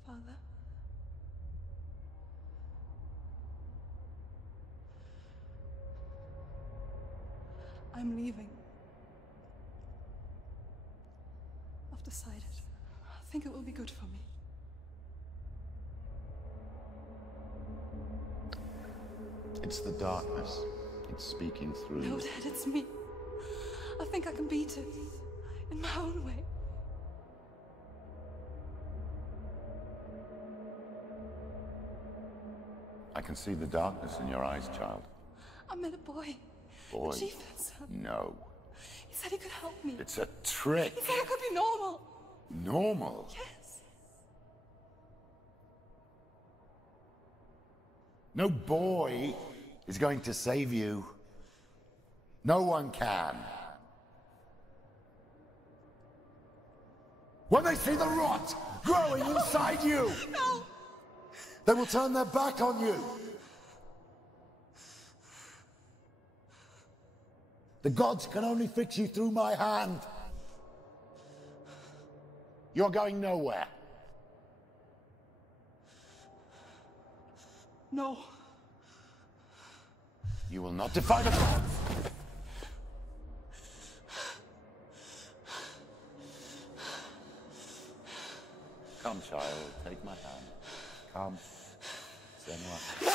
Father? I'm leaving. I've decided. I think it will be good for me. It's the darkness. It's speaking through No, you. Dad, it's me. I think I can beat it. In my own way. I can see the darkness in your eyes, child. I met a boy. Boy. The chief son. No. He said he could help me. It's a trick. He said I could be normal. Normal. Yes. No boy is going to save you. No one can. When they see the rot growing inside you, no, they will turn their back on you. The gods can only fix you through my hand. You're going nowhere. No. You will not defy the gods. Come, child, take my hand. Come, Senua. No!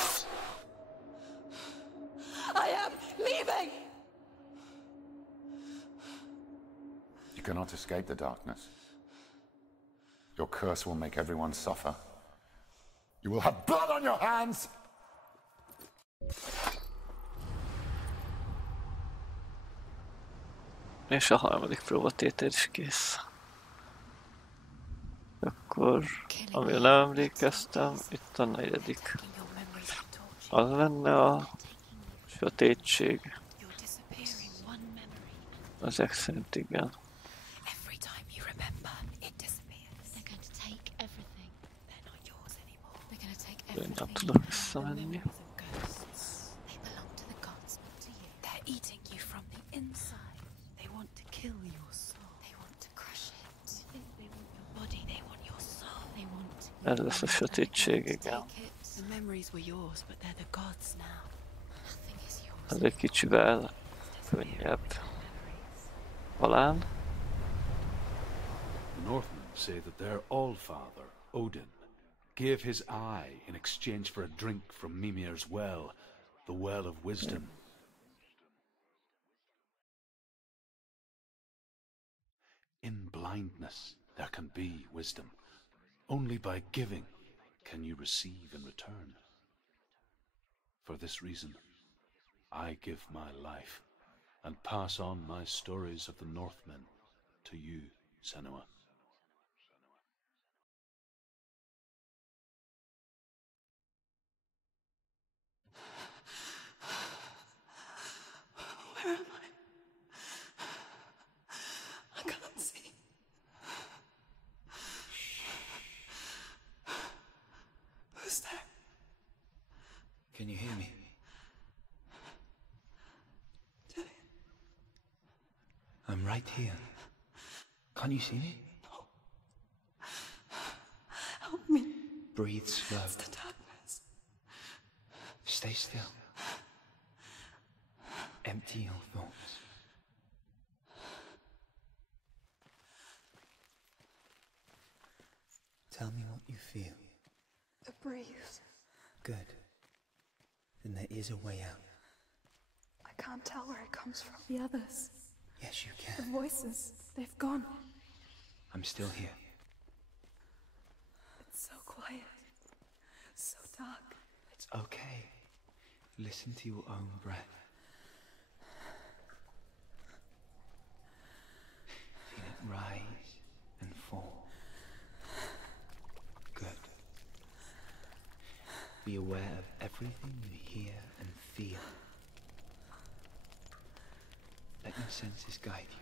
I am leaving! You cannot escape the darkness. Your curse will make everyone suffer. You will have blood on your hands! És a harmadik próbatétel is kész. Akkor, amire nem emlékeztem, itt a negyedik. Az lenne a sötétség. Ezek szerint igen. Én nem tudok visszamenni. Ez lesz a sötétség, igen. Ez egy kicsivel könnyebb. Talán. The Northmen say that their allfather, Odin, gave his eye in exchange for a drink from Mimir's well, the well of wisdom. In blindness there can be wisdom. Only by giving can you receive in return. For this reason, I give my life and pass on my stories of the Northmen to you, Senua. Where am I? I can't see. Who's there? Can you hear me? I'm right here. Can't you see me? No. Help me. Breathe slow. It's the darkness. Stay still. Empty your thoughts. Tell me what you feel. The breeze. Good. Then there is a way out. I can't tell where it comes from. The others. Yes, you The can. voices. They've gone. I'm still here. It's so quiet. So dark. It's okay. Listen to your own breath. Feel it rise and fall. Good. Be aware of everything you hear and feel. Let your senses guide you.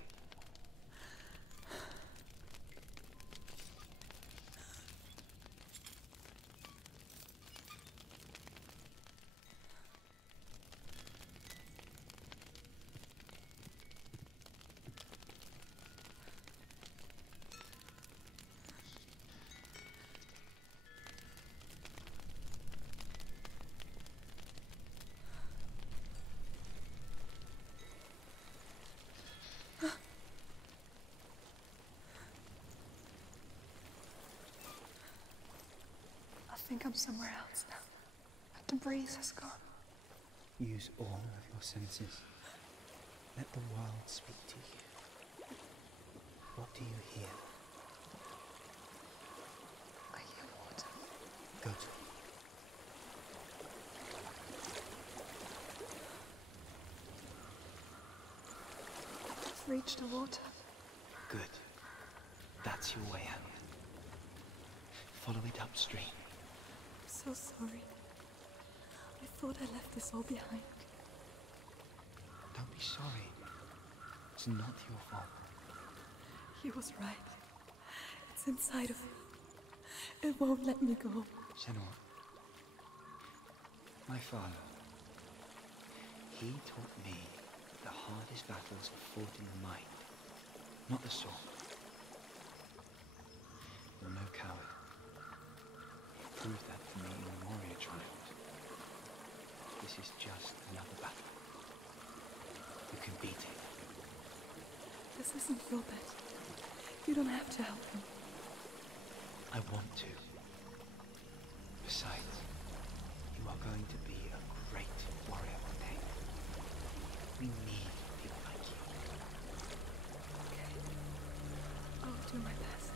I think I'm somewhere else now. But the breeze has gone. Use all of your senses. Let the world speak to you. What do you hear? I hear water. Good. I've reached the water. Good. That's your way out. Follow it upstream. I'm so sorry. I thought I left this all behind. Don't be sorry. It's not your fault. He was right. It's inside of me. It won't let me go. Senua, my father, he taught me that the hardest battles are fought in the mind, not the sword. You're no coward. You proved that to me in the warrior trials. This is just another battle. You can beat it. This isn't your bet. You don't have to help me. I want to. Besides, you are going to be a great warrior one day. We need people like you. Okay. I'll do my best.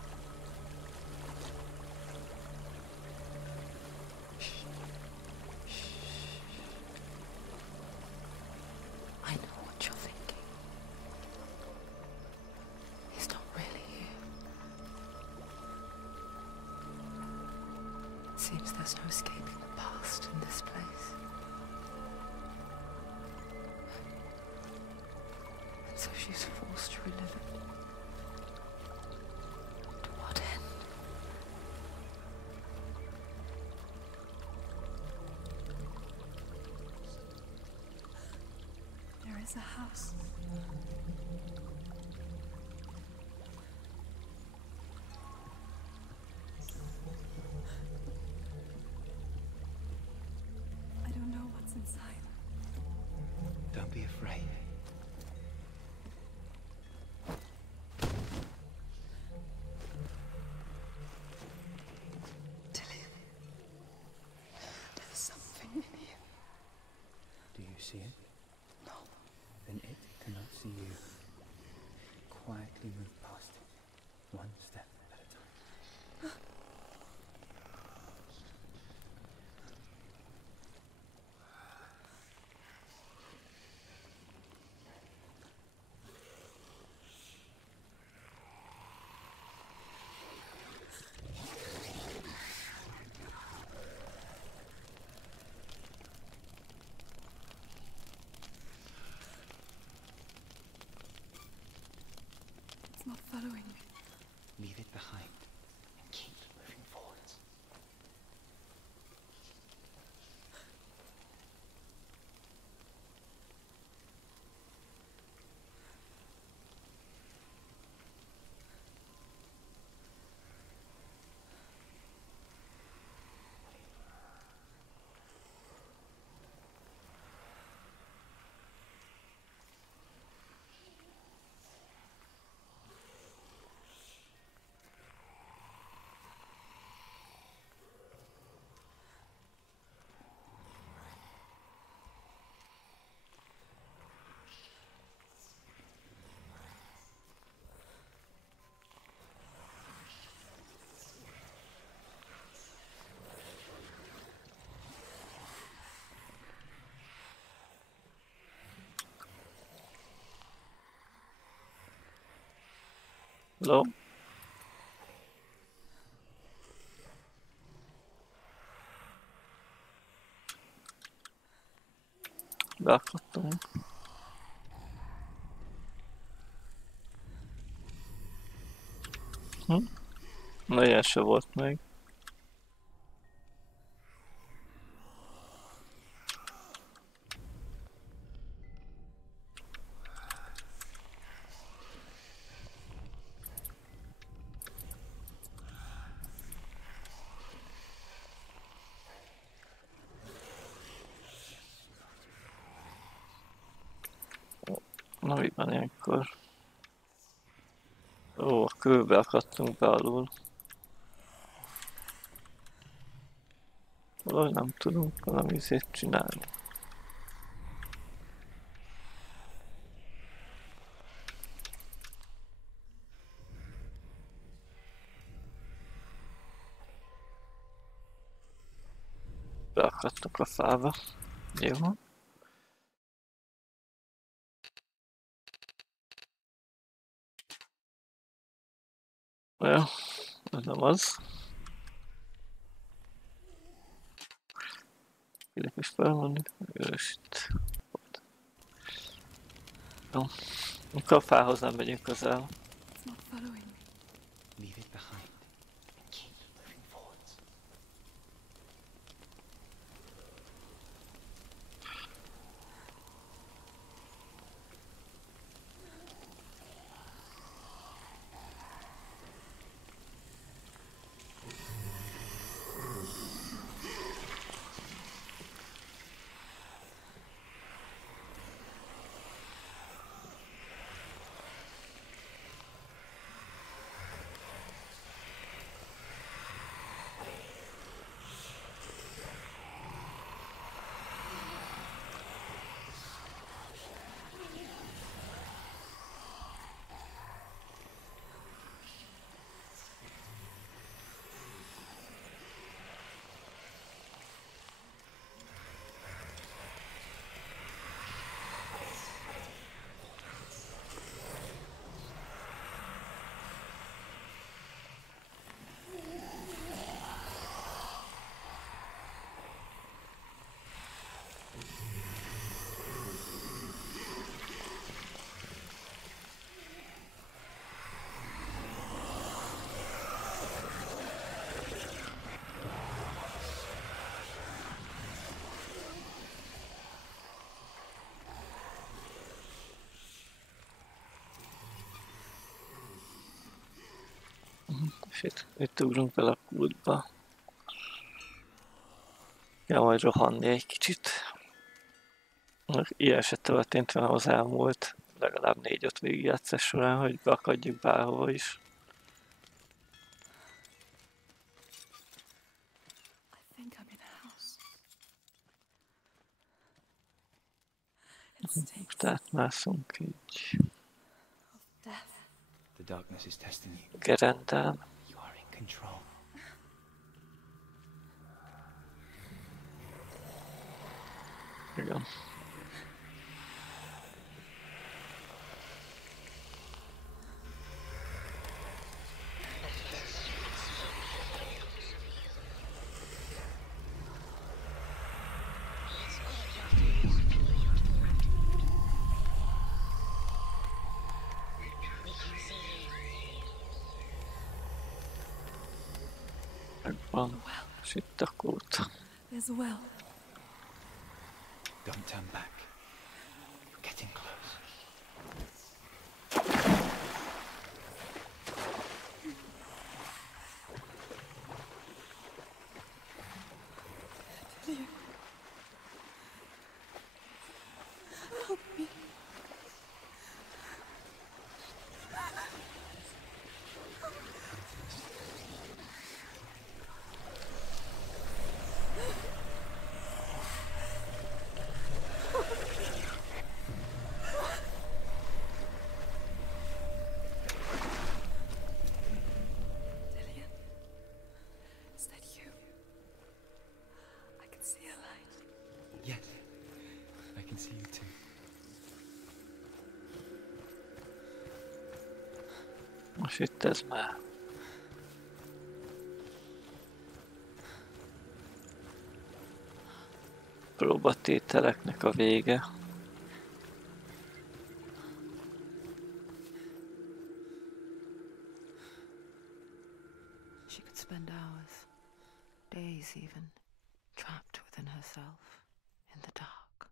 I know what you're thinking. He's not really here. Seems there's no escaping the past in this place. And so she's forced to relive it. To what end? There is a house. I don't know what's inside. Don't be afraid. Dillian, there's something in here. Do you see it? No. Then it cannot see you. Quietly move past it, one step at a time. It's not following me. Leave it behind and keep moving forwards. Hello? Beakadtunk. Na, ilyen se volt még. Na, mi van ilyenkor? Ó, a kőbe akadtunk be alul. Valahogy nem tudunk valami izét csinálni. Beakadtunk a fába. Jó. Ja, ez nem az. Kilépés felvenni. Őst. Jó. Mikor a fához nem megyünk közel. It's not following me. Leave it behind and keep moving forwards. És itt ugrunk bele a kútba. Ja, majd rohanni egy kicsit. Ilyen se történt velem az elmúlt legalább 4-5 végigjátszás során, hogy beakadjuk bárhova is. I think I'm in a house. Most átmászunk így. Death. The darkness is testing you. Gerendán. You are in control. Igen. Megvan. És itt a kút. There's a well. Don't turn back. You're getting close. Dillian. Help me. Dillian, is that you? I can see a light. Yes, I can see you too. Most itt ez már. Próbatételeknek a vége. She could spend hours, days even, trapped within herself, in the dark.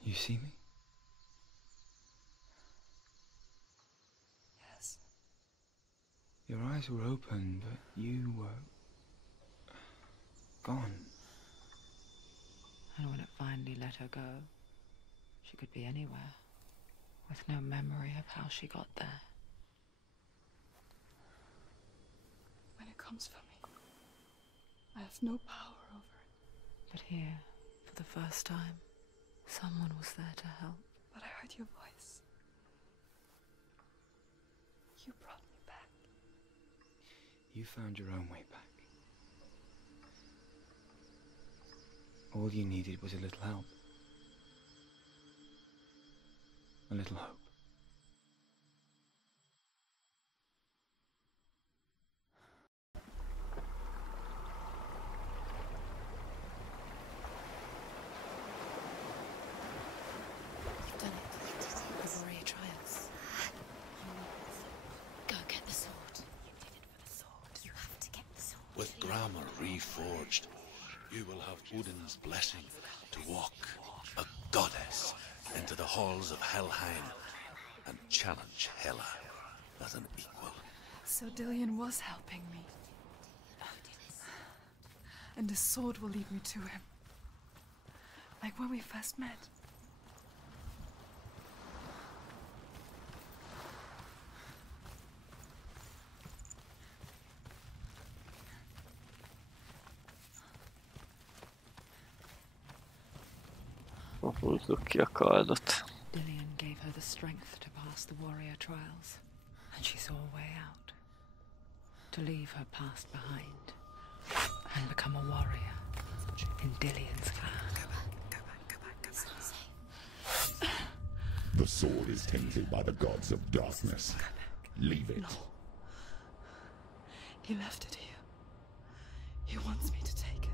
You see me? Yes. Your eyes were open, but you were gone. And when it finally let her go, she could be anywhere, with no memory of how she got there. When it comes for me, I have no power over it. But here, for the first time, someone was there to help. But I heard your voice. You brought me back. You found your own way back. All you needed was a little help. A little hope. with grammar reforged, you will have Odin's blessing to walk a goddess into the halls of Helheim and challenge Hela as an equal. So Dillian was helping me. And the sword will lead me to him. Like when we first met. Húzzuk ki a kardot. Dillian gave her the strength to pass the warrior trials, and she saw a way out. To leave her past behind and become a warrior in Dillian's clan. The sword is tainted by the gods of darkness. Leave it. No. He left it here. He wants me to take it.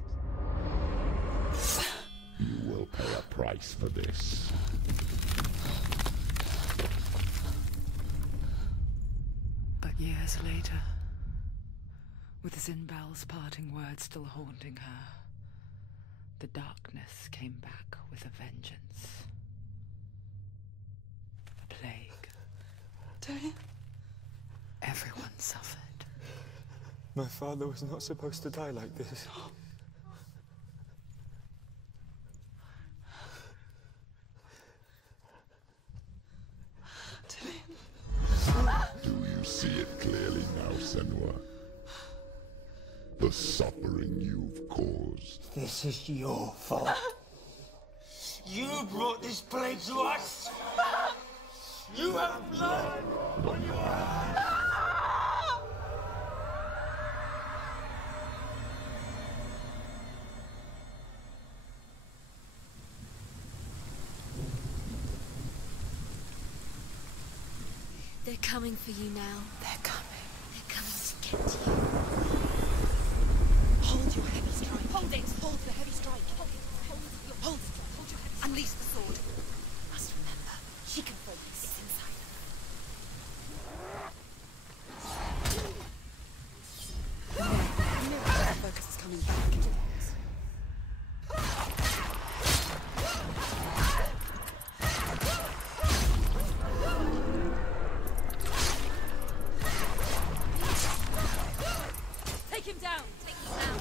You will pay a price for this. But years later, with Zinbel's parting words still haunting her, the darkness came back with a vengeance. A plague. Dillian? Everyone suffered. My father was not supposed to die like this. Do you see it clearly now, Senua? The suffering you've caused. This is your fault. You brought this plague to us! You have blood on your hands! They're coming for you now. They're coming. They're coming to get you. Hold your heavy strike. Hold it! Hold the heavy strike. Hold it. Hold your heavy strike. Unleash the sword. Must remember, she can focus. It's inside her. The focus is coming back. Take him down! Take him down!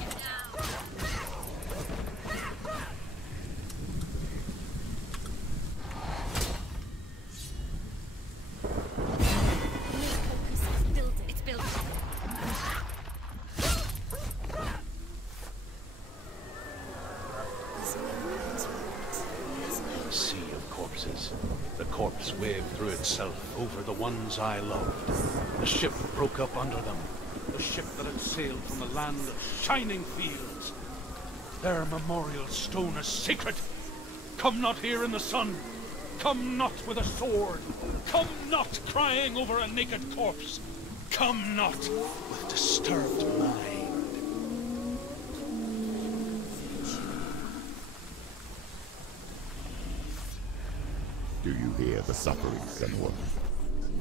It's building. A sea of corpses. The corpse waved through itself over the ones I loved. The ship broke up under them. The ship that had sailed from the land of shining fields. Their memorial stone is sacred. Come not here in the sun. Come not with a sword. Come not crying over a naked corpse. Come not with disturbed mind. Do you hear the suffering, Senua?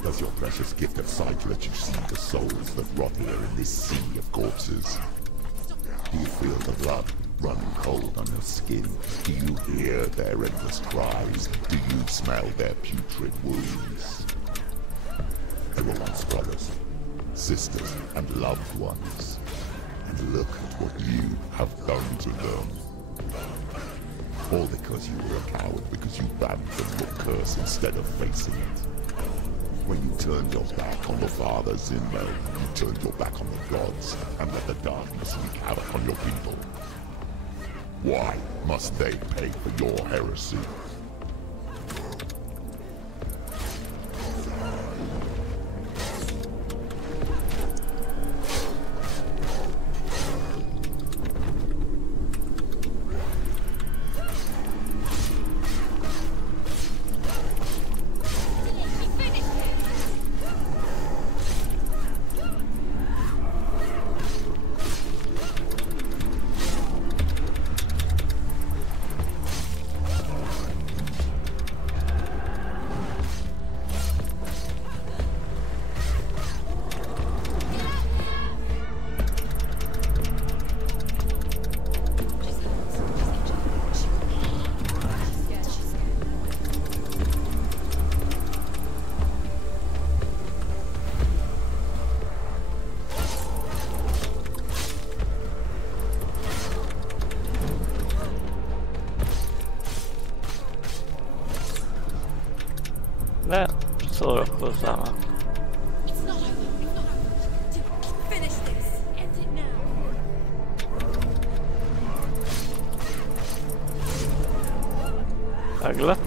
Does your precious gift of sight let you see the souls that rot here in this sea of corpses? Do you feel the blood running cold on your skin? Do you hear their endless cries? Do you smell their putrid wounds? They were once brothers, sisters, and loved ones. And look at what you have done to them. All because you were a coward, because you banned them your curse instead of facing it. When you turned your back on the father Zinbel, you turned your back on the gods, and let the darkness wreak havoc on your people. Why must they pay for your heresy? szórakozzanak. Meglep.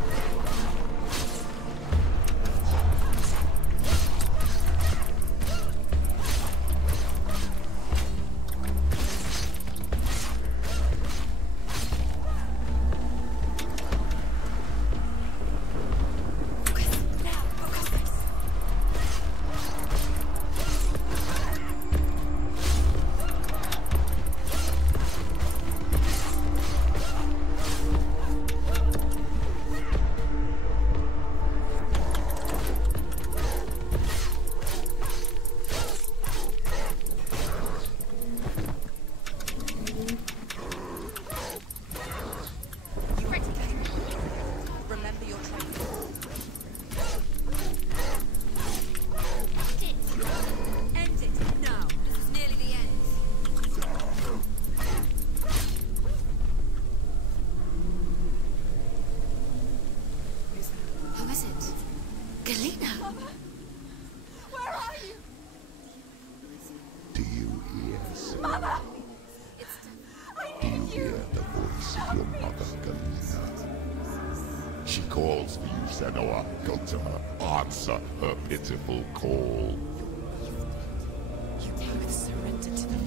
Senua, go to her, answer her pitiful call.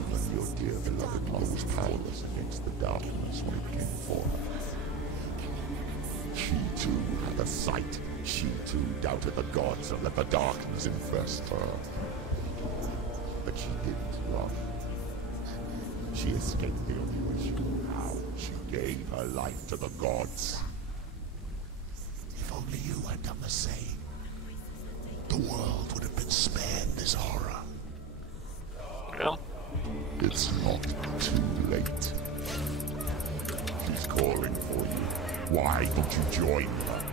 But your dear beloved mother was powerless against the darkness when it came for her. She too had a sight. She too doubted the gods and let the darkness infest her. But she didn't run. She escaped the only way she knew how. She gave her life to the gods. If only you had done the same, the world would have been spared this horror. Yeah. It's not too late. She's calling for you. Why don't you join her?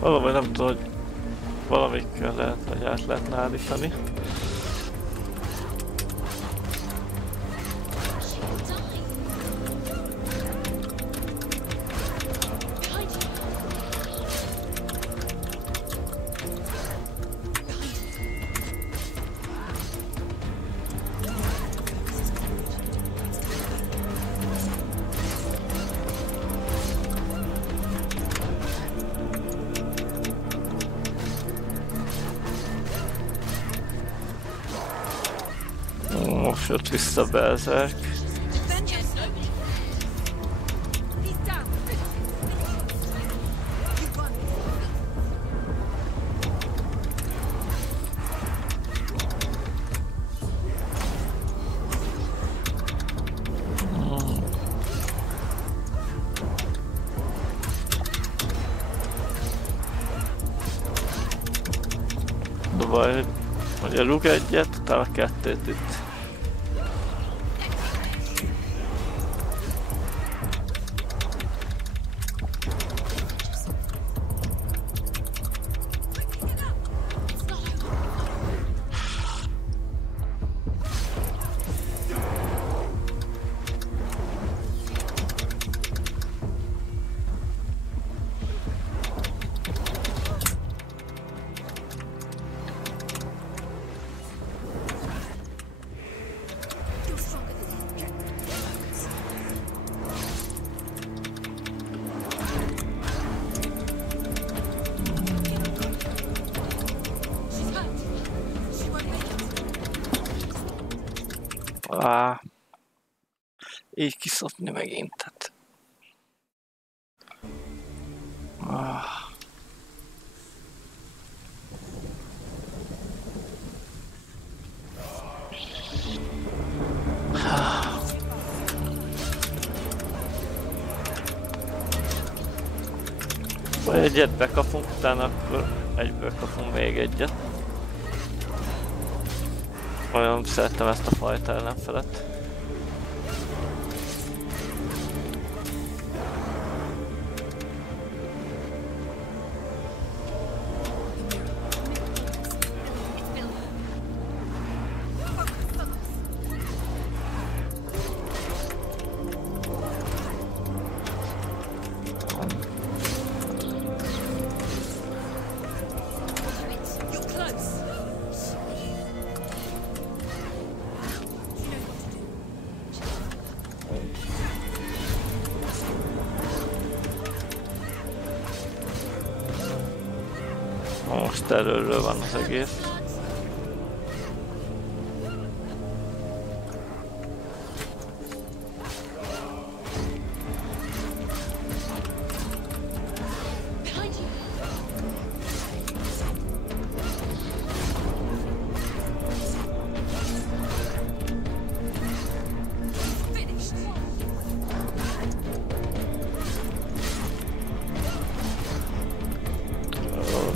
Valami nem tudom, hogy valamikkel lehet, hogy át lehetne állítani. Most jött vissza be ezek. De baj, hogy rúg egyet, utána kettőt itt. Így kiszopni megint, tehát. Vagy egyet bekapunk, utána akkor egyből kapunk még egyet. Olyan szerettem ezt a fajta ellenfelet. Most előről van az egész.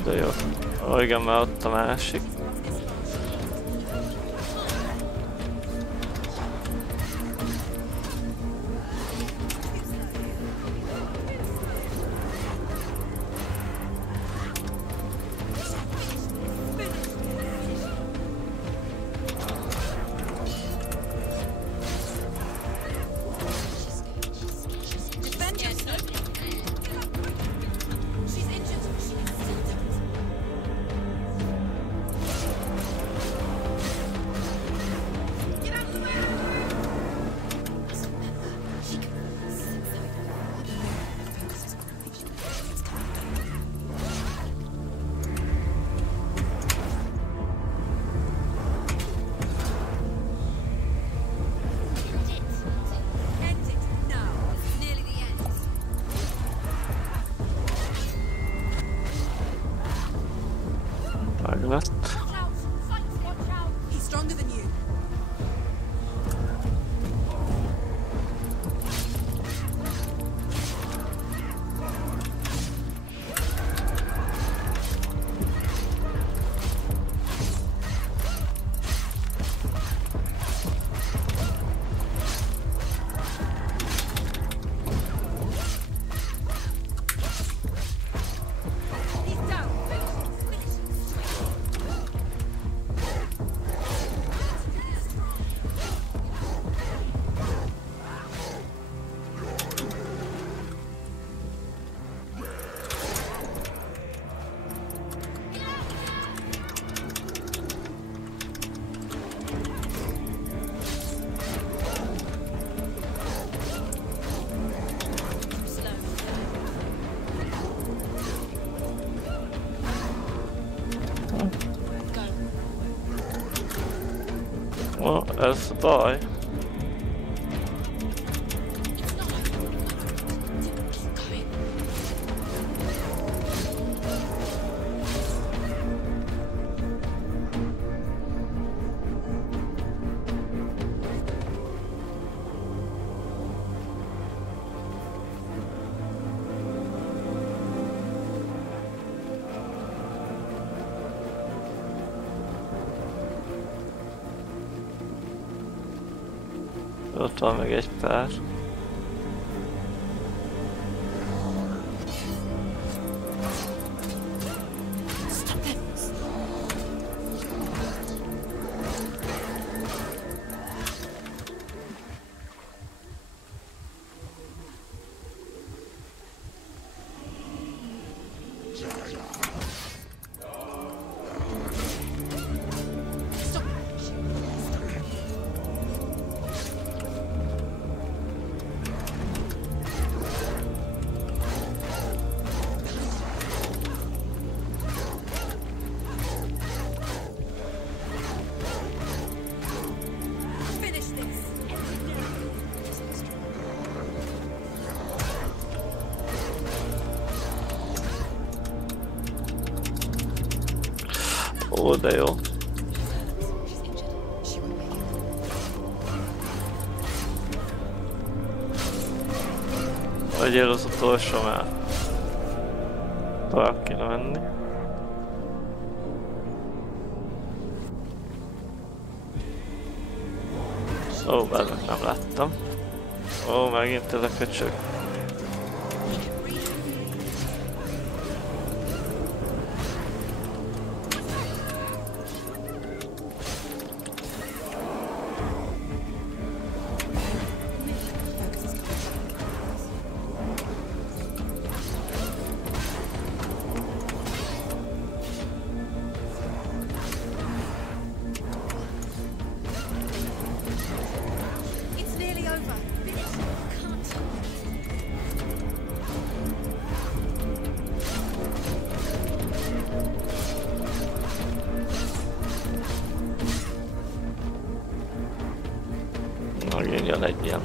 De jó. Ó, igen, már ott a másik. Meglett. Well, that's the bye. Ott van meg egy pár. Finish this. Ó, de jó. Legyél az utolsó már. Tovább kéne menni. Ó, bármit nem láttam. Ó, megint ez a köcsög. Megint jön egy ilyen.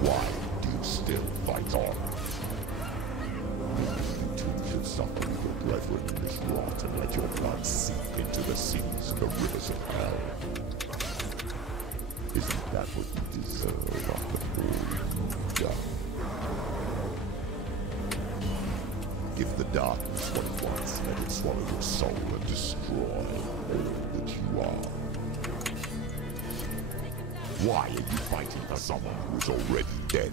Why do you still fight on? Continue suffering your brethren in this rot and let your blood seep into the seas, the rivers of hell. Isn't that what you deserve after all you've done? Give the darkness what it wants, let it swallow your soul and destroy all that you are. Why are you fighting for someone who is already dead?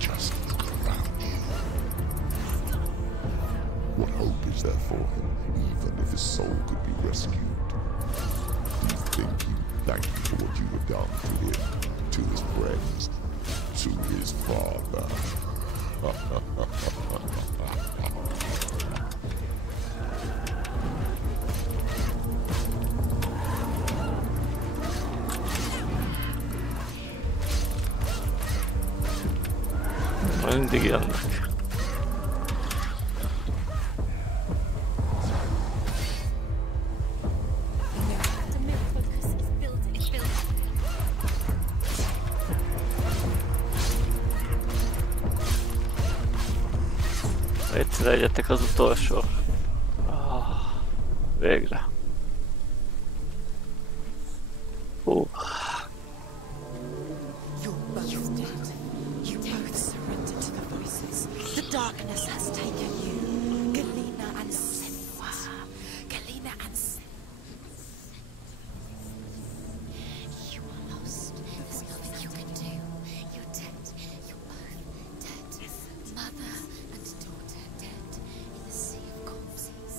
Just look around you. What hope is there for him, even if his soul could be rescued? Do you think he thank you for what you have done to him, to his friends, to his father? Mindig jönnek. Egyszer legyetek az utolsó. Végre. Darkness has taken you, Galina and Senua. Galina and Senua. You are lost. There's nothing you can do. You're dead. You're both dead. Mother and daughter dead in the sea of corpses.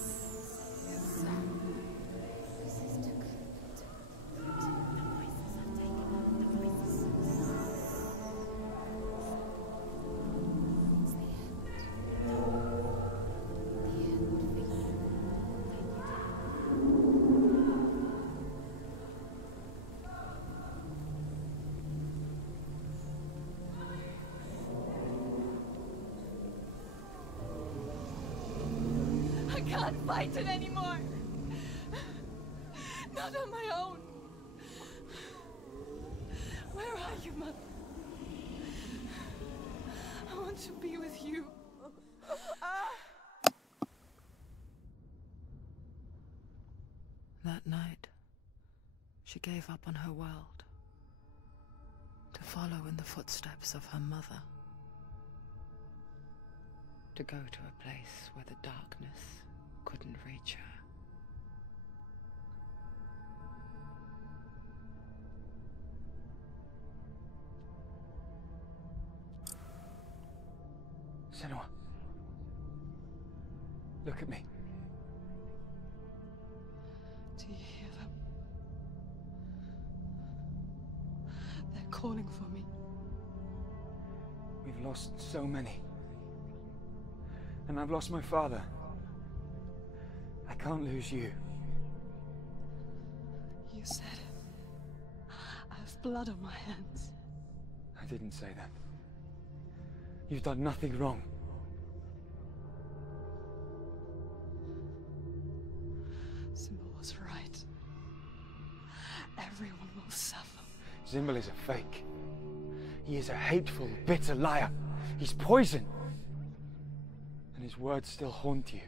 I can't fight it anymore. Not on my own. Where are you, Mother? I want to be with you. That night, she gave up on her world to follow in the footsteps of her mother, to go to a place where the darkness couldn't reach her. Senua, look at me. Do you hear them? They're calling for me. We've lost so many. And I've lost my father. I can't lose you. You said it. I have blood on my hands. I didn't say that. You've done nothing wrong. Symbol was right. Everyone will suffer. Symbol is a fake. He is a hateful, bitter liar. He's poison. And his words still haunt you.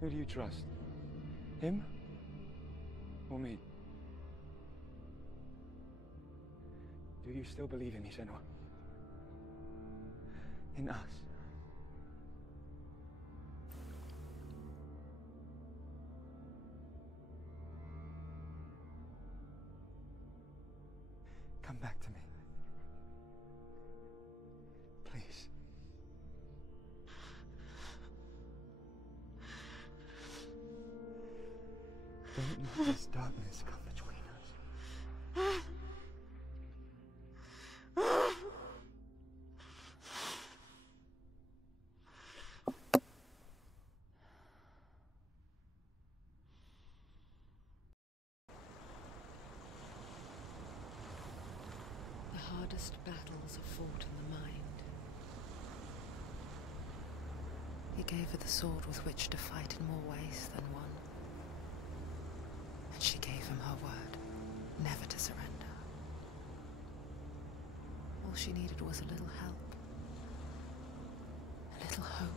Who do you trust? Him? Or me? Do you still believe in me, Senua? In us? Come back to me. Please. Don't let this darkness come between us. The hardest battles are fought in the mind. He gave her the sword with which to fight in more ways than one. And she gave him her word, never to surrender. All she needed was a little help, a little hope.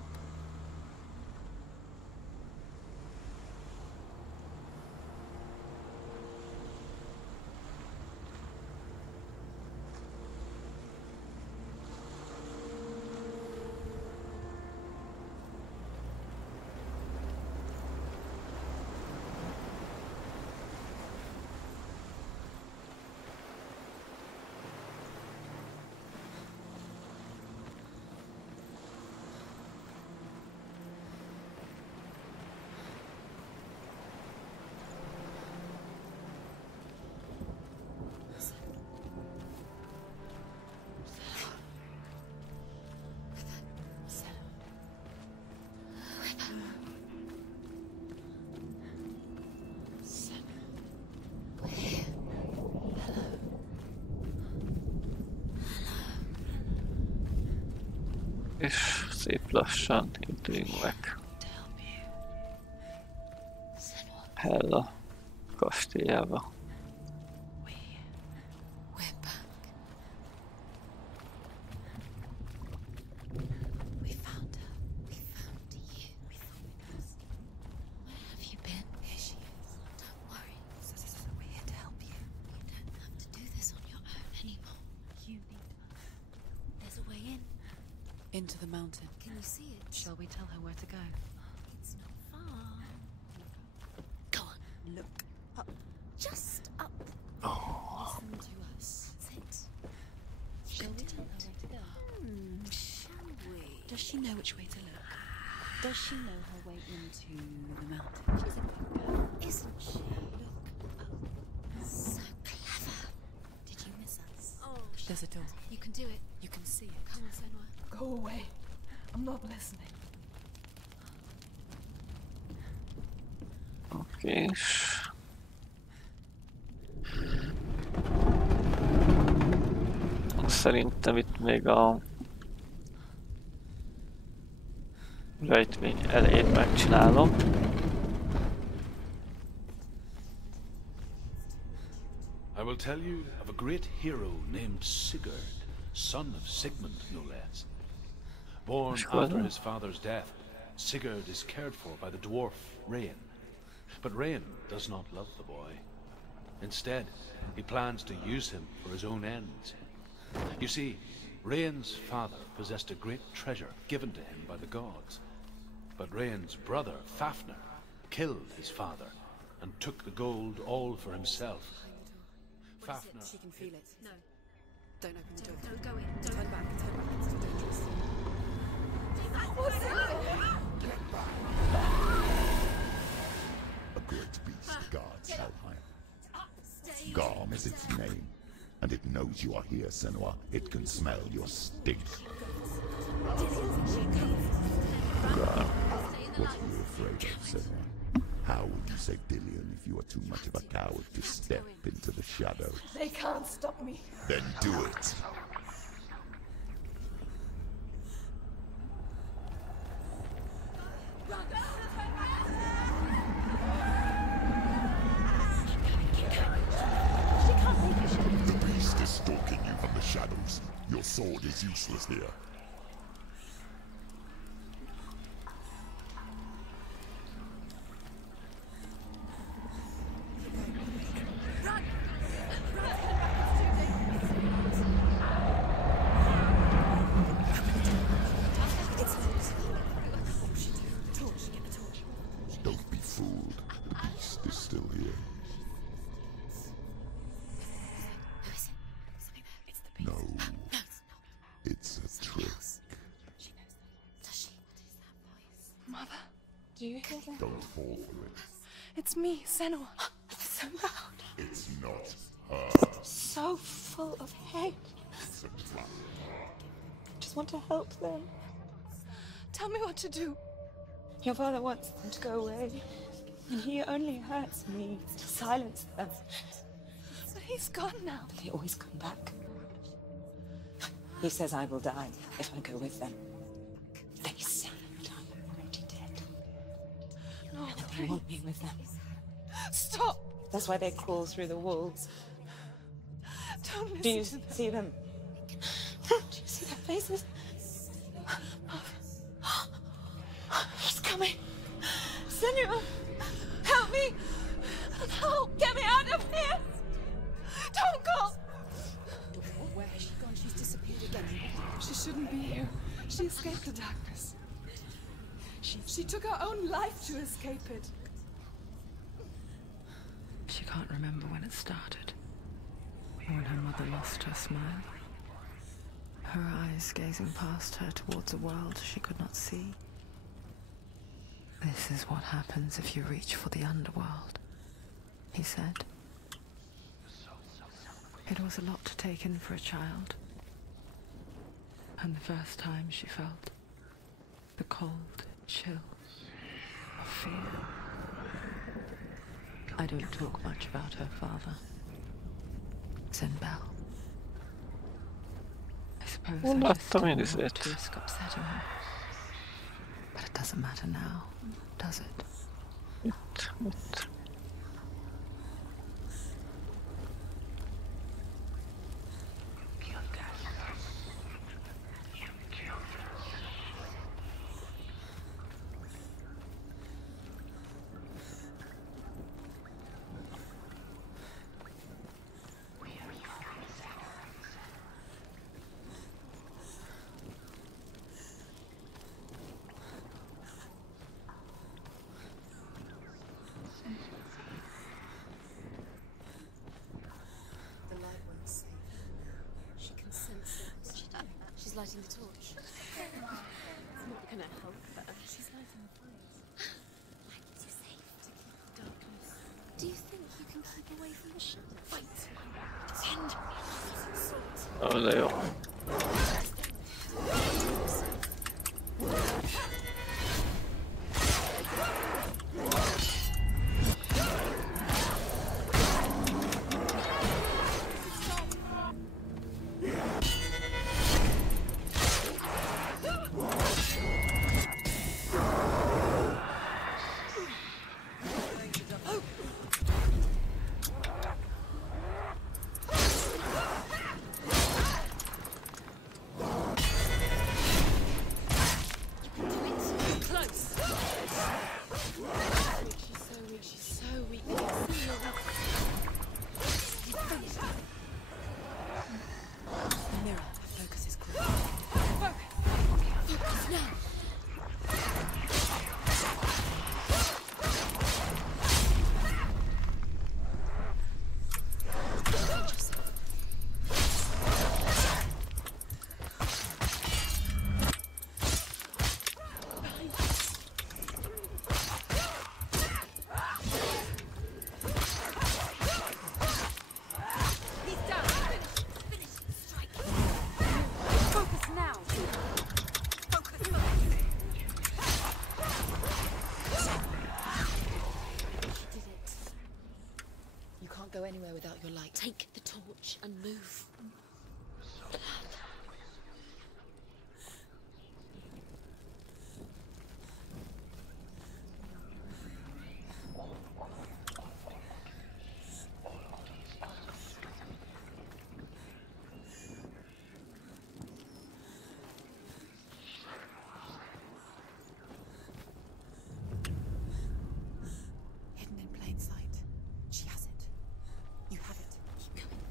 És szép lassan induljunk meg Hél-el kastélyába. Into the mountain. Can you see it? Shall we tell her where to go? It's not far. Go on. Look up. Just up. Oh. Listen to us. Sit. Shall we tell her where to go? Shall we? Does she know which way to look? Does she know her way into the mountain? She's a good girl, isn't she? Look up. So clever. Did you miss us? Oh, there's a door. You can do it. You can see it. Come on, Senua. Go away. I'm not listening. Oké. Szerintem itt még a rejtmény elején megcsinálom. I will tell you of a great hero named Sigurd, son of Sigmund, no less. Born after his father's death, Sigurd is cared for by the dwarf Rain. But Rain does not love the boy. Instead, he plans to use him for his own ends. You see, Rain's father possessed a great treasure given to him by the gods. But Rain's brother, Fafnir, killed his father and took the gold all for himself. Fafnir... She can feel it. No. Don't open the door. Don't go in. Turn back. Turn back. It's too dangerous. What's that? A great beast guards Hellheim. Garm is its name, and it knows you are here, Senua. It can smell your stink. Garm, what are you afraid of, Senua? How would you save Dillian if you are too much of a coward to step into the shadows? They can't stop me. Then do it! The beast is stalking you from the shadows. Your sword is useless here. Do you hear that? Don't fall for it. It's me, Senua. It's so loud. It's not her. So full of hate. It's a trap. I just want to help them. Tell me what to do. Your father wants them to go away. And he only hurts me to silence them. But he's gone now. But they always come back. He says I will die if I go with them. They say that I'm already dead. No, they want me with them. Stop! That's why they crawl through the walls. Don't listen. Do you see them? Do you see their faces? He's coming. Senua, help me! Help! Get me out of here! Don't go! Where has she gone? She's disappeared again. She shouldn't be here. She escaped the darkness. She took her own life to escape it. She can't remember when it started. When her mother lost her smile. Her eyes gazing past her towards a world she could not see. This is what happens if you reach for the underworld, he said. It was a lot to take in for a child. And the first time she felt the cold chill of fear. I don't talk much about her father. Zenbel. I suppose I just didn't want to risk upsetting her. But it doesn't matter now, does it? She's lighting the torch. It's not gonna help her. She's lighting the fires. That keeps you safe to keep the darkness. Do you think you can keep away from the shadow? Wait. Send. Oh, there you are. Go anywhere without your light. Take the torch and move. Hidden in plain sight. She has it. You have it. Keep going.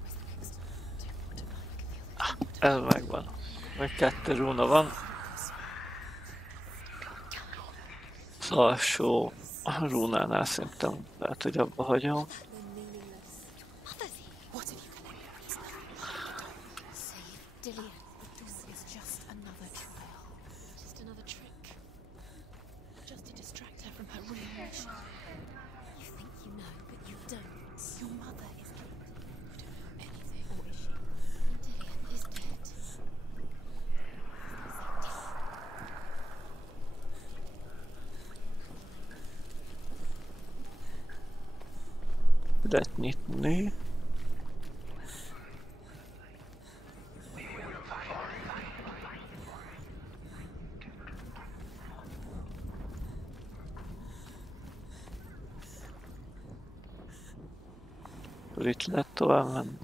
Where's the next? Don't want to panic. Ez megvan. Meg 2 rúna van. Az alsó rúnánál szerintem lehet, hogy abba hagyom. Dillian, this is just another trial. Just another trick. Just a distraction. lehet nyitni. Itt lehet tovább menni.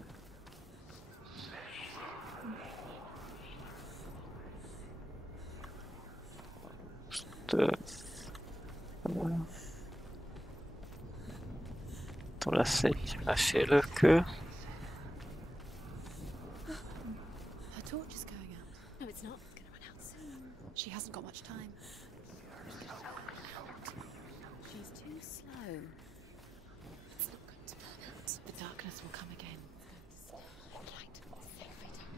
Itt lesz egy mesélőkő. Her torch is going out. No, it's not. It's gonna run out soon. She hasn't got much time. She's too slow. It's not going to burn out. The darkness will come again. Light, every time.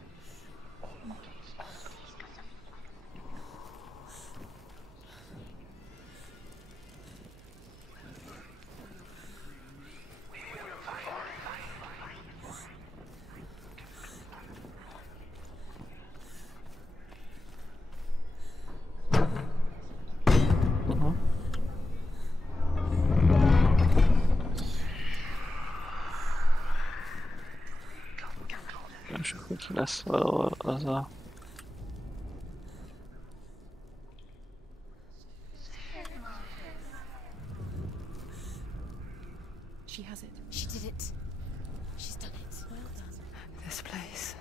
És akkor lesz valahol az a... She has it. She did it. She's done it. Well done. This place.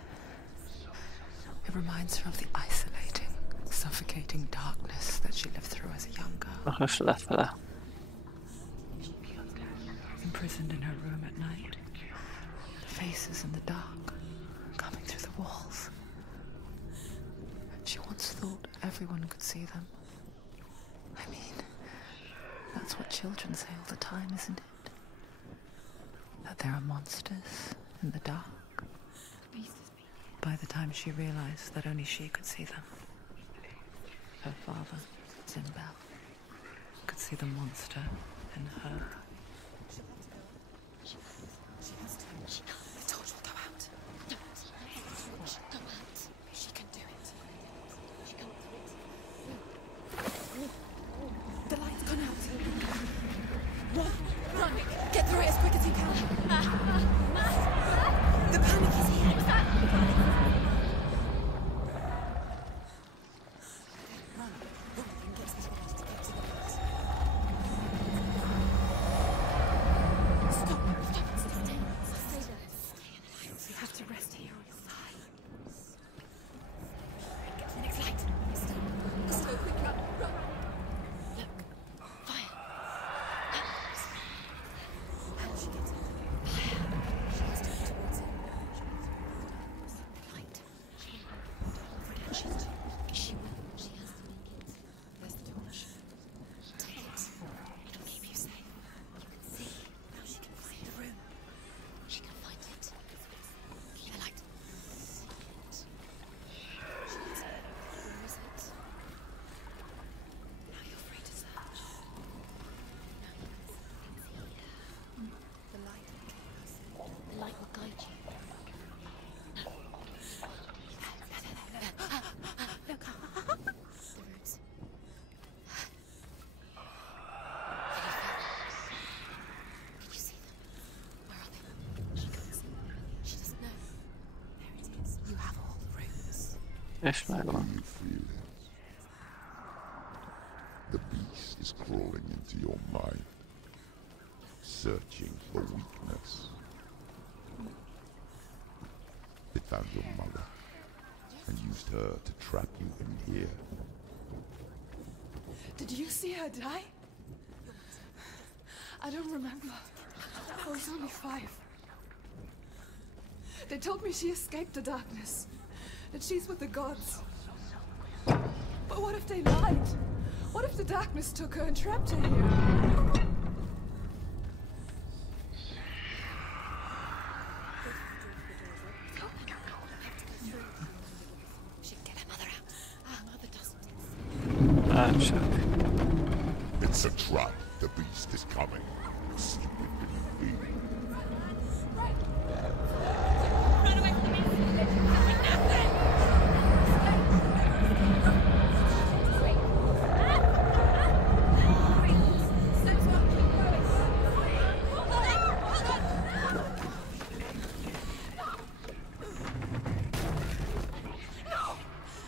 It reminds her of the isolating, suffocating darkness that she lived through as a young girl. Most lefele. Imprisoned in her room at night. The faces in the dark, coming through the walls. She once thought everyone could see them. I mean, that's what children say all the time, isn't it? That there are monsters in the dark. By the time she realized that only she could see them, her father, Zimbel, could see the monster in her. She has to. The torch will go out. Don't. She'll go out. She can do it. She can do it. The light's gone out. Run! Run! Get through it as quick as you can. The panic is here. Run. Run and get to the light. Get to the light. Stop. Stop. Stay there. Stay in the light. We have to rest here on your side. Get to the next light. Slow, quick, run. Run. Look. Fire. How she gets it? Fire. She has to go towards it. Light. She will. She has to make it. There's the torch. Take it. It'll keep you safe. You can see how she can find the room. She can find it. Keep the light. See it. She has it. Where is it? Now you're free to search. Now you can see things here. The light will take us. The light will guide you. Look. The roots. Can you see them? Where are they? She can't see. She doesn't know. There it is. You have all the roots. És megvan. You feel it. The beast is crawling into your mind, searching for weakness. It found your mother and used her to trap you in here. Did you see her die? I don't remember. I was only 5. They told me she escaped the darkness, that she's with the gods. But what if they lied? What if the darkness took her and trapped her here? She can get her mother out. Her mother doesn't. Csak. It's a trap. The beast is coming. Stupid little thing. Run away from me!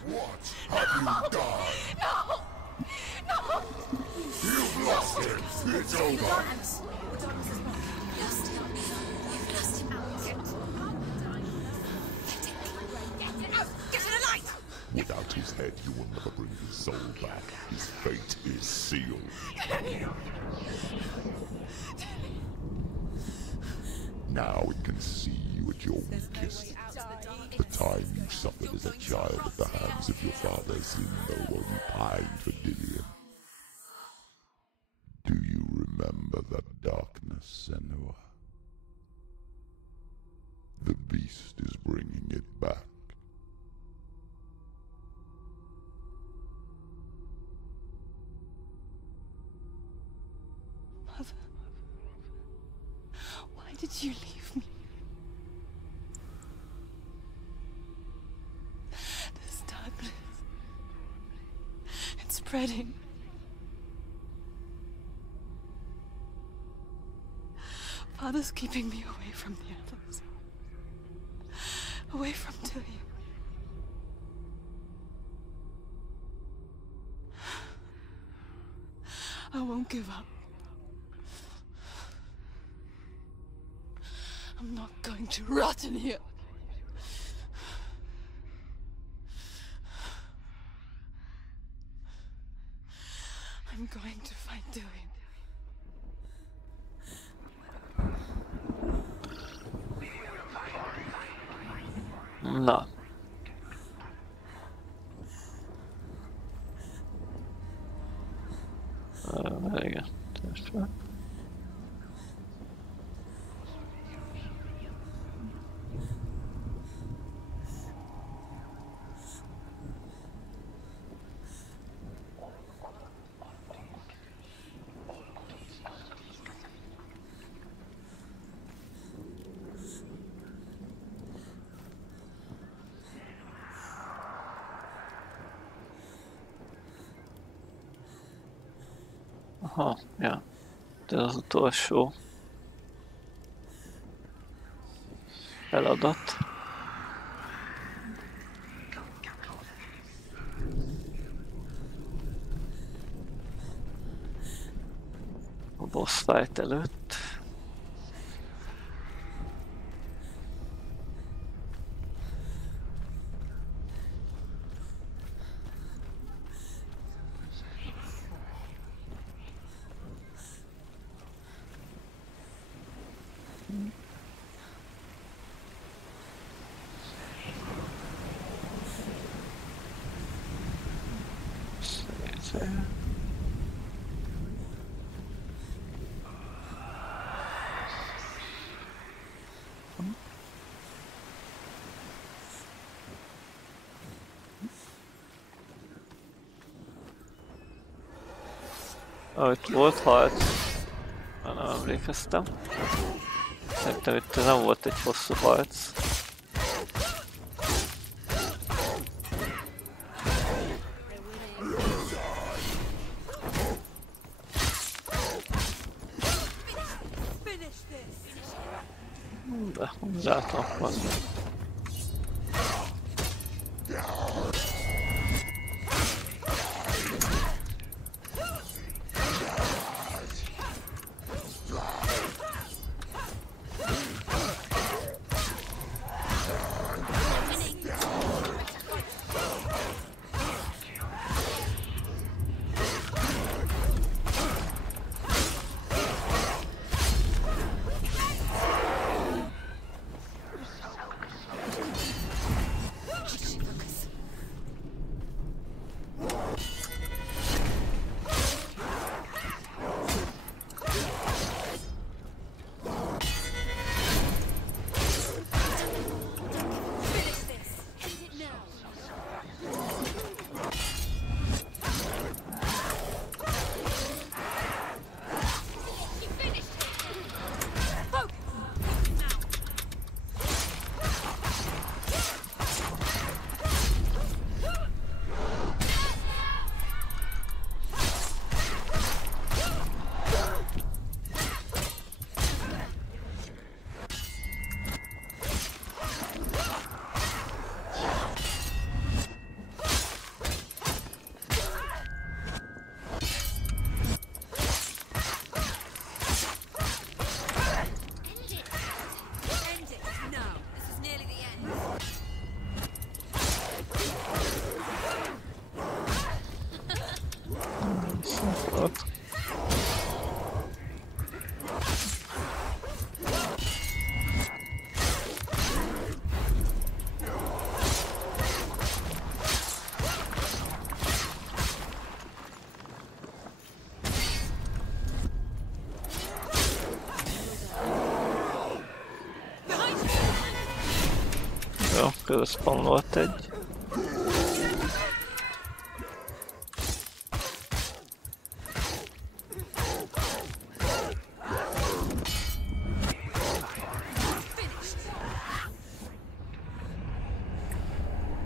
What have you done? No! No! You've lost him. It's over. Lost him. You've lost him. Get it out! Get in the light! Without his head, you will never bring his soul back. His fate is sealed. Now it can see you at your weakest. The time you suffered as a child at the hands of your father's Limbo while you pined for Dillian. Do you remember that darkness, Senua? The beast is bringing it back. Mother, why did you leave me? This darkness, it's spreading. Father's keeping me away from the others. Away from Dillian. I won't give up. I'm not going to rot in here. I'm going to find Dillian. Na. Igen. Aha, ja. De az utolsó feladat. A boss fight előtt. Itt volt harc, nem emlékeztem. Szerintem itt nem volt egy hosszú harc. De hozzátom van. között spawnolt egy.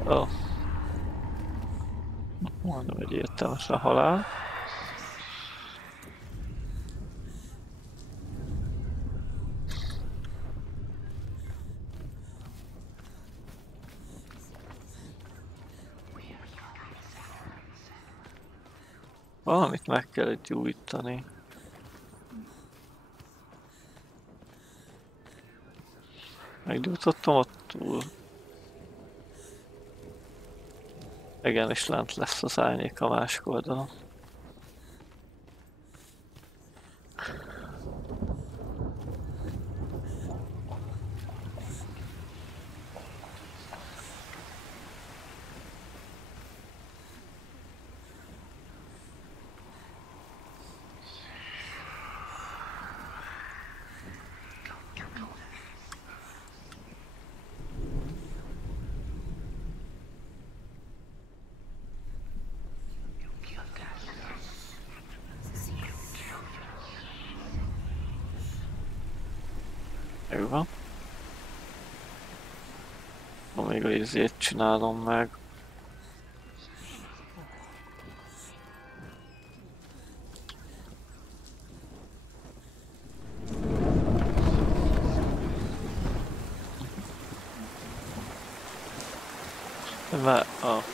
Oh. Mondom, hogy értelmes a halál. Valamit meg kell itt gyújtani. Meggyújtottam ott túl. Igen, és lent lesz az árnyék a másik oldalon. Jó van. Még a izét csinálom meg.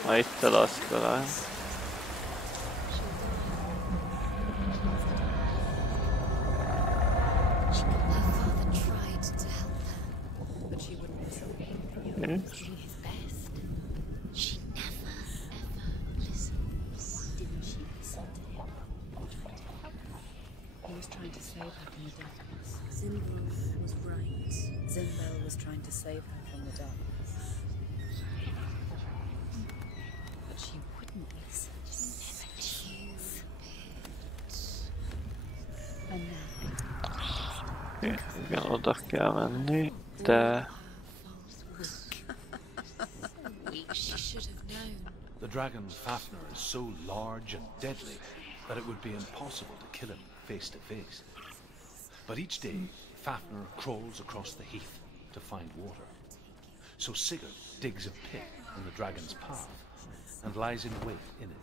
Már itt elalszik a lány. Igen, oda kell menni, de... The dragon Fafnir is so large and deadly that it would be impossible to kill him face to face. But each day, Fafnir crawls across the heath to find water. So Sigurd digs a pit in the dragon's path and lies in wait in it.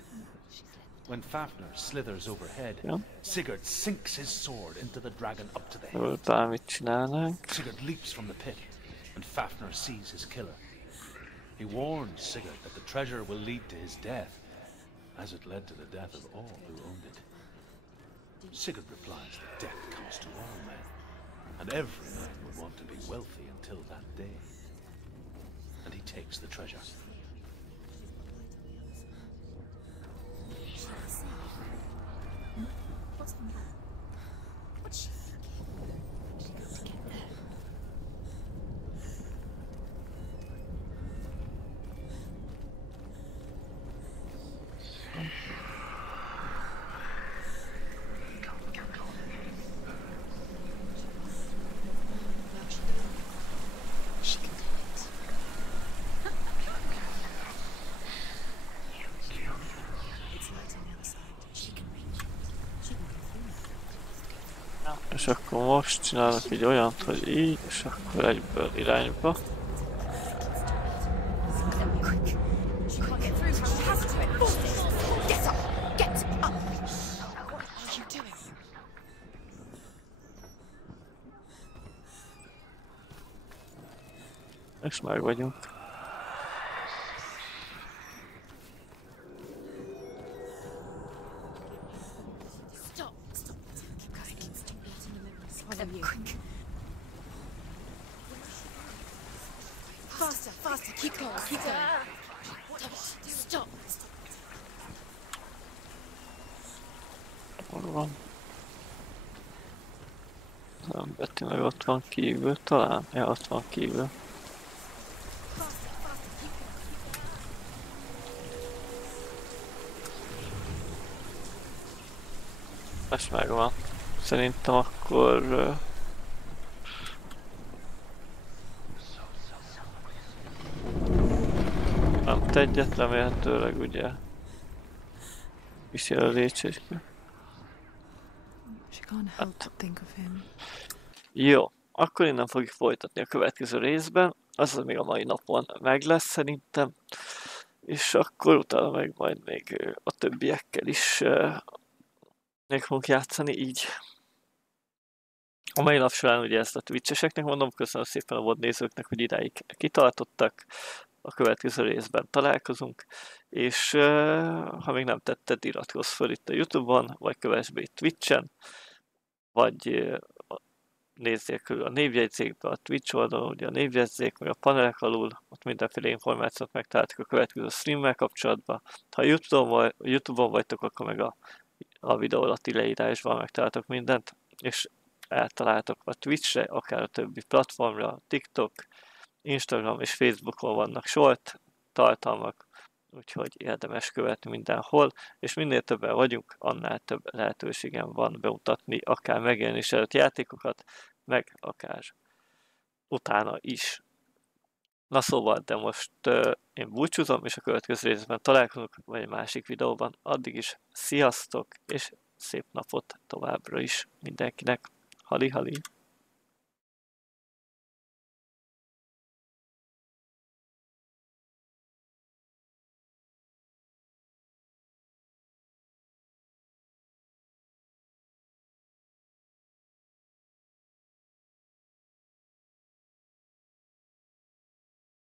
When Fafnir slithers overhead, Sigurd sinks his sword into the dragon up to the head. Sigurd leaps from the pit, and Fafnir sees his killer. He warns Sigurd that the treasure will lead to his death, as it led to the death of all who owned it. Sigurd replies that death comes to all men, and every man would want to be wealthy until that day. And he takes the treasure. What's she thinking? She got to get there. She can do it. It's light on the other side. She can reach it. She can go through it. És akkor most csinálok egy olyant, hogy így, és akkor egyből irányba. És meg vagyunk. Faster, faster, keep going, keep going. Stop. Hol van? Nem, Betty meg ott van kívül talán? Ja, ott van kívül. Ez megvan. Szerintem akkor... egyet, remélhetőleg ugye kísér a lécséske. She can't help but think of him. Jó, akkor innen fogjuk folytatni a következő részben. Az még a mai napon meg lesz szerintem. És akkor utána meg majd még a többiekkel is még fogunk játszani így. A mai nap során ugye ezt a twitcheseknek mondom, köszönöm szépen a VOD nézőknek, hogy idáig kitartottak. A következő részben találkozunk, és ha még nem tetted, iratkozz fel itt a YouTube-on, vagy kövess be itt Twitch-en, vagy nézzél körül a névjegyzékbe, a Twitch oldalon, ugye a névjegyzék, meg a panelek alul, ott mindenféle információt megtaláltuk a következő streammel kapcsolatban. Ha YouTube-on vagytok, akkor meg a videó alatti leírásban megtaláltok mindent, és eltaláltok a Twitch-re, akár a többi platformra, TikTok, Instagram és Facebookon vannak short tartalmak, úgyhogy érdemes követni mindenhol, és minél többen vagyunk, annál több lehetőségem van bemutatni akár megjelenés előtt játékokat, meg akár utána is. Na szóval, de most én búcsúzom, és a következő részben találkozunk, vagy egy másik videóban. Addig is sziasztok, és szép napot továbbra is mindenkinek. Hali-hali!